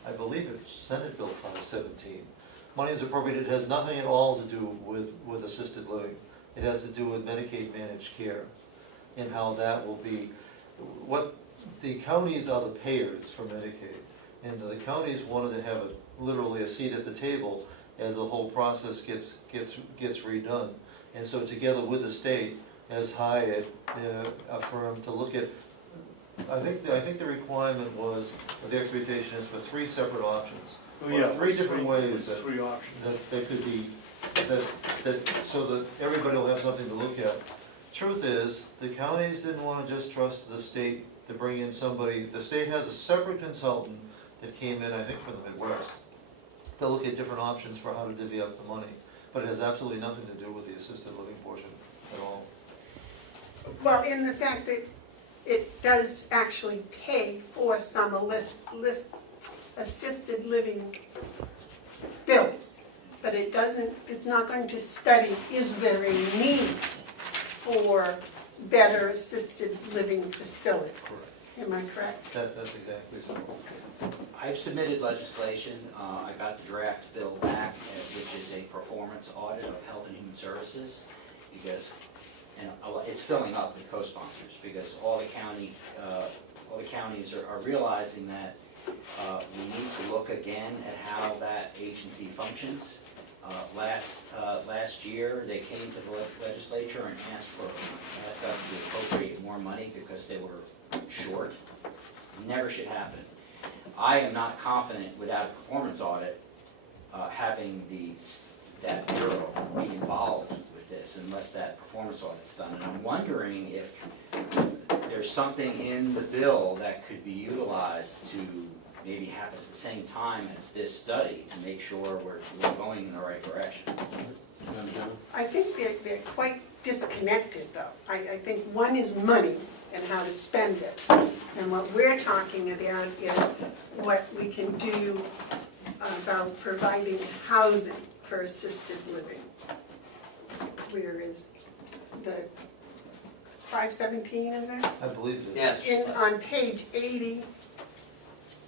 I believe it's Senate Bill 517. Money is appropriated. It has nothing at all to do with assisted living. It has to do with Medicaid managed care and how that will be. What the counties are the payers for Medicaid, and the counties wanted to have literally a seat at the table as the whole process gets redone. And so together with the state has hired a firm to look at. I think the requirement was, or the expectation is for 3 separate options. Oh, yeah, 3 different ways that, 3 options. that could be, that so that everybody will have something to look at. Truth is, the counties didn't want to just trust the state to bring in somebody. The state has a separate consultant that came in, I think from the Midwest, to look at different options for how to divvy up the money. But it has absolutely nothing to do with the assisted living portion at all. Well, in the fact that it does actually pay for some assisted living bills, but it doesn't, it's not going to study, is there a need for better assisted living facilities? Am I correct? That's exactly so. I've submitted legislation. I got the draft bill back, which is a performance audit of Health and Human Services, because it's filling up with co-sponsors, because all the counties are realizing that we need to look again at how that agency functions. Last year, they came to the legislature and asked us to appropriate more money because they were short. Never should happen. I am not confident without a performance audit having that bureau be involved with this unless that performance audit's done. And I'm wondering if there's something in the bill that could be utilized to maybe happen at the same time as this study to make sure we're going in the right direction. I think they're quite disconnected, though. I think one is money and how to spend it. And what we're talking about is what we can do about providing housing for assisted living. Whereas the 517, is it? I believe it. Yes. On page 80,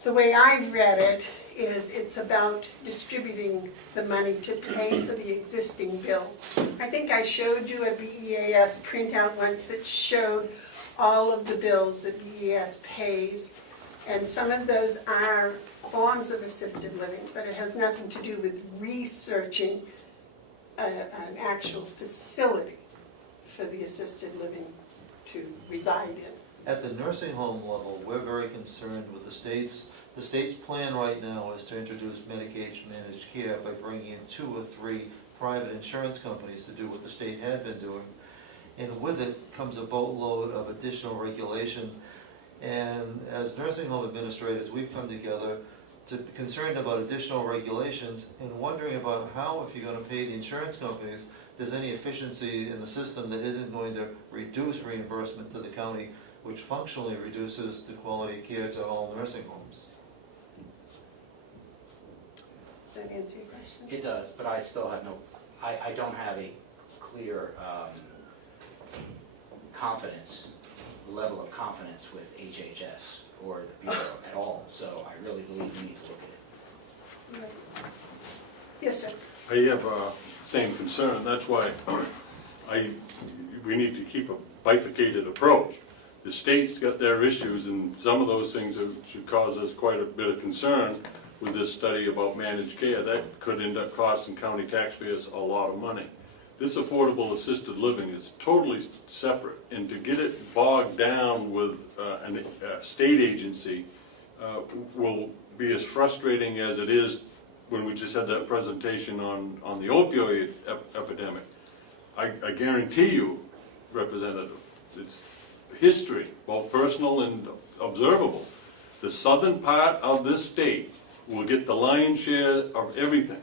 the way I've read it is it's about distributing the money to pay for the existing bills. I think I showed you a BEAS printout once that showed all of the bills that BEAS pays, and some of those are forms of assisted living, but it has nothing to do with researching an actual facility for the assisted living to reside in. At the nursing home level, we're very concerned with the state's plan right now is to introduce Medicaid managed care by bringing in 2 or 3 private insurance companies to do what the state had been doing. And with it comes a boatload of additional regulation. And as nursing home administrators, we've come together to be concerned about additional regulations and wondering about how, if you're going to pay the insurance companies, there's any efficiency in the system that isn't going to reduce reimbursement to the county, which functionally reduces the quality of care to all nursing homes. Does that answer your question? It does, but I still have I don't have a clear level of confidence with HHS or the Bureau at all, so I really believe we need to look at it. Right. Yes, sir. I have same concern. That's why we need to keep a bifurcated approach. The state's got their issues, and some of those things should cause us quite a bit of concern with this study about managed care. That could end up costing county taxpayers a lot of money. This affordable assisted living is totally separate, and to get it bogged down with a state agency will be as frustrating as it is when we just had that presentation on the opioid epidemic. I guarantee you, Representative, it's history, both personal and observable. The southern part of this state will get the lion's share of everything.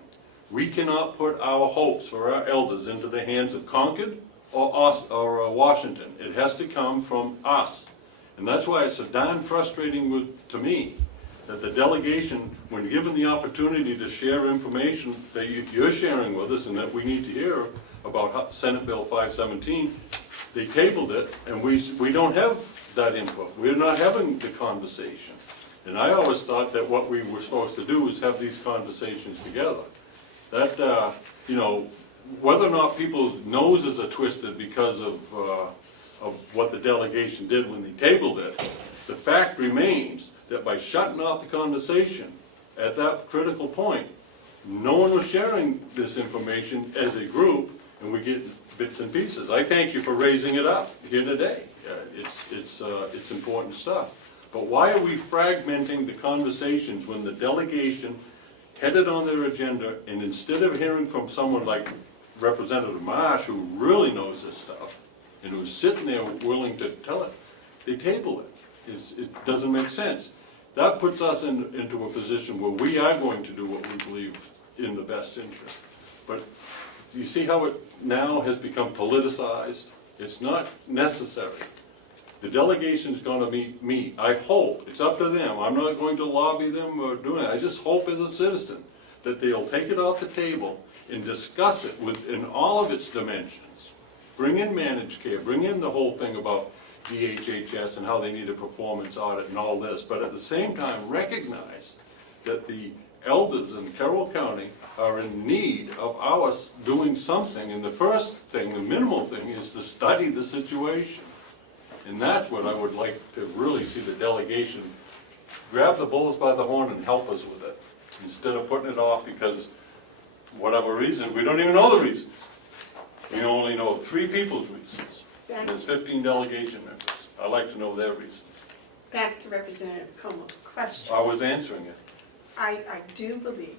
We cannot put our hopes for our elders into the hands of Concord or Washington. It has to come from us. And that's why it's so darn frustrating to me that the delegation, when given the opportunity to share information that you're sharing with us and that we need to hear about Senate Bill 517, they tabled it, and we don't have that input. We're not having the conversation. And I always thought that what we were supposed to do is have these conversations together. That, you know, whether or not people's noses are twisted because of what the delegation did when they tabled it, the fact remains that by shutting off the conversation at that critical point, no one was sharing this information as a group, and we get bits and pieces. I thank you for raising it up here today. It's important stuff. But why are we fragmenting the conversations when the delegation had it on their agenda, and instead of hearing from someone like Representative Marsh, who really knows this stuff, and who's sitting there willing to tell it, they table it. It doesn't make sense. That puts us into a position where we are going to do what we believe in the best interest. But you see how it now has become politicized? It's not necessary. The delegation's going to meet. I hope, it's up to them. I'm not going to lobby them or do it. I just hope as a citizen that they'll take it off the table and discuss it in all of its dimensions. Bring in managed care, bring in the whole thing about DHHS and how they need a performance audit and all this, but at the same time recognize that the elders in Carroll County are in need of us doing something, and the first thing, the minimal thing, is to study the situation. And that's what I would like to really see the delegation grab the bulls by the horn and help us with it, instead of putting it off because whatever reason, we don't even know the reasons. We only know 3 people's reasons. And there's 15 delegation members. I'd like to know their reasons. Back to Representative Comeau's question. I was answering it. I do believe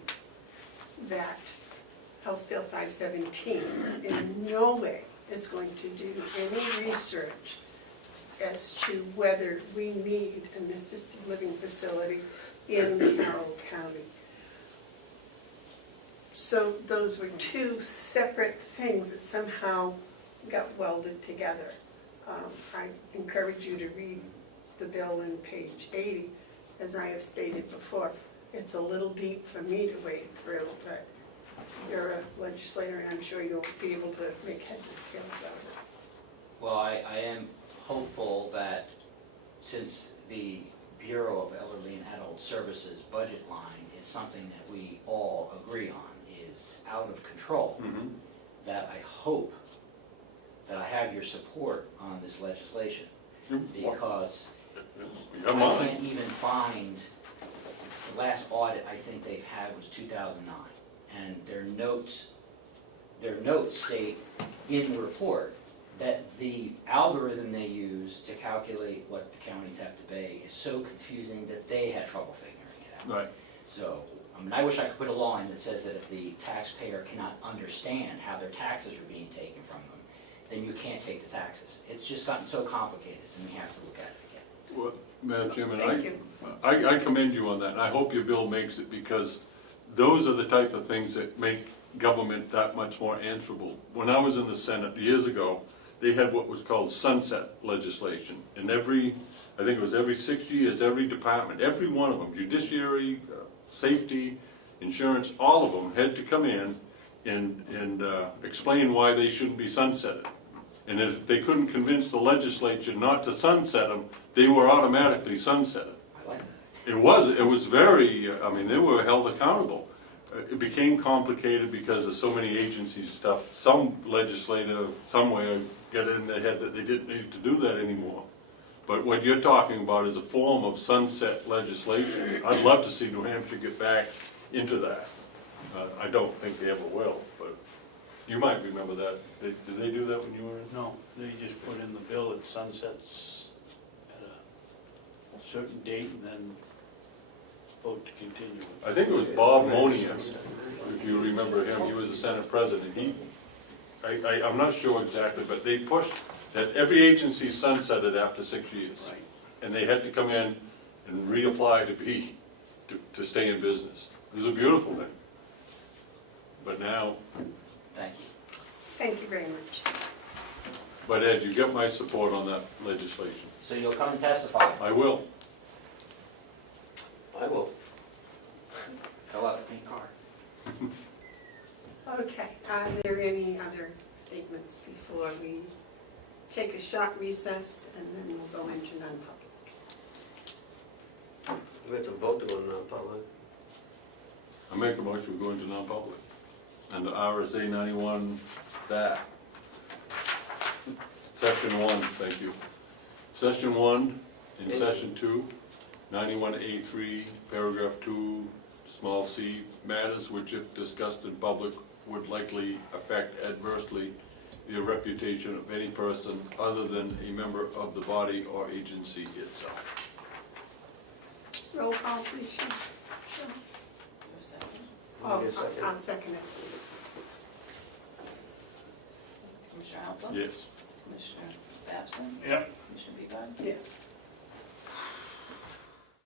that House Bill 517 in no way is going to do any research as to whether we need an assisted living facility in Carroll County. So those were 2 separate things that somehow got welded together. I encourage you to read the bill on page 80, as I have stated before. It's a little deep for me to wade through, but you're a legislator and I'm sure you'll be able to make heads and tails out of it. Well, I am hopeful that since the Bureau of Elderly and Adult Services budget line is something that we all agree on is out of control, that I hope that I have your support on this legislation, because I can't even find, the last audit I think they've had was 2009, and their notes state in the report that the algorithm they use to calculate what the counties have to pay is so confusing that they had trouble figuring it out. Right. So, I mean, I wish I could put a law in that says that if the taxpayer cannot understand how their taxes are being taken from them, then you can't take the taxes. It's just gotten so complicated, and we have to look at it again. Well, Madam Chairman, I commend you on that, and I hope your bill makes it, because those are the type of things that make government that much more answerable. When I was in the Senate years ago, they had what was called sunset legislation, and I think it was every 6 years, every department, every one of them, judiciary, safety, insurance, all of them had to come in and explain why they shouldn't be sunsetted. And if they couldn't convince the legislature not to sunset them, they were automatically sunsetted. I like that. It was very, I mean, they were held accountable. It became complicated because of so many agencies stuff. Some legislative, somewhere, get in their head that they didn't need to do that anymore. But what you're talking about is a form of sunset legislation. I'd love to see New Hampshire get back into that. I don't think they ever will, but You might remember that. Did they do that when you were in? No, they just put in the bill, it sunsets at a certain date and then vote to continue. I think it was Bob Monia, if you remember him, he was the Senate president. I'm not sure exactly, but they pushed that every agency sunsetted after 6 years. Right. And they had to come in and reapply to stay in business. It was a beautiful thing. But now, Thank you. Thank you very much. but Ed, you got my support on that legislation. So you'll come and testify? I will. I will. Fill out the pink card. Okay, are there any other statements before we take a short recess and then we'll go into non-public? We have to vote to go to non-public. I make a motion, we go into non-public. Under RSA 91, that. Section 1, thank you. Session 1, in Session 2, 91A3, paragraph 2, small c, matters which if discussed in public would likely affect adversely the reputation of any person other than a member of the body or agency itself. Roll call, please. Sure. Oh, I'll second it. Commissioner Hounsell? Yes. Commissioner Babson? Yep. Commissioner Bevard? Yes.